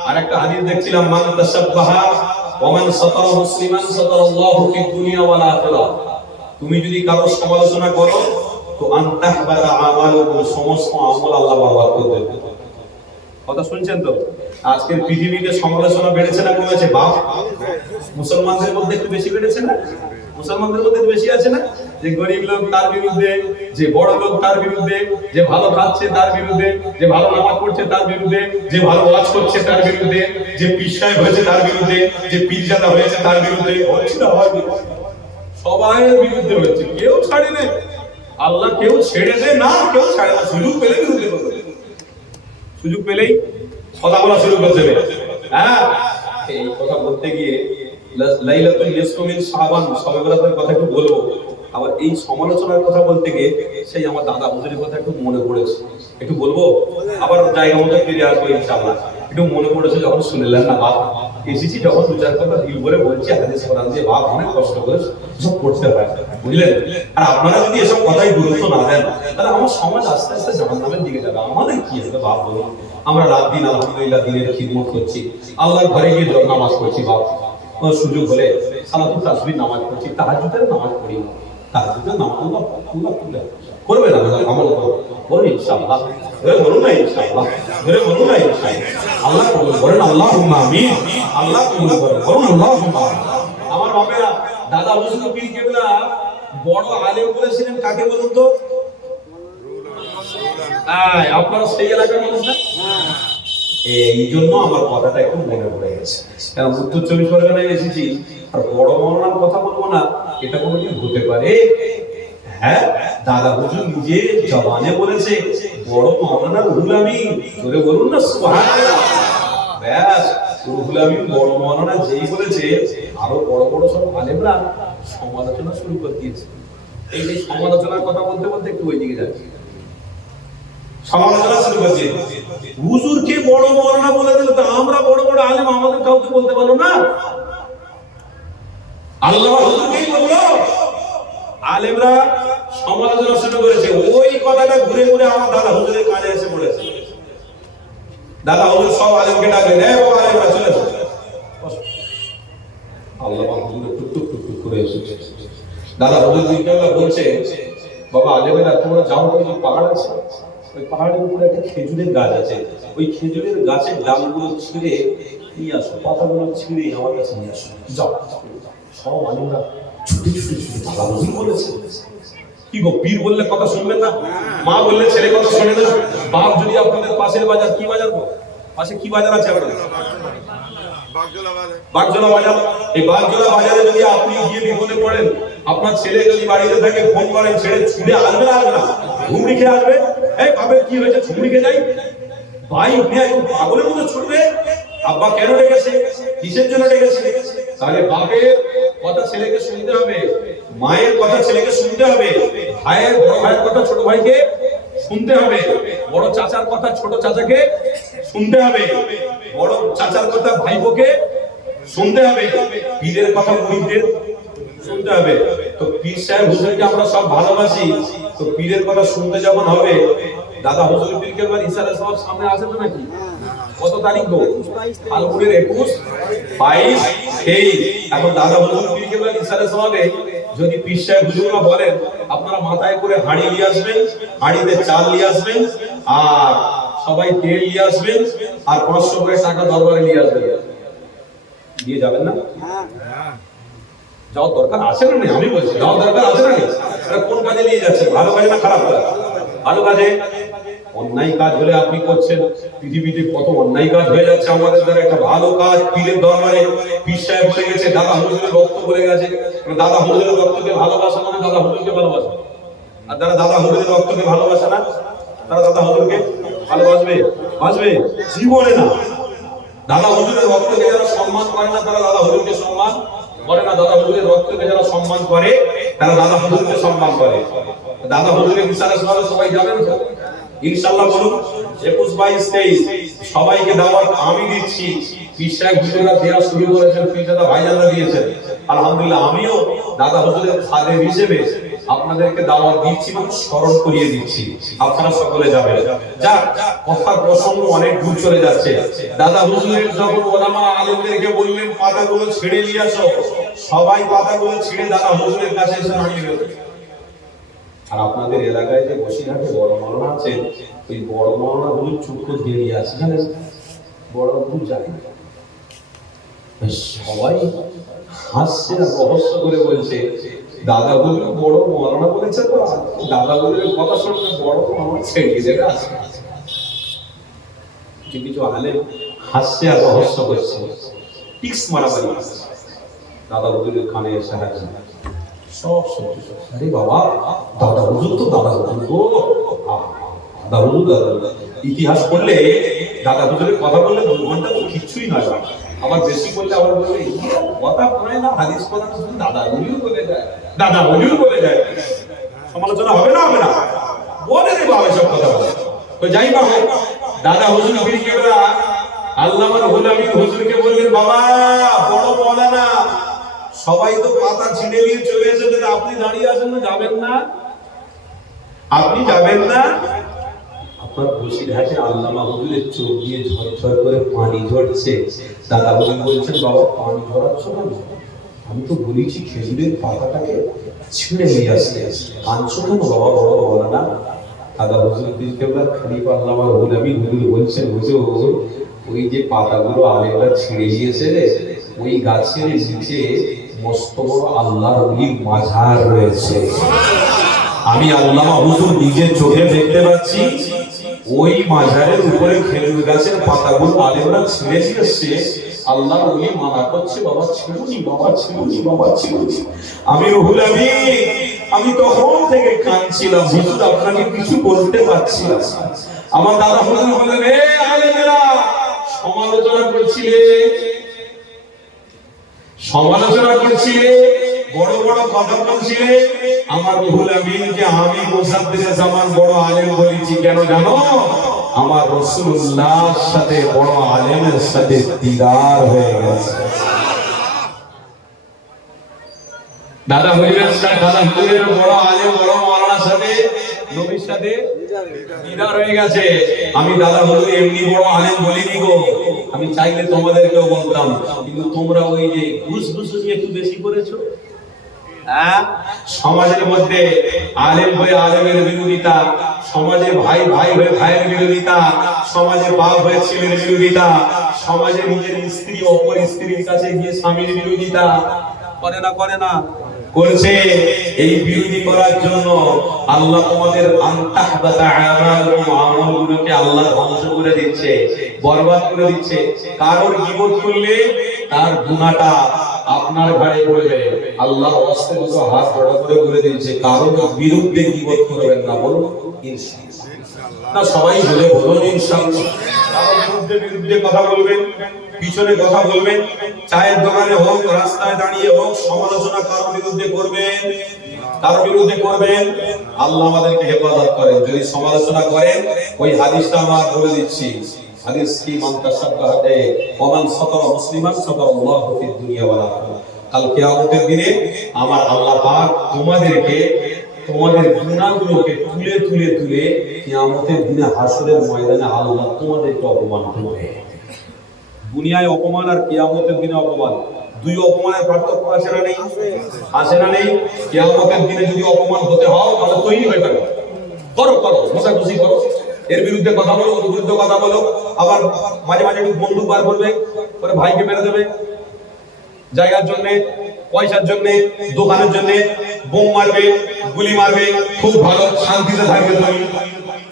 আর একটা হাদিস দেখছিলাম, মান তাসাব্বাহা ওয়া মান সাতারা মুসলিমান সাতারাল্লাহু ফিদ দুনিয়া ওয়াল আখিরাহ। তুমি যদি কারো সমালোচনা করো তো আনতাহবাতা আমালুকুম, সমস্ত আমল আল্লাহ বরবাদ করে দেবে। কথা শুনছেন তো? আজকের পৃথিবীতে সমালোচনা বেড়েছে না কমেছে? বাপ, মুসলমানদের মধ্যে একটু বেশি বেড়েছে না? মুসলমানদের মধ্যে বেশি আছে না? যে গরিব লোক তার বিরুদ্ধে, যে বড় লোক তার বিরুদ্ধে, যে ভালো খাচ্ছে তার বিরুদ্ধে, যে ভালো নামাজ পড়ছে তার বিরুদ্ধে, যে ভালো ওয়াজ করছে তার বিরুদ্ধে, যে পীর সাহেব হয়েছে তার বিরুদ্ধে, যে পীরজাদা হয়েছে তার বিরুদ্ধে। হচ্ছে না? হয় সবাই বিরুদ্ধে হচ্ছে, কেউ ছাড়ে না। আল্লাহ কেউ ছেড়ে দেয় না, কেউ ছাড়ে না। সুযোগ পেলে বিরুদ্ধে করবে, সুযোগ পেলেই কথা বলা শুরু করে দেবে। এই কথা বলতে গিয়ে লাইলাতুল নিসফু মিন শাবান, শবে বরাতের কথা একটু বলবো। আবার এই সমালোচনার কথা বলতে গিয়ে সেই আমার দাদা হুজুরের কথা একটু মনে পড়েছে, একটু বলবো। আবার জায়গা মতো ফিরে আসবো ইনশাআল্লাহ। একটু মনে পড়েছে যখন শুনলেন না বাপ, এসেছি যখন দু চার কথা দিল করে বলছি হাদিস কোরআন দিয়ে, বাপ অনেক কষ্ট করে সব করতে হয়, বুঝলেন? আর আপনারা যদি এসব কথাই গুরুত্ব না দেন তাহলে আমার সমাজ আস্তে আস্তে জাহান্নামের দিকে যাবে। আমাদের কি হবে বাপ বলুন? আমরা রাত দিন আলহামদুলিল্লাহ দিনের খিদমত করছি, আল্লাহর ঘরে গিয়ে নামাজ পড়ছি বাপ, সুযোগ হলে সালাতুল তাসবিহ নামাজ পড়ছি, তাহাজ্জুদের নামাজ পড়ি, তাহাজ্জুদের নামাজ আল্লাহ করবে না আমল করবে ইনশাআল্লাহ। ধরে বলুন না ইনশাআল্লাহ, ধরে বলুন না ইনশাআল্লাহ। আল্লাহ কবুল করেন, আল্লাহুম্মা আমিন। আল্লাহ কবুল করেন, বলুন আল্লাহুম্মা। আমার বাপেরা দাদা হুজুর পীর কেবলা বড় আলেম বলেছিলেন কাকে বলুন তো? আপনারা সেই এলাকার মানুষ না? এই জন্য আমার কথাটা একটু মনে পড়ে গেছে। কারণ উত্তর চব্বিশ পরগনায় এসেছি আর বড় মৌলানার কথা বলবো না, এটা কোনোদিন হতে পারে? হ্যাঁ, দাদা হুজুর নিজে জবানে বলেছে বড় মৌলানার রুহুল আমিন। জোরে বলুন না সুবহানাল্লাহ। ব্যাস, রুহুল আমিন বড় মৌলানা যেই বলেছে, আরো বড় বড় সব আলেমরা সমালোচনা শুরু করে দিয়েছে। এই যে সমালোচনার কথা বলতে বলতে একটু ওই দিকে যাচ্ছি। সমালোচনা শুরু করছে, হুজুরকে বড় মৌলানা বলে দিল, তো আমরা বড় বড় আলেম আমাদের কাউকে বলতে পারলো না? আল্লাহ হুজুরকেই বললো। আলেমরা সমালোচনা শুরু করেছে, ওই কথাটা ঘুরে ঘুরে আমার দাদা হুজুরের কানে এসে পড়েছে। দাদা হুজুর সব আলেমকে ডাকলেন, হ্যাঁ বাবা আলেমরা চলে এসো। আল্লাহ হুজুর টুক টুক টুক টুক করে এসেছে। দাদা হুজুর বলছে, বাবা আলেমেরা তোমরা যাও, ওই যে পাহাড় আছে, ওই পাহাড়ের উপরে একটা খেজুরের গাছ আছে, ওই খেজুরের গাছের ডালগুলো ছিঁড়ে নিয়ে আসো, পাতাগুলো ছিঁড়ে আমার কাছে নিয়ে আসো। যাও। সব আলেমরা ছুটে ছুটে ছুটে দাদা হুজুর বলেছে। কি গো, পীর বললে কথা শুনবেন না? মা বললে ছেলে কথা শোনে না? বাপ যদি আপনাদের পাশের বাজার, কি বাজার গো? পাশে কি বাজার আছে আপনাদের? বাগজোলা বাজার। এই বাগজোলা বাজারে যদি আপনি গিয়ে বিপদে পড়েন, আপনার ছেলে যদি বাড়িতে থাকে, ফোন করেন, ছেড়ে ছুটে আসবে না? আসবে না? ঘুমড়ি খেয়ে আসবে। এই বাপের কি হয়েছে, ছুমড়ি খেয়ে যাই। ভাই একদম পাগলের মতো ছুটবে, আব্বা কেন ডেকেছে, কিসের জন্য ডেকেছে? তাহলে বাপের কথা ছেলেকে শুনতে হবে, মায়ের কথা ছেলেকে শুনতে হবে, ভাইয়ের বড় ভাইয়ের কথা ছোট ভাইকে শুনতে হবে, বড় চাচার কথা ছোট চাচাকে শুনতে হবে, বড় চাচার কথা ভাইপোকে শুনতে হবে, পীরের কথা মুরিদদের শুনতে হবে। তো পীর সাহেব হুজুরকে আমরা সব ভালোবাসি, তো পীরের কথা শুনতে যখন হবে, দাদা হুজুর পীর কেবলা ইশারা সব সামনে আসে তো নাকি? কত তারিখ গো? ফাল্গুনের 21, 22, 23। এখন দাদা হুজুর পীর কেবলা ইশারা সবে যদি পীর সাহেব হুজুররা বলেন, আপনারা মাথায় করে হাঁড়ি নিয়ে আসবেন, হাঁড়িতে চাল নিয়ে আসবেন, আর সবাই তেল নিয়ে আসবেন, আর 500 করে টাকা দরবারে নিয়ে আসবেন। দিয়ে যাবেন না? যাওয়ার দরকার আছে না? আমি বলছি যাওয়ার দরকার আছে না? কোন কাজে নিয়ে যাচ্ছেন? ভালো কাজে না খারাপ কাজ? ভালো কাজে। অন্যায় কাজ হলে আপনি করছেন, পৃথিবীতে কত অন্যায় কাজ হয়ে যাচ্ছে আমাদের দ্বারা। একটা ভালো কাজ পীরের দরবারে পীর সাহেব বলে গেছে, দাদা হুজুরের রক্ত বলে গেছে, দাদা হুজুরের রক্তকে ভালোবাসা মানে দাদা হুজুরকে ভালোবাসা। আর যারা দাদা হুজুরের রক্তকে ভালোবাসে না, তারা দাদা হুজুরকে ভালোবাসবে? বাসবে জীবনে না। দাদা হুজুরের রক্তকে যারা সম্মান করে না, তারা দাদা হুজুরকে সম্মান করে না। দাদা হুজুরের রক্তকে যারা সম্মান করে, তারা দাদা হুজুরকে সম্মান করে। দাদা হুজুরের ইশারা শোনালে সবাই যাবেন তো ইনশাআল্লাহ? বলুন 21, 22, 23 সবাইকে দাওয়াত আমি দিচ্ছি। পীর সাহেব হুজুররা দেওয়া শুরু করেছেন, পীরজাদা ভাইজানরা দিয়েছেন। আলহামদুলিল্লাহ, আমিও দাদা হুজুরের খাদেম হিসেবে আপনাদেরকে দাওয়াত দিচ্ছি না, স্মরণ করিয়ে দিচ্ছি, আপনারা সকলে যাবেন। যা কথা প্রসঙ্গ অনেক দূর চলে যাচ্ছে। দাদা হুজুরের যখন ওলামা আলেমদেরকে বললেন পাতাগুলো ছিঁড়ে নিয়ে আসো, সবাই পাতাগুলো ছিঁড়ে দাদা হুজুরের কাছে এসে দাঁড়িয়ে গেল। আর আপনাদের এলাকায় যে বসিরহাটে বড় মাওলানা আছেন, ওই বড় মাওলানা হুজুর চুপ দিয়ে নিয়ে আসে, জানেন, বড় হুজুর জানে। সবাই হাসছে আর রহস্য করে বলছে, দাদা হুজুর বড় মাওলানা বলেছে তো, দাদা হুজুরের কথা শুনলে বড় তো আমার ছেড়ে দেবে। আছে কিছু কিছু আলেম হাসছে আর রহস্য করছে, টিক্স মারামারি। দাদা হুজুরের কানে এসে হাসছে, সব সত্যি। আরে বাবা, দাদা হুজুর তো দাদা হুজুর গো, দাদা হুজুর দাদা। ইতিহাস পড়লে দাদা হুজুরের কথা বললে 2 ঘন্টা তো কিছুই নয়, আবার বেশি বললে আবার বলবে কথা পড়ে না, হাদিস কথা শুধু দাদা হুজুর বলে যায়, দাদা হুজুর বলে যায়। সমালোচনা হবে না? হবে না? বলে রে বাবা সব কথা বলে। তো যাই বাবা, দাদা হুজুর ফিরিকেরা আল্লামা রুহুল আমিন হুজুরকে বললেন, বাবা বড় মাওলানা সবাই তো পাতা ছিঁড়ে নিয়ে চলে এসেছে, আপনি দাঁড়িয়ে আছেন না, যাবেন না? আপনি যাবেন না? আপনার বসিরহাটে আল্লামা হুজুরের চোখ দিয়ে ঝরঝর করে পানি ঝরছে। দাদা হুজুর বলছেন, বাবা পানি ঝরাচ্ছ না? আমি তো বলেছি খেজুরের পাতাটাকে ছিঁড়ে নিয়ে আসতে। কাঁদছো কেন বাবা বড় মাওলানা? দাদা হুজুর কেবলা খলিফা আল্লামা রুহুল আমিন হুজুর বলছেন, হুজুর ওই যে পাতাগুলো আলেমরা ছিঁড়ে নিয়েছে, ওই গাছের নিচে মস্ত বড় আল্লাহর ওলির মাজার রয়েছে। আমি আল্লামা হুজুর নিজের চোখে দেখতে পাচ্ছি, ওই মাজারের উপরে খেজুর গাছের পাতাগুলো আলেমরা ছিঁড়ে নিয়েছে। আল্লাহর ওলি মানা করছে, বাবা ছিঁড়ুনি, বাবা ছিঁড়ুনি, বাবা ছিঁড়ুনি। আমি রুহুল আমিন, আমি তখন থেকে কাঁদছিলাম, হুজুর আপনাকে কিছু বলতে পারছি না। আমার দাদা হুজুর বললেন, হে আলেমেরা, সমালোচনা করছিলে, সমালোচনা করছিলে, বড় বড় কথা বলছিলে। আমার রুহুল আমিনকে আমি মুসাদ্দিরে জামান বড় আলেম বলেছি, কেন জানো? আমার রাসূলুল্লাহর সাথে বড় আলেমের সাথে দিদার হয়ে গেছে। দাদা হুজুরের বড় আলেম বড় মাওলানার সাথে নবীর সাথে দিদার হয়ে গেছে। আমি দাদা হুজুর এমনি বড় আলেম বলিনি গো, আমি চাইলে তোমাদেরকেও বলতাম, কিন্তু তোমরা ওই যে ঘুষঘুষি একটু বেশি করেছো। সমাজের মধ্যে আলেম হয়ে আলেমের বিরোধিতা, সমাজে ভাই ভাই হয়ে ভাইয়ের বিরোধিতা, সমাজে বাপ হয়ে ছেলের বিরোধিতা, সমাজে নিজের স্ত্রী অপর স্ত্রীর কাছে গিয়ে স্বামীর বিরোধিতা করে না? করে না? করছে। এই বিরোধী করার জন্য আল্লাহ তোমাদের আনতাহবাতা আমালুকুম, আমলগুলোকে আল্লাহ ধ্বংস করে দিচ্ছে, বরবাদ করে দিচ্ছে। কারোর গীবত করলে তার গুনাহটা আপনার ঘাড়ে পড়বে। আল্লাহর ওয়াস্তে দুটো হাত জোড়া করে বলে দিয়েছে, কারোর বিরুদ্ধে গীবত করবেন না। বলুন ইনশাআল্লাহ। না সবাই বলে বলুন ইনশাআল্লাহ। কারোর বিরুদ্ধে কথা বলবেন, পিছনে কথা বলবেন, চায়ের দোকানে হোক, রাস্তায় দাঁড়িয়ে হোক, সমালোচনা কারোর বিরুদ্ধে করবেন, কারোর বিরুদ্ধে করবেন। আল্লাহ আমাদেরকে হেফাজত করেন। যদি সমালোচনা করেন, ওই হাদিসটা আমরা বলে দিচ্ছি, হাদিস কি, মান তাসাব্বাহা ওয়া মান সাতারা মুসলিমান সাতারাল্লাহু ফিদ দুনিয়া ওয়াল আখিরাহ। কাল কিয়ামতের দিনে আমার আল্লাহ পাক তোমাদেরকে, তোমাদের গুনাহগুলোকে তুলে তুলে তুলে কিয়ামতের দিনে হাসরের ময়দানে আল্লাহ তোমাদেরকে অপমান করবে। দুনিয়ায় অপমান আর কিয়ামতের দিনে অপমান, দুই অপমানের পার্থক্য আছে না নেই? আছে না নেই? কিয়ামতের দিনে যদি অপমান হতে হয় তাহলে তৈরি হয়ে যাবে, করো করো, ঘুষাঘুষি করো, এর বিরুদ্ধে কথা বলো, ওর বিরুদ্ধে কথা বলো। আবার মাঝে মাঝে একটু বন্দুক বার করবে, পরে ভাইকে মেরে দেবে, জায়গার জন্য, পয়সার জন্য, দোকানের জন্য বোম মারবে, গুলি মারবে, খুব ভালো শান্তিতে থাকবে তুমি।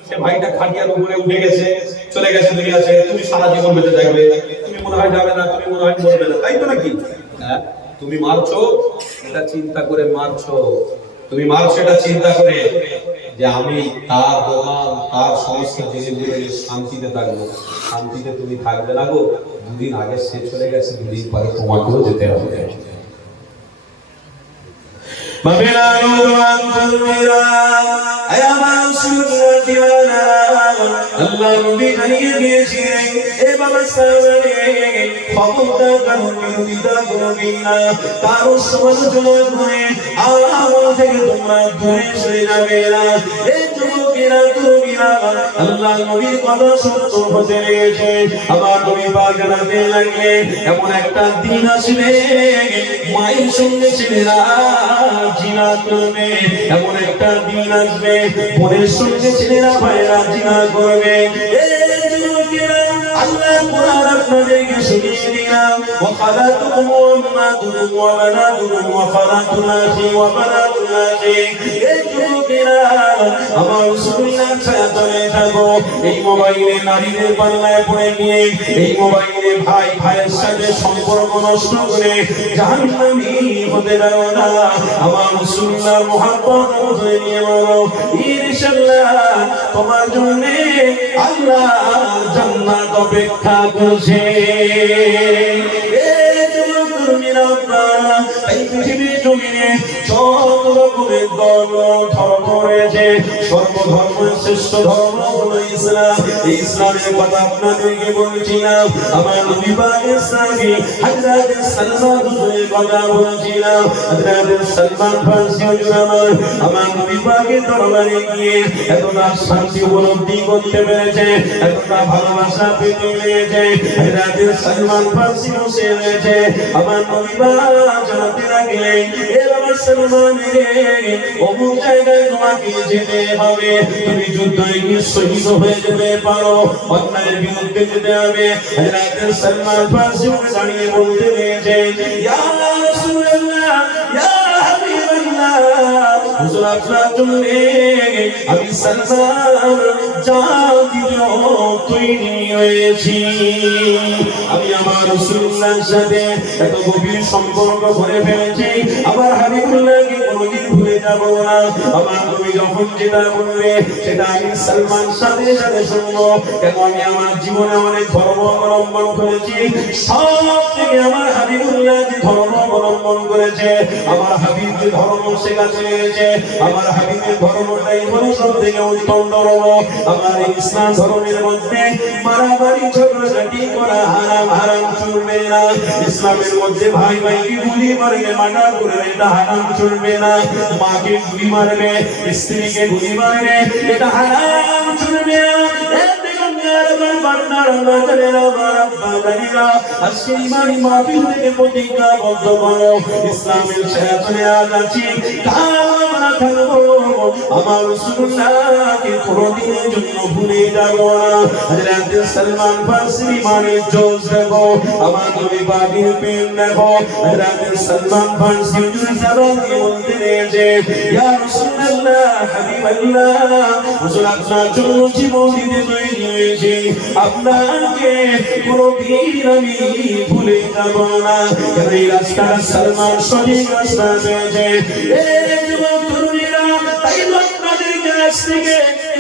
সে ভাইটা খাটিয়ার উপরে উঠে গেছে, চলে গেছে দুনিয়া ছেড়ে, তুমি সারা জীবন বেঁচে থাকবে, তুমি মনে হয় যাবে না, তুমি মনে হয় মরবে না, তাই তো নাকি? হ্যাঁ, তুমি মারছো এটা চিন্তা করে মারছো, তুমি মারছো এটা চিন্তা করে যে আমি তার দোকান, তার সমস্ত জিনিসগুলো শান্তিতে থাকবো। শান্তিতে তুমি থাকবে না গো, দুদিন আগে সে চলে গেছে, দুদিন পরে তোমাকেও যেতে হবে। আল্লাহ নবী জানিয়ে দিয়েছিলেন, এ বাবা সাহাবারে খবরদার কারো বিরোধিতা করবি না, কারো সমালোচনা করে আমল থেকে তোমরা দূরে সরে যাবে না। এই যুবকেরা তরুণীরা আল্লাহ নবীর কথা সত্য হতে লেগেছে। আমার নবী পাক জানাতে লাগলেন, এমন একটা দিন আসবে মায়ের সঙ্গে ছেলেরা জিনা করবে, এমন একটা দিন আসবে বোনের সঙ্গে ছেলেরা ভাইরা জিনা করবে। এই যুবকেরা আল্লাহ কোরআন আপনাদেরকে শুনিয়ে দিলাম, ওয়া খালাতুকুম উম্মাতুকুম ওয়া বানাতুকুম ওয়া খালাতুল আখি ওয়া বানাতুল আখি। এই যুবকেরা আমার রাসূলুল্লাহ ছায়াতলে থাকো, এই মোবাইলে নারীদের পাল্লায় পড়ে গিয়ে এই মোবাইলে ভাই ভাইয়ের সাথে সম্পর্ক নষ্ট করে জাহান্নামী হতে দাও না। আমার রাসূলুল্লাহ মুহাব্বত ধরে নিয়ে বলো, ইনশাআল্লাহ তোমার জন্য আল্লাহ জান্নাত অপেক্ষা করছে। এই যুবক-তরুণীরা আপনারা এই পৃথিবীর জমিনে যত রকমের ধর্ম রয়েছে, সর্বধর্মের শ্রেষ্ঠ ধর্ম হলো ইসলাম। এই ইসলামের কথা আপনাদেরকে বলছিলাম, আমার নবী পাকের সাহাবী হযরত সালমান হুজুরের কথা বলছিলাম। হযরত সালমান ফারসি হুজুর আমার নবী পাকের দরবারে গিয়ে এতটা শান্তি উপলব্ধি করতে পেরেছে, এতটা ভালোবাসা পেতে পেরেছে। হযরত সালমান ফারসি বসে রয়েছে, আমার নবী পাক জানাতে লাগলেন, এ বাবা সালমান রে, অমুক জায়গায় তোমাকে যেতে হবে, তুমি যুদ্ধে গিয়ে শহীদ হয়ে যেতে পারো, অন্যায়ের বিরুদ্ধে যেতে হবে। হযরত সালমান ফারসি দাঁড়িয়ে বলতে রয়েছে, ইয়া রাসূলুল্লাহ, ইয়া হাবিবাল্লাহ, হুজুর আপনার জন্য আমি সালমান জান দিতে তৈরি হয়েছি। আমি আমার রাসূলুল্লাহর সাথে এত গভীর সম্পর্ক করে ফেলেছি, আমার হাবিবুল্লাহকে কোনোদিন ভুলে যাব না। আমার নবী যখন যেটা বলবে সেটা আমি সালমান সাথে সাথে শুনবো। কেন আমি আমার জীবনে অনেক ধর্ম অবলম্বন করেছি, সব থেকে আমার হাবিবুল্লাহ যে ধর্ম অবলম্বন করেছে, আমার হাবিব যে ধর্ম শেখাতে লেগেছে, আমার হাবিবের ধর্মটাই হলো সব থেকে উত্তম ধর্ম। আমার ইসলাম ধর্মের মধ্যে মারামারি ঝগড়াঝাটি করা হারাম, হারাম চলবে না। ইসলামের মধ্যে ভাই ভাইকে গুলি মারবে, মানা করবে, এটা হারাম চলবে না। মাকে গুলি মারবে, স্ত্রীকে গুলি মারবে, এটা হারাম চলবে না। ইসলামের ছায়াতলে আজ আছি, আমরা থাকবো, আমার রাসূলুল্লাহকে কোনদিনের জন্য ভুলে যাব না। হযরত সালমান ফারসি মানে জোশ দেখো, আমার নবী পাকের প্রেম দেখো। হযরত সালমান ফারসি হুজুর জবান দিয়ে বলতে রয়েছে, ইয়া রাসূলুল্লাহ, হাবিবাল্লাহ, হুজুর আপনার জন্য জীবন দিতে তৈরি হয়েছে, আপনাকে কোনদিন আমি ভুলে যাব না। এই রাস্তাটা সালমান সঠিক রাস্তা পেয়েছে। এই যুবক তরুণীরা, তাই আপনাদেরকে আজ থেকে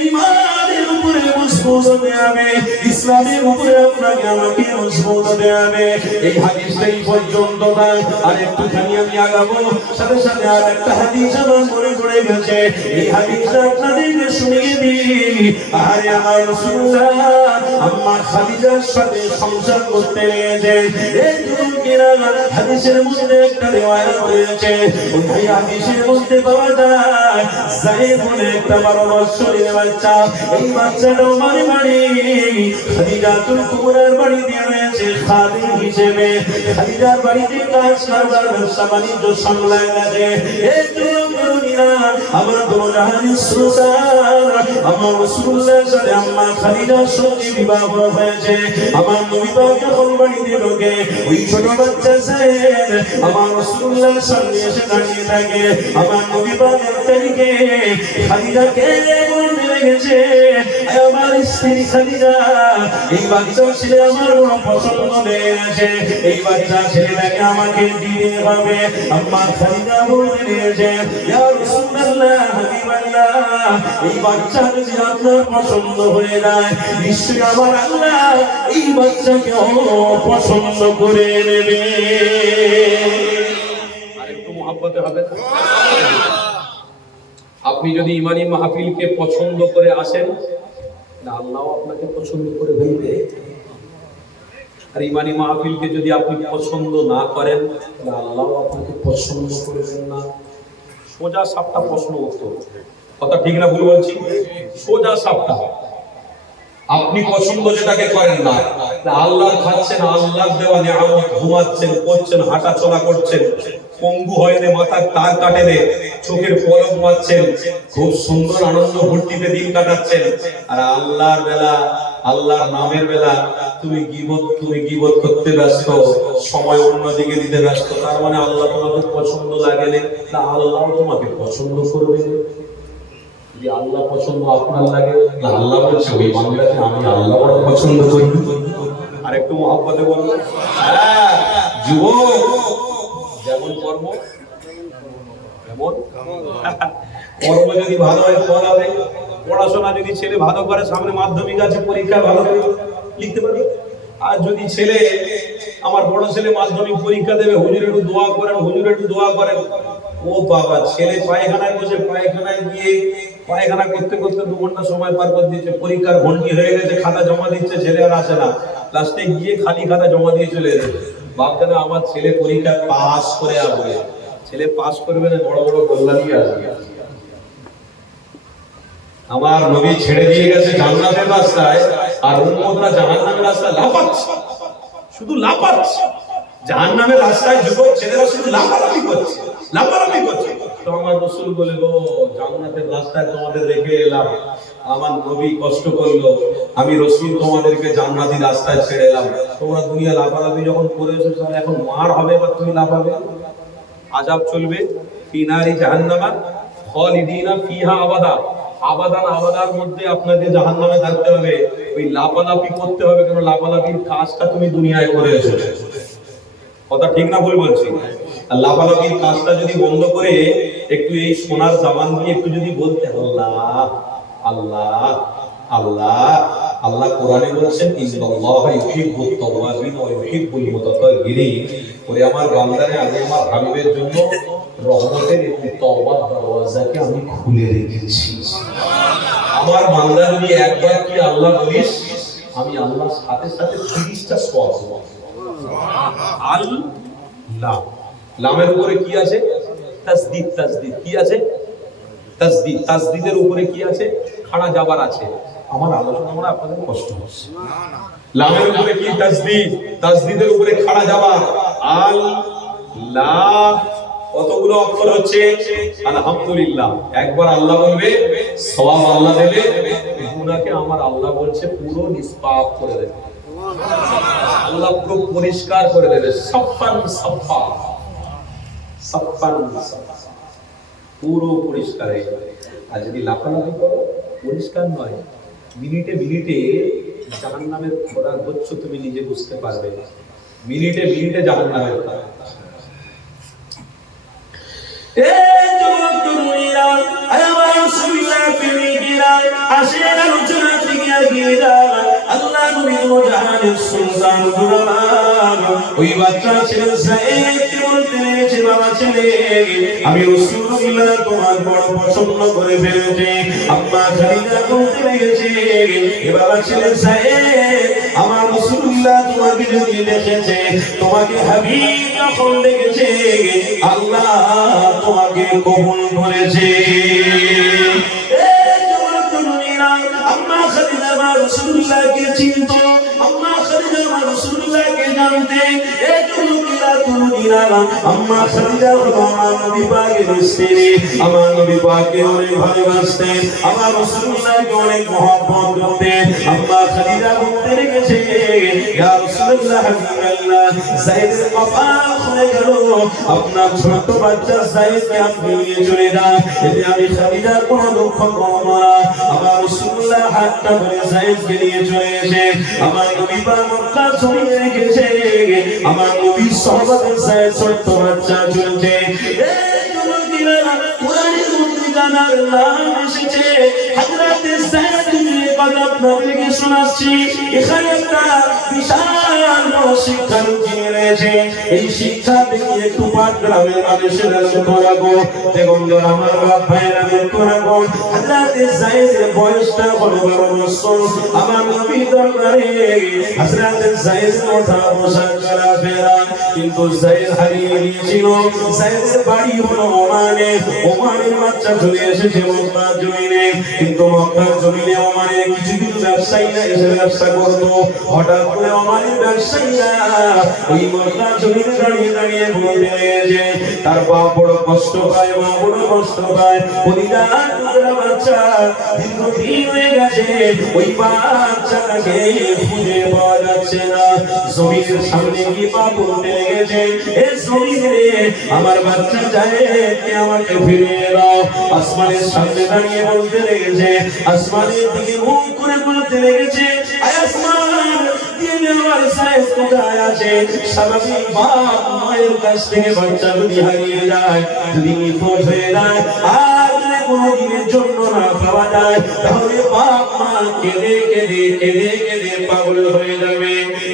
ইমানের উপরে মজবুত হতে হবে, ইসলামের উপরে আপনাকে আমাকে মজবুত হতে হবে। এই হাদিসটাই পর্যন্ত না, আর একটুখানি আমি আগাবো, সাথে সাথে আর একটা হাদিস আমার মনে পড়ে গেছে, এই হাদিসটা আপনাদেরকে শুনিয়ে দিই। আরে আমার রাসূলুল্লাহ আম্মা খাদিজার সাথে সংসার করতে গিয়েছে। এই যুবকেরা হাদিসের মধ্যে একটা রিওয়ায়াত রয়েছে, ওই হাদিসের মধ্যে পাওয়া যায় যায়েদ বলে একটা 12 বছরের বাচ্চা, এই বাচ্চাটাও বাড়ি বাড়ি খাদিজাতুল কুবরার বাড়িতে রয়েছে খাদিম হিসেবে, খাদিজার বাড়িতে কাজ কারবার ব্যবসা বাণিজ্য সামলায় গেছে। এই যুবকেরা আমার দোজাহানের সুলতান আমার রাসূলুল্লাহর সাথে আম্মা খাদিজার সঙ্গে বিবাহ হয়েছে। আমার নবী পাক যখন বাড়িতে ঢোকে, ওই ছোট বাচ্চা যায়েদ আমার রাসূলুল্লাহর সামনে এসে দাঁড়িয়ে থাকে। আমার নবী পাক তারিখে খাদিজাকে বলতে লেগেছে, আমার স্ত্রী খাদিজা, এই বাচ্চা ছেলে আমার বড় পছন্দ লেগেছে, এই বাচ্চা ছেলেটাকে আমাকে দিতে হবে। আম্মা খাদিজা বলতে লেগেছে, ইয়া রাসূলুল্লাহ, হাবিবাল্লাহ, এই বাচ্চা যদি আপনার পছন্দ হয়ে যায়, নিশ্চয়ই আমার আল্লাহ এই বাচ্চাকে পছন্দ করে নেবে। আরেকটু মহব্বতে হবে না? আপনি যদি ইমানি মাহফিলকে পছন্দ করে আসেন, না আল্লাহ আপনাকে পছন্দ করে ফেলবে। আর ইমানি মাহফিলকে যদি আপনি পছন্দ না করেন তাহলে আল্লাহ আপনাকে পছন্দ করবেন না। সোজা সাপটা প্রশ্ন উত্তর, কথা ঠিক না ভুল বলছি? সোজা সাপটা। আপনি পছন্দ যেটাকে করেন না, আল্লাহ খাচ্ছেন, আল্লাহ দেওয়া নিয়ামত, ঘুমাচ্ছেন, করছেন, হাঁটা চলা করছেন, পঙ্গু হয়নি, মাথার তার কাটেনে, চোখের পলক মারছেন, খুব সুন্দর আনন্দ ভর্তিতে দিন কাটাচ্ছেন, আর আল্লাহর বেলা, আল্লাহর নামের বেলা তুমি গীবত করতে ব্যস্ত, সময় অন্যদিকে দিতে ব্যস্ত। তার মানে আল্লাহ তোমাকে পছন্দ লাগেনি, না আল্লাহ তোমাকে পছন্দ করবে। যদি আল্লাহ পছন্দ আপনার লাগে, আল্লাহ বলছে ওই বান্দাকে আমি আল্লাহ বড় পছন্দ করি। আর একটু মহব্বতে বলবো, হ্যাঁ যুবক, যেমন কর্ম তেমন কর্ম যদি ভালো হয় ফল হবে। পড়াশোনা যদি ছেলে ভালো করে, সামনে মাধ্যমিক আছে, পরীক্ষা ভালো করে লিখতে পারবে। আর যদি ছেলে, আমার বড় ছেলে মাধ্যমিক পরীক্ষা দেবে, হুজুর একটু দোয়া করেন, হুজুর একটু দোয়া করেন, ও বাবা, ছেলে পায়খানায় বসে পায়খানায় গিয়ে পায়খানা করতে করতে 2 ঘন্টা সময় পার করে দিচ্ছে, পরীক্ষার ঘন্টি হয়ে গেছে, খাতা জমা দিচ্ছে, ছেলে আর আসে না, লাস্টে গিয়ে খালি খাতা জমা দিয়ে চলে এসেছে। ভাবতেন আমার ছেলে পরীক্ষা পাস করে আসবে, ছেলে পাস করবে না, বড় বড় গোল্লা দিয়ে আসবে। আমার নবী ছেড়ে দিয়ে গেছে জান্নাতের রাস্তায়, আর উম্মতরা জাহান্নামের রাস্তায় লাফাচ্ছে, শুধু লাফাচ্ছে। জাহান্নামের রাস্তায় যুবক ছেলেরা শুধু লাফালাফি করছে, লাফালাফি করছে। তো আমার রাসূল বলে, গো জান্নাতের রাস্তায় তোমাদের রেখে এলাম, আমার নবী কষ্ট করলো, আমি রাসূল তোমাদেরকে জান্নাতি রাস্তায় ছেড়ে এলাম, তোমরা দুনিয়া লাফালাফি যখন করে এসেছো, এখন মার হবে বা তুমি লাফাবে, আযাব চলবে। ফিনারি জাহান্নামা খালিদিনা ফিহা আবাদা, আবাদান আবাদার মধ্যে আপনাকে জাহান্নামে থাকতে হবে। ওই লাফালাফি করতে হবে, কেন লাফালাফির কাজটা তুমি দুনিয়ায় করে এসেছো। কথা ঠিক না ভুল বলছি? আর লাফালাফির কাজটা যদি বন্ধ করে একটু এই সোনার জামান দিয়ে একটু যদি বলতে, আল্লাহ আল্লাহ আল্লাহ আল্লাহ কোরআনে বলেছেন, ইন্নাল্লাহা ইউহিব্বুত তাওয়াবিন ওয়া ইউহিব্বুল মুতাতাহহিরিন, ওরে আমার বান্দারে, আমি আমার হাবিবের জন্য রহমতের এবং তওবার দরওয়াজাকে আমি খুলে রেখেছি। আমার বান্দা যদি একবার কি আল্লাহ বলিস, আমি আল্লাহর সাথে সাথে 30টা সওয়াব দেব। আল্লাহ, লামের উপরে কি আছে? তাসদীদ। তাসদীদ কি আছে? তাসদীদ। তাসদীদের উপরে কি আছে? খাড়া যাবার আছে। আমার আলোচনা মনে আপনাদের কষ্ট হচ্ছে। লামের উপরে কি? তাসদীদ। তাসদীদের উপরে খাড়া যাবার। আল্লাহ, কতগুলো অক্ষর হচ্ছে? আলহামদুলিল্লাহ। একবার আল্লাহ বলবে, সওয়াব আল্লাহ দেবে, গুনাহকে আমার আল্লাহ বলছে পুরো নিষ্পাপ করে দেবে। আল্লাহ পুরো পরিষ্কার করে দেবে, সাফান সাফা, সাফান সাফা, পুরো পরিষ্কার হয়ে যাবে। আর যদি লাফালাফি করো, পরিষ্কার নয়, মিনিটে মিনিটে জাহান্নামের খোরাক হচ্ছ, তুমি নিজে বুঝতে পারবে না। মিনিটে মিনিটে জাহান্নামের খোরাক। আল্লাহ নবী জাহানের সুলতান দুরামান ওই বাচ্চা ছেলে সাইদকে বলতে লেগেছে, বাবা ছেলে, আমি রাসূলুল্লাহ তোমার বড় পছন্দ করে ফেলেছি। আম্মা খাদিজা বলতে লেগেছে, এ বাবা ছেলে সাইদ, আমার রাসূলুল্লাহ তোমাকে যদি দেখেছে, তোমাকে হাবিব যখন দেখেছে, আল্লাহ তোমাকে কবুল করেছে। আম্মা খাদিজা আমার রাসূলুল্লাহকে চিনত, আম্মা খাদিজা আমার রাসূলুল্লাহকে জানতেন। এই যুবকেরা তরুণীরা, আম্মা খাদিজা হলো আমার নবী পাকের স্ত্রী, আমার নবী পাককে অনেক ভালোবাসতেন, আমার রাসূলুল্লাহকে অনেক মহব্বত করতেন। আম্মা খাদিজা বলতে লেগেছে, ইয়া রাসূলুল্লাহ, হাবিবাল্লাহ, যায়েদের কপাল খুলে গেল, আপনার ছোট বাচ্চা যায়েদকে আপনি নিয়ে চলে যান, এতে আমি খাদিজার কোনো দুঃখ করব না। আমার রাসূলুল্লাহ হাতটা ধরে যায়েদকে নিয়ে চলে এসে আমার নবী পাক মক্কা ছড়িয়ে রেখেছে। আমার নবীর সাহাবাদের যায়েদ ছোট বাচ্চা চলছে। এই যুবকেরা, কোরআনের মধ্যে জানার নাম এসেছে, হযরত যায়েদ কথা আপনাদেরকে শোনাচ্ছি, এখানে একটা বিশাল বড় শিক্ষা লুকিয়ে রয়েছে। এই শিক্ষা থেকে একটু পাঠ গ্রামের মানুষেরা লক্ষ্য রাখো। দেখুন আমার বাপ ভাইয়েরা লক্ষ্য রাখো, হযরত যায়েদের বয়সটা হলো 12 বছর। আমার নবী দরবারে হযরত যায়েদ ওঠা বসা চলাফেরা, কিন্তু যায়েদ হারিয়ে গিয়েছিল। যায়েদের বাড়ি হলো ওমানে। ওমানের বাচ্চা চলে এসেছে মক্কার জমিনে, কিন্তু মক্কার জমিনে ওমানের কিছু কিছু ব্যবসায়ীরা এসে ব্যবসা করতো। হঠাৎ করে ওমানের ব্যবসায়ীরা ওই মক্কার জমিনে দাঁড়িয়ে দাঁড়িয়ে বলতে লেগেছে, তার বাপ বড় কষ্ট পায়, মা বড় কষ্ট পায়। পরিবার টুকরা বাচ্চা দীর্ঘদিন হয়ে গেছে, ওই বাচ্চাটাকে খুঁজে পাওয়া যাচ্ছে না। জমিনের সামনে গিয়ে পা পড়তে লেগেছে, এ জমিন রে, আমার বাচ্চা যায়, আমাকে ফিরিয়ে দাও। আসমানের সামনে দাঁড়িয়ে বলতে লেগেছে, আসমানের দিকে মুখ করে বলতে লেগেছে, আয় আসমান, আমার সাইজ কোথায় আছে? স্বাভাবিক বাপ মায়ের কাছ থেকে বাচ্চা যদি হারিয়ে যায়, যদি নিখোঁজ হয়ে যায়, আর কোনদিনের জন্য না পাওয়া যায়, তাহলে বাপ মা কেঁদে কেঁদে কেঁদে কেঁদে পাগল হয়ে যাবে।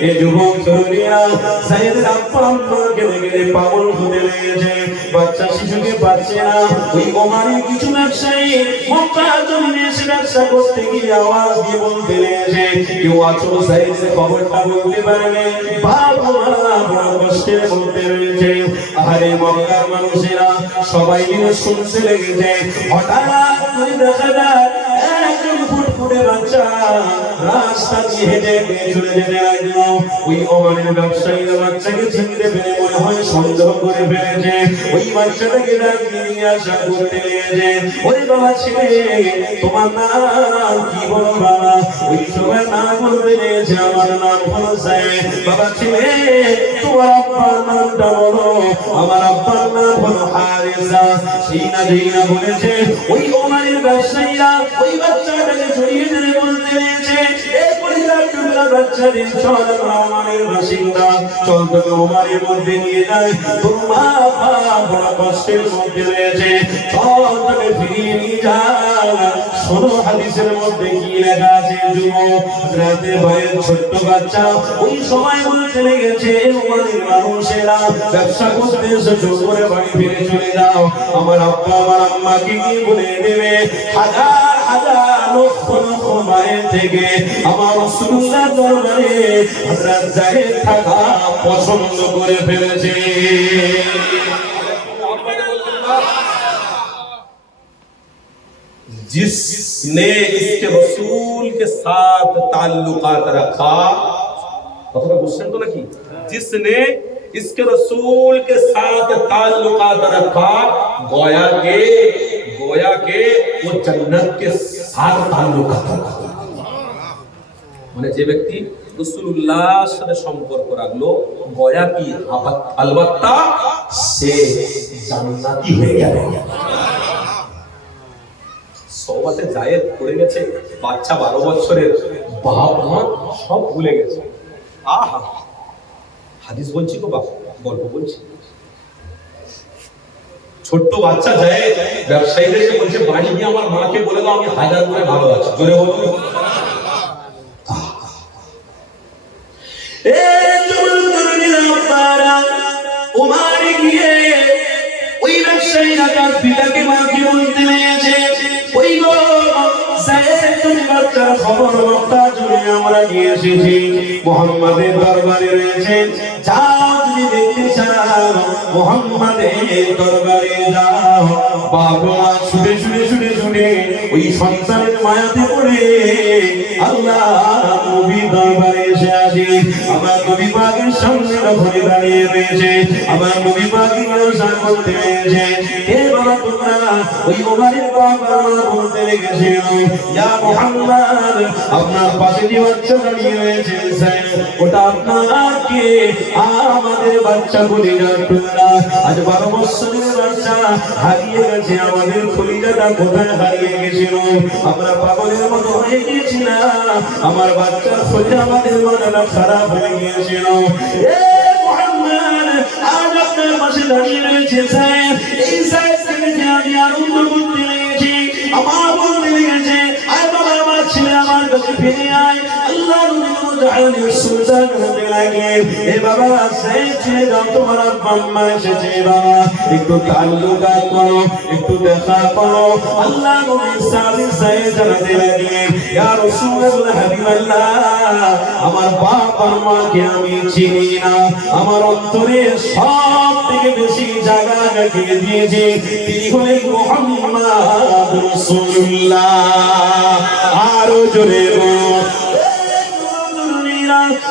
এ যুবক তরুণীরা সাইয়েদের আব্বা আম্মা কেঁদে কেঁদে পাগল হতে লেগেছে। বাচ্চা শিশুকে পাচ্ছে না। ওই ওমানের কিছু ব্যবসায়ী মক্কার জমিনে এসে ব্যবসা করতে গিয়ে আওয়াজ দিয়ে বলতে লেগেছে, কেউ আছো সাইয়েদের খবরটা বলতে পারবে? বাপ মা বড় কষ্টের মধ্যে রয়েছে। আরে মক্কার মানুষেরা সবাই মিলে শুনতে লেগেছে। হঠাৎ করে দেখা যায় একজন ফুটফুটে বাচ্চা রাস্তা দিয়ে হেঁটে হেঁটে চলে যেতে লাগলো। ওই ওমানের ব্যবসায়ীরা বাচ্চাকে চিনতে পেরে মনে হয় সন্দেহ করে ফেলেছে। ওই বাচ্চাটাকে ডাকিয়ে নিয়ে আসা করতে লেগেছে। ওই বাবা ছেলে, তোমার নাম কি বলো বাবা? ওই সময় নাম বলতে লেগেছে, আমার নাম হলো সাইয়েদ। বাবা ছেলে, তোমার আব্বার নামটা বলো। আমার আব্বার নাম হলো হারিসা। সেই না যেই না বলেছে, ওই ওমানের ব্যবসায়ীরা ওই বাচ্চাটাকে জড়িয়ে ধরে বলতে লেগেছে, এই পরিবার টুকরা বাচ্চাদের চল আমরা ওমানের বাসিন্দা, চল তোকে ওমানের মধ্যে নিয়ে যায়। তোর মা বাবা বড় কষ্টের মধ্যে রয়েছে, চল তোকে ফিরিয়ে নিয়ে যা। শোনো হাদিসের মধ্যে কি লেখা আছে, যুবক রাতে ভয়ের ছোট্ট বাচ্চা ওই সময় বলতে লেগেছে, ওমানের মানুষেরা ব্যবসা করতে এসেছো, করে বাড়ি ফিরে চলে যাও। আমার আব্বা আমার আম্মাকে কি বলে দেবে? হাজার হাজার লক্ষ লক্ষ মায়ের থেকে আমার রাসূলুল্লাহ দরবারে হযরত যায়েদ থাকা পছন্দ করে ফেলেছে। जिसने इसके रसूल के साथ ताल्लुकात रखा, কথাটা বুঝছেন তো নাকি? जिसने इसके रसूल के साथ ताल्लुकात रखा, गोया के वो जन्नत के साथ ताल्लुकात रखा। মানে যে ব্যক্তি রাসূলুল্লাহর সাথে সম্পর্ক রাখলো, গোয়া কি আলবাত্তা সে জান্নাতি হয়ে গেল। সওবাতে যায়েদ পড়ে গেছে, বাচ্চা 12 বছরের, বাপ মা সব ভুলে গেছে। আহা, হাদিস বলছি তো বাপ, গল্প বলছি। ছোট্ট বাচ্চা যায় ব্যবসায়ীদেরকে বলছে, বাড়ি গিয়ে আমার মাকে বলে দাও আমি 1000 করে ভালো আছি। জোরে বলুন। এ যুবক তরুণীরা আপনারা ওমানে গিয়ে ওই ব্যবসায়ীরা তার পিতাকে মাকে বলতে লেগেছে, ওই গো যায়েদ তুমি বাচ্চার খবর মক্কা জুড়ে আমরা নিয়ে এসেছি, মুহাম্মাদের দরবারে রয়েছে, যাও তুমি দেখতে চাও মুহাম্মাদের দরবারে যাও। বাবা ছুটে ছুটে ছুটে ছুটে ওই সন্তানের মায়াতে পড়ে আল্লাহ নবীর দরবারে এসে আসে। আমার নবী পাকের সামনে ঘরে দাঁড়িয়ে রয়েছে, আমার নবী পাকের রোজা করতে রয়েছে। হে বাবা তোমরা, ওই ওমরের বাবা বলতে লেগেছে, ইয়া মুহাম্মদ, আপনার পাশে যে বাচ্চা দাঁড়িয়ে রয়েছে ওটা আপনাকে আমাদের বাচ্চা বলে যারা আজ 12 বছরের বাচ্চা হারিয়ে গেছে। আমাদের খলিজাটা কোথায় হারিয়ে গেছিল? আমরা পাগলের মতো হয়ে গিয়েছিলাম। আমার বাচ্চার খোঁজে আমাদের মনটা খারাপ হয়ে গিয়েছিল। এ মুহাম্মদ, আজ আপনার পাশে দাঁড়িয়ে রয়েছে সাহেব, এই সাহেবকে দেখে আমি আনন্দ করতে লেগেছি। আমার বলতে লেগেছে, আয় বাবা, আমার ছেলে আমার কাছে হাবিবানের সুলতান হতে লাগলেন। এ বাবা এসেছে যাও, তোমার আব্বা আম্মা এসেছে বাবা, একটু তাল্লুকাত করো, একটু দেখা করো। আল্লাহ নবী সাহাবী সাহেব জানাতে লাগলেন, ইয়া রাসূলুল্লাহ হাবিবাল্লাহ, আমার বাপ আর মাকে আমি চিনি না, আমার অন্তরে সব থেকে বেশি জায়গা রেখে দিয়েছে তিনি হলেন মুহাম্মদ রাসূলুল্লাহ। আরো জোরে বল।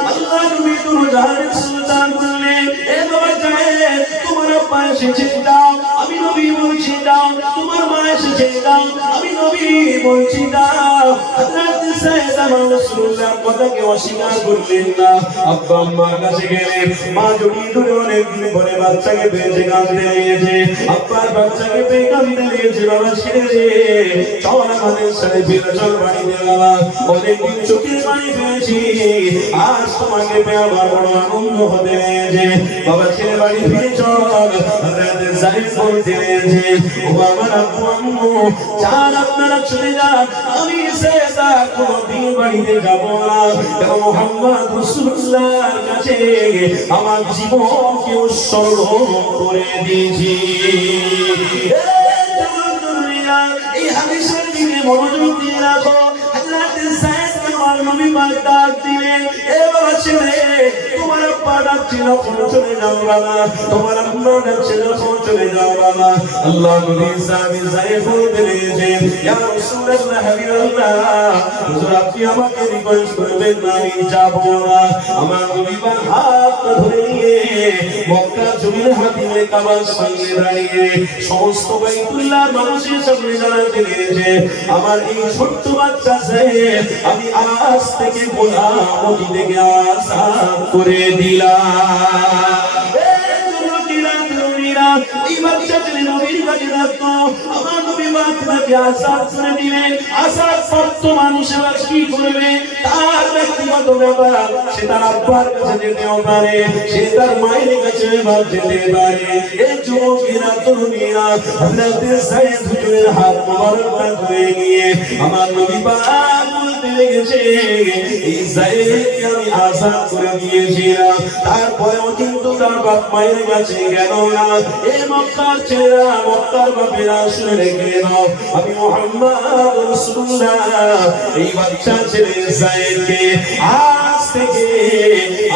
আল্লাহ নবী দুরজাহানের সুলতান বললেন, এ বাবা জায়েদ, তোমার আব্বা এসেছে যাও, আমি নবী বলছি যাও, তোমার মা এসেছে যাও, আমি নবী বলছি যাও। হযরত সাইয়েদ আমার রাসূলুল্লাহর কথাকে অস্বীকার করলেন না। আব্বা আম্মার কাছে গেলেন, মা জড়িয়ে ধরে অনেকদিন পরে বাচ্চাকে পেয়েছে, কাঁদতে লেগেছে। আব্বার বাচ্চাকে পেয়ে কাঁদতে লেগেছে। বাবা ছেড়ে দে, চল আমাদের সাথে ফিরে চল বাড়িতে বাবা, অনেকদিন চোখের পানি ফেলেছি, আজ তোমাকে পেয়ে আমার বড় আনন্দ হতে লেগেছে। বাবা ছেলে বাড়ি ফিরে চল। হযরত সাইয়েদ বলতে লেগেছে, ও আমার আব্বু আম্মু চান আপনারা চলে যান, আমি সাইয়েদ আর কোনোদিন বাড়িতে যাব না। কারণ মুহাম্মদ রাসূলুল্লাহর কাছে আমার জীবনকে উৎসর্গ করে দিয়েছি। এই হাদিসের দিকে মনোযোগ দিয়ে রাখো। হযরত সাইয়েদ আমার নবী পাক ডাক দিলেন, এ বাবা ছেলে, তোমার আব্বা ডাকছে যখন চলে যাও বাবা, তোমার আম্মা ডাকছে যখন চলে যাও বাবা। আল্লাহ নবী সাহাবী সাইয়েদ বলতে লেগেছেন, ইয়া রাসূলুল্লাহ হাবিবাল্লাহ, হুজুর আপনি আমাকে রিকোয়েস্ট করবেন না, আমি যাব না। আমার নবী পাক হাত ধরে নিয়ে মক্কা জমিনে হাতিমে কাবার সামনে দাঁড়িয়ে সমস্ত বাইতুল্লাহর মানুষের সামনে জানাতে লেগেছে, আমার এই ছোট্ট বাচ্চা সাইয়েদ আমি আজ থেকে গোলামতি থেকে আজাদ করে দিলাম। এই বাচ্চা ছেলে নবীর কাছে থাকতো, আমার নবী বাচ্চাকে আজাদ করে দিলেন। আজাদ প্রাপ্ত মানুষ এবার কি করবে, তার ব্যক্তিগত ব্যাপার, সে তার আব্বার কাছে যেতেও পারে, সে তার মায়ের কাছে যেতে পারে। এই যুবকেরা তরুণীরা হযরত সাইয়েদ হুজুরের হাত মোবারকটা ধরে নিয়ে আমার নবী পাক বলতে লেগেছে, এই সাইয়েদকে আমি আজাদ করে দিয়েছিলাম, তারপরেও কিন্তু তার বাপ মায়ের কাছে গেল না। এই মক্কার ছেলেরা, মক্কার বাপেরা শুনে রেখে নাও, আমি মুহাম্মদ রাসূলুল্লাহ এই বাচ্চা ছেলে সাইয়েদকে আজ থেকে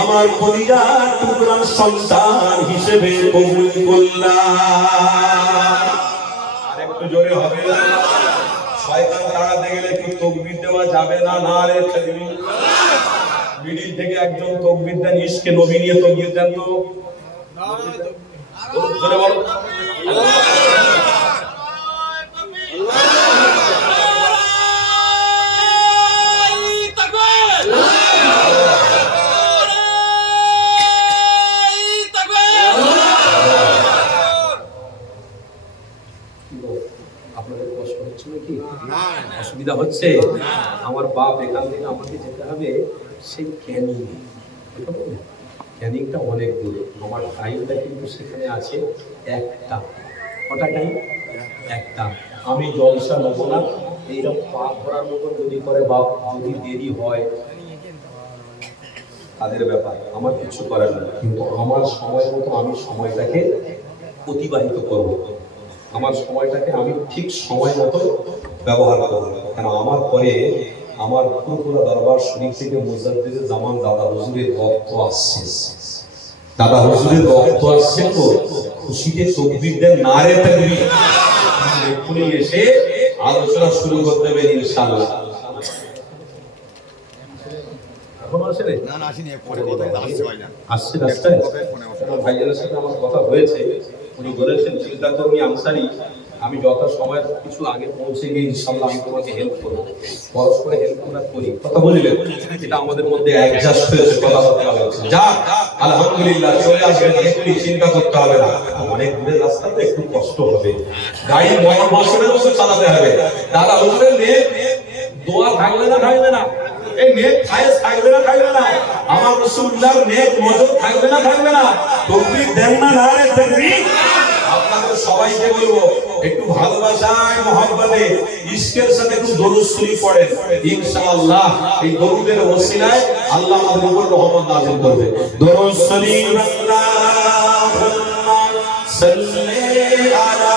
আমার কলিজার টুকরা সন্তান হিসেবে কবুল করলাম। আরেকটু জোরে হবে। শয়তান তাড়াতে গেলে একটু তাকবীর দেওয়া যাবে না? না রে তাকবীর। মিডিল থেকে একজন তাকবীর দেন, ইশকে নবী নিয়ে তাকবীর দেন তো। জোরে বলো। আপনাদের কষ্ট হচ্ছে নাকি? অসুবিধা হচ্ছে? আমার বাপ এখান থেকে আমাকে যেতে হবে সেই ক্যানিংটা অনেক দূর, আমার টাইমটা কিন্তু সেখানে আছে একটা। কটা টাইম? একটা। আমি জলসা নেবো না, এইরকম পা ধরার মতন যদি করে বাপ, যদি দেরি হয় তাদের ব্যাপার, আমার কিছু করার নেই, কিন্তু আমার সময় মতো আমি সময়টাকে অতিবাহিত করব, আমার সময়টাকে আমি ঠিক সময় মতো ব্যবহার করব। কেন আমার পরে আমার পুরোপুরা দরবার শরীফ থেকে মুজাদ্দিদে জামান দাদা হুজুরের রক্ত আসছে, দাদা হুজুরের রক্ত আসছে, তো খুশিতে তাকবীর দেন, নারে তাকবীর। এক্ষুনি এসে আলোচনা শুরু করতে হবে ইনশাআল্লাহ। এখন আসে রে? না না আসেনি, পরে আসছে ভাই না, আসছে রাস্তায়। ভাইয়ের সাথে আমার কথা হয়েছে, উনি বলেছেন চিন্তা করনি আনসারি, আমি যত সময় কিছু আগে পৌঁছে গিয়ে ইনশাআল্লাহ আমি তোমাকে হেল্প করবো, পরস্পরে হেল্প আমরা করি। কথা বলিলেন, এটা আমাদের মধ্যে অ্যাডজাস্ট হয়েছে, কথা বলতে হবে। যা আলহামদুলিল্লাহ চলে আসবেন, একটু চিন্তা করতে হবে না। অনেক দূরের রাস্তাতে একটু কষ্ট হবে, গাড়ি বছরের বছর চালাতে হবে। দাদা হুজুরের নেক দোয়া থাকবে না, থাকবে না? এই নেক খায়েস থাকবে না, থাকবে না? আমার রাসূলুল্লাহর নেক নজর থাকবে না, থাকবে না? তাকবীর দেন না, নারে তাকবীর। আপনাদের সবাইকে বলবো একটু ভালোবাসায় মহব্বতে ইশকের সাথে একটু দরুদ শরীফ পড়েন, ইনশাআল্লাহ এই দরুদের ওসিলায় আল্লাহ আমাদের উপর রহমত নাযিল করবে। দরুদ শরীফ আল্লাহুম্মা সাল্লি আলা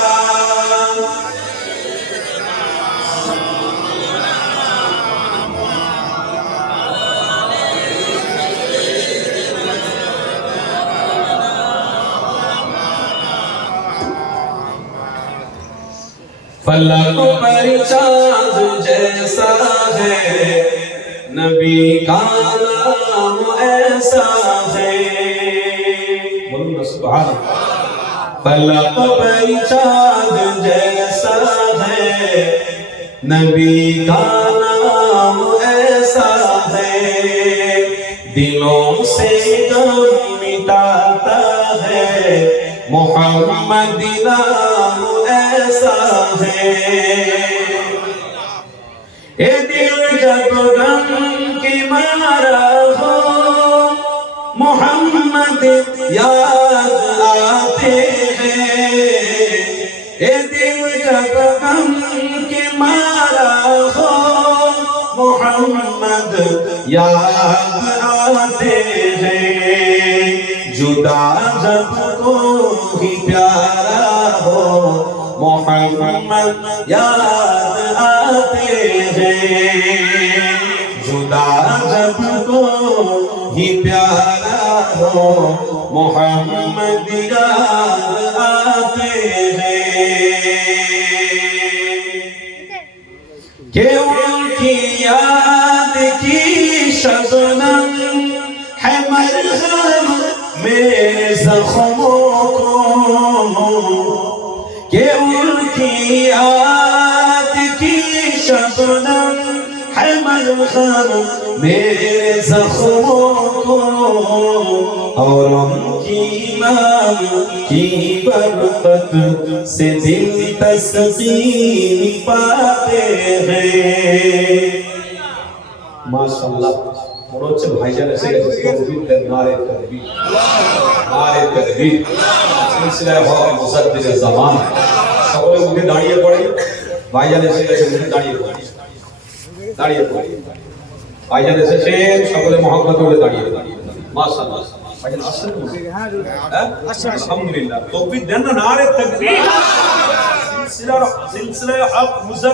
फलक पर चाँद जैसा है, नबी का नाम ऐसा है। बोलो ना सुभान अल्लाह। फलक पर चाँद जैसा है, नबी का नाम ऐसा है। दिलों से गम मिटाता है, मोहम्मद नाम ऐसा है। ए दिल जब गम की मारा हो, मोहम्मद याद आते हैं। ए दिल जब गम की मारा हो, मोहम्मद याद आते हैं। जुदा जब कोई प्यारा हो, मोहम्मद याद आते हैं। जुदा जब कोई प्यारा हो, मोहम्मद याद आते हैं। कि उनकी याद की शबनम है मरहम मेरे जख्मों को, कि उनकी याद की शबनम है मरहम मेरे जख्मों को, और उनकी नाम की बरकत से दिल तस्कीन पाते हैं। माशाअल्लाह, মনে হচ্ছে ভাইজান এসে গেছে। তকবীর, নারে তাকবীর, নারে তাকবীর। সিলসিলায়ে হক মুসাদ্দিদে জামান। সকলে উঠে দাঁড়িয়ে পড়ে। ভাইজান এসে গেছে, উঠে দাঁড়িয়ে পড়ে, দাঁড়িয়ে পড়ে। ভাইজান এসেছে, সকলে মহব্বত করে দাঁড়িয়ে দাঁড়িয়ে। মাশাআল্লাহ, ভাইজান আসেন। হ্যাঁ, আলহামদুলিল্লাহ। তকবীর দেন না, নারে তাকবীর। সিলসিলায়ে হক মুসাদ্দিদ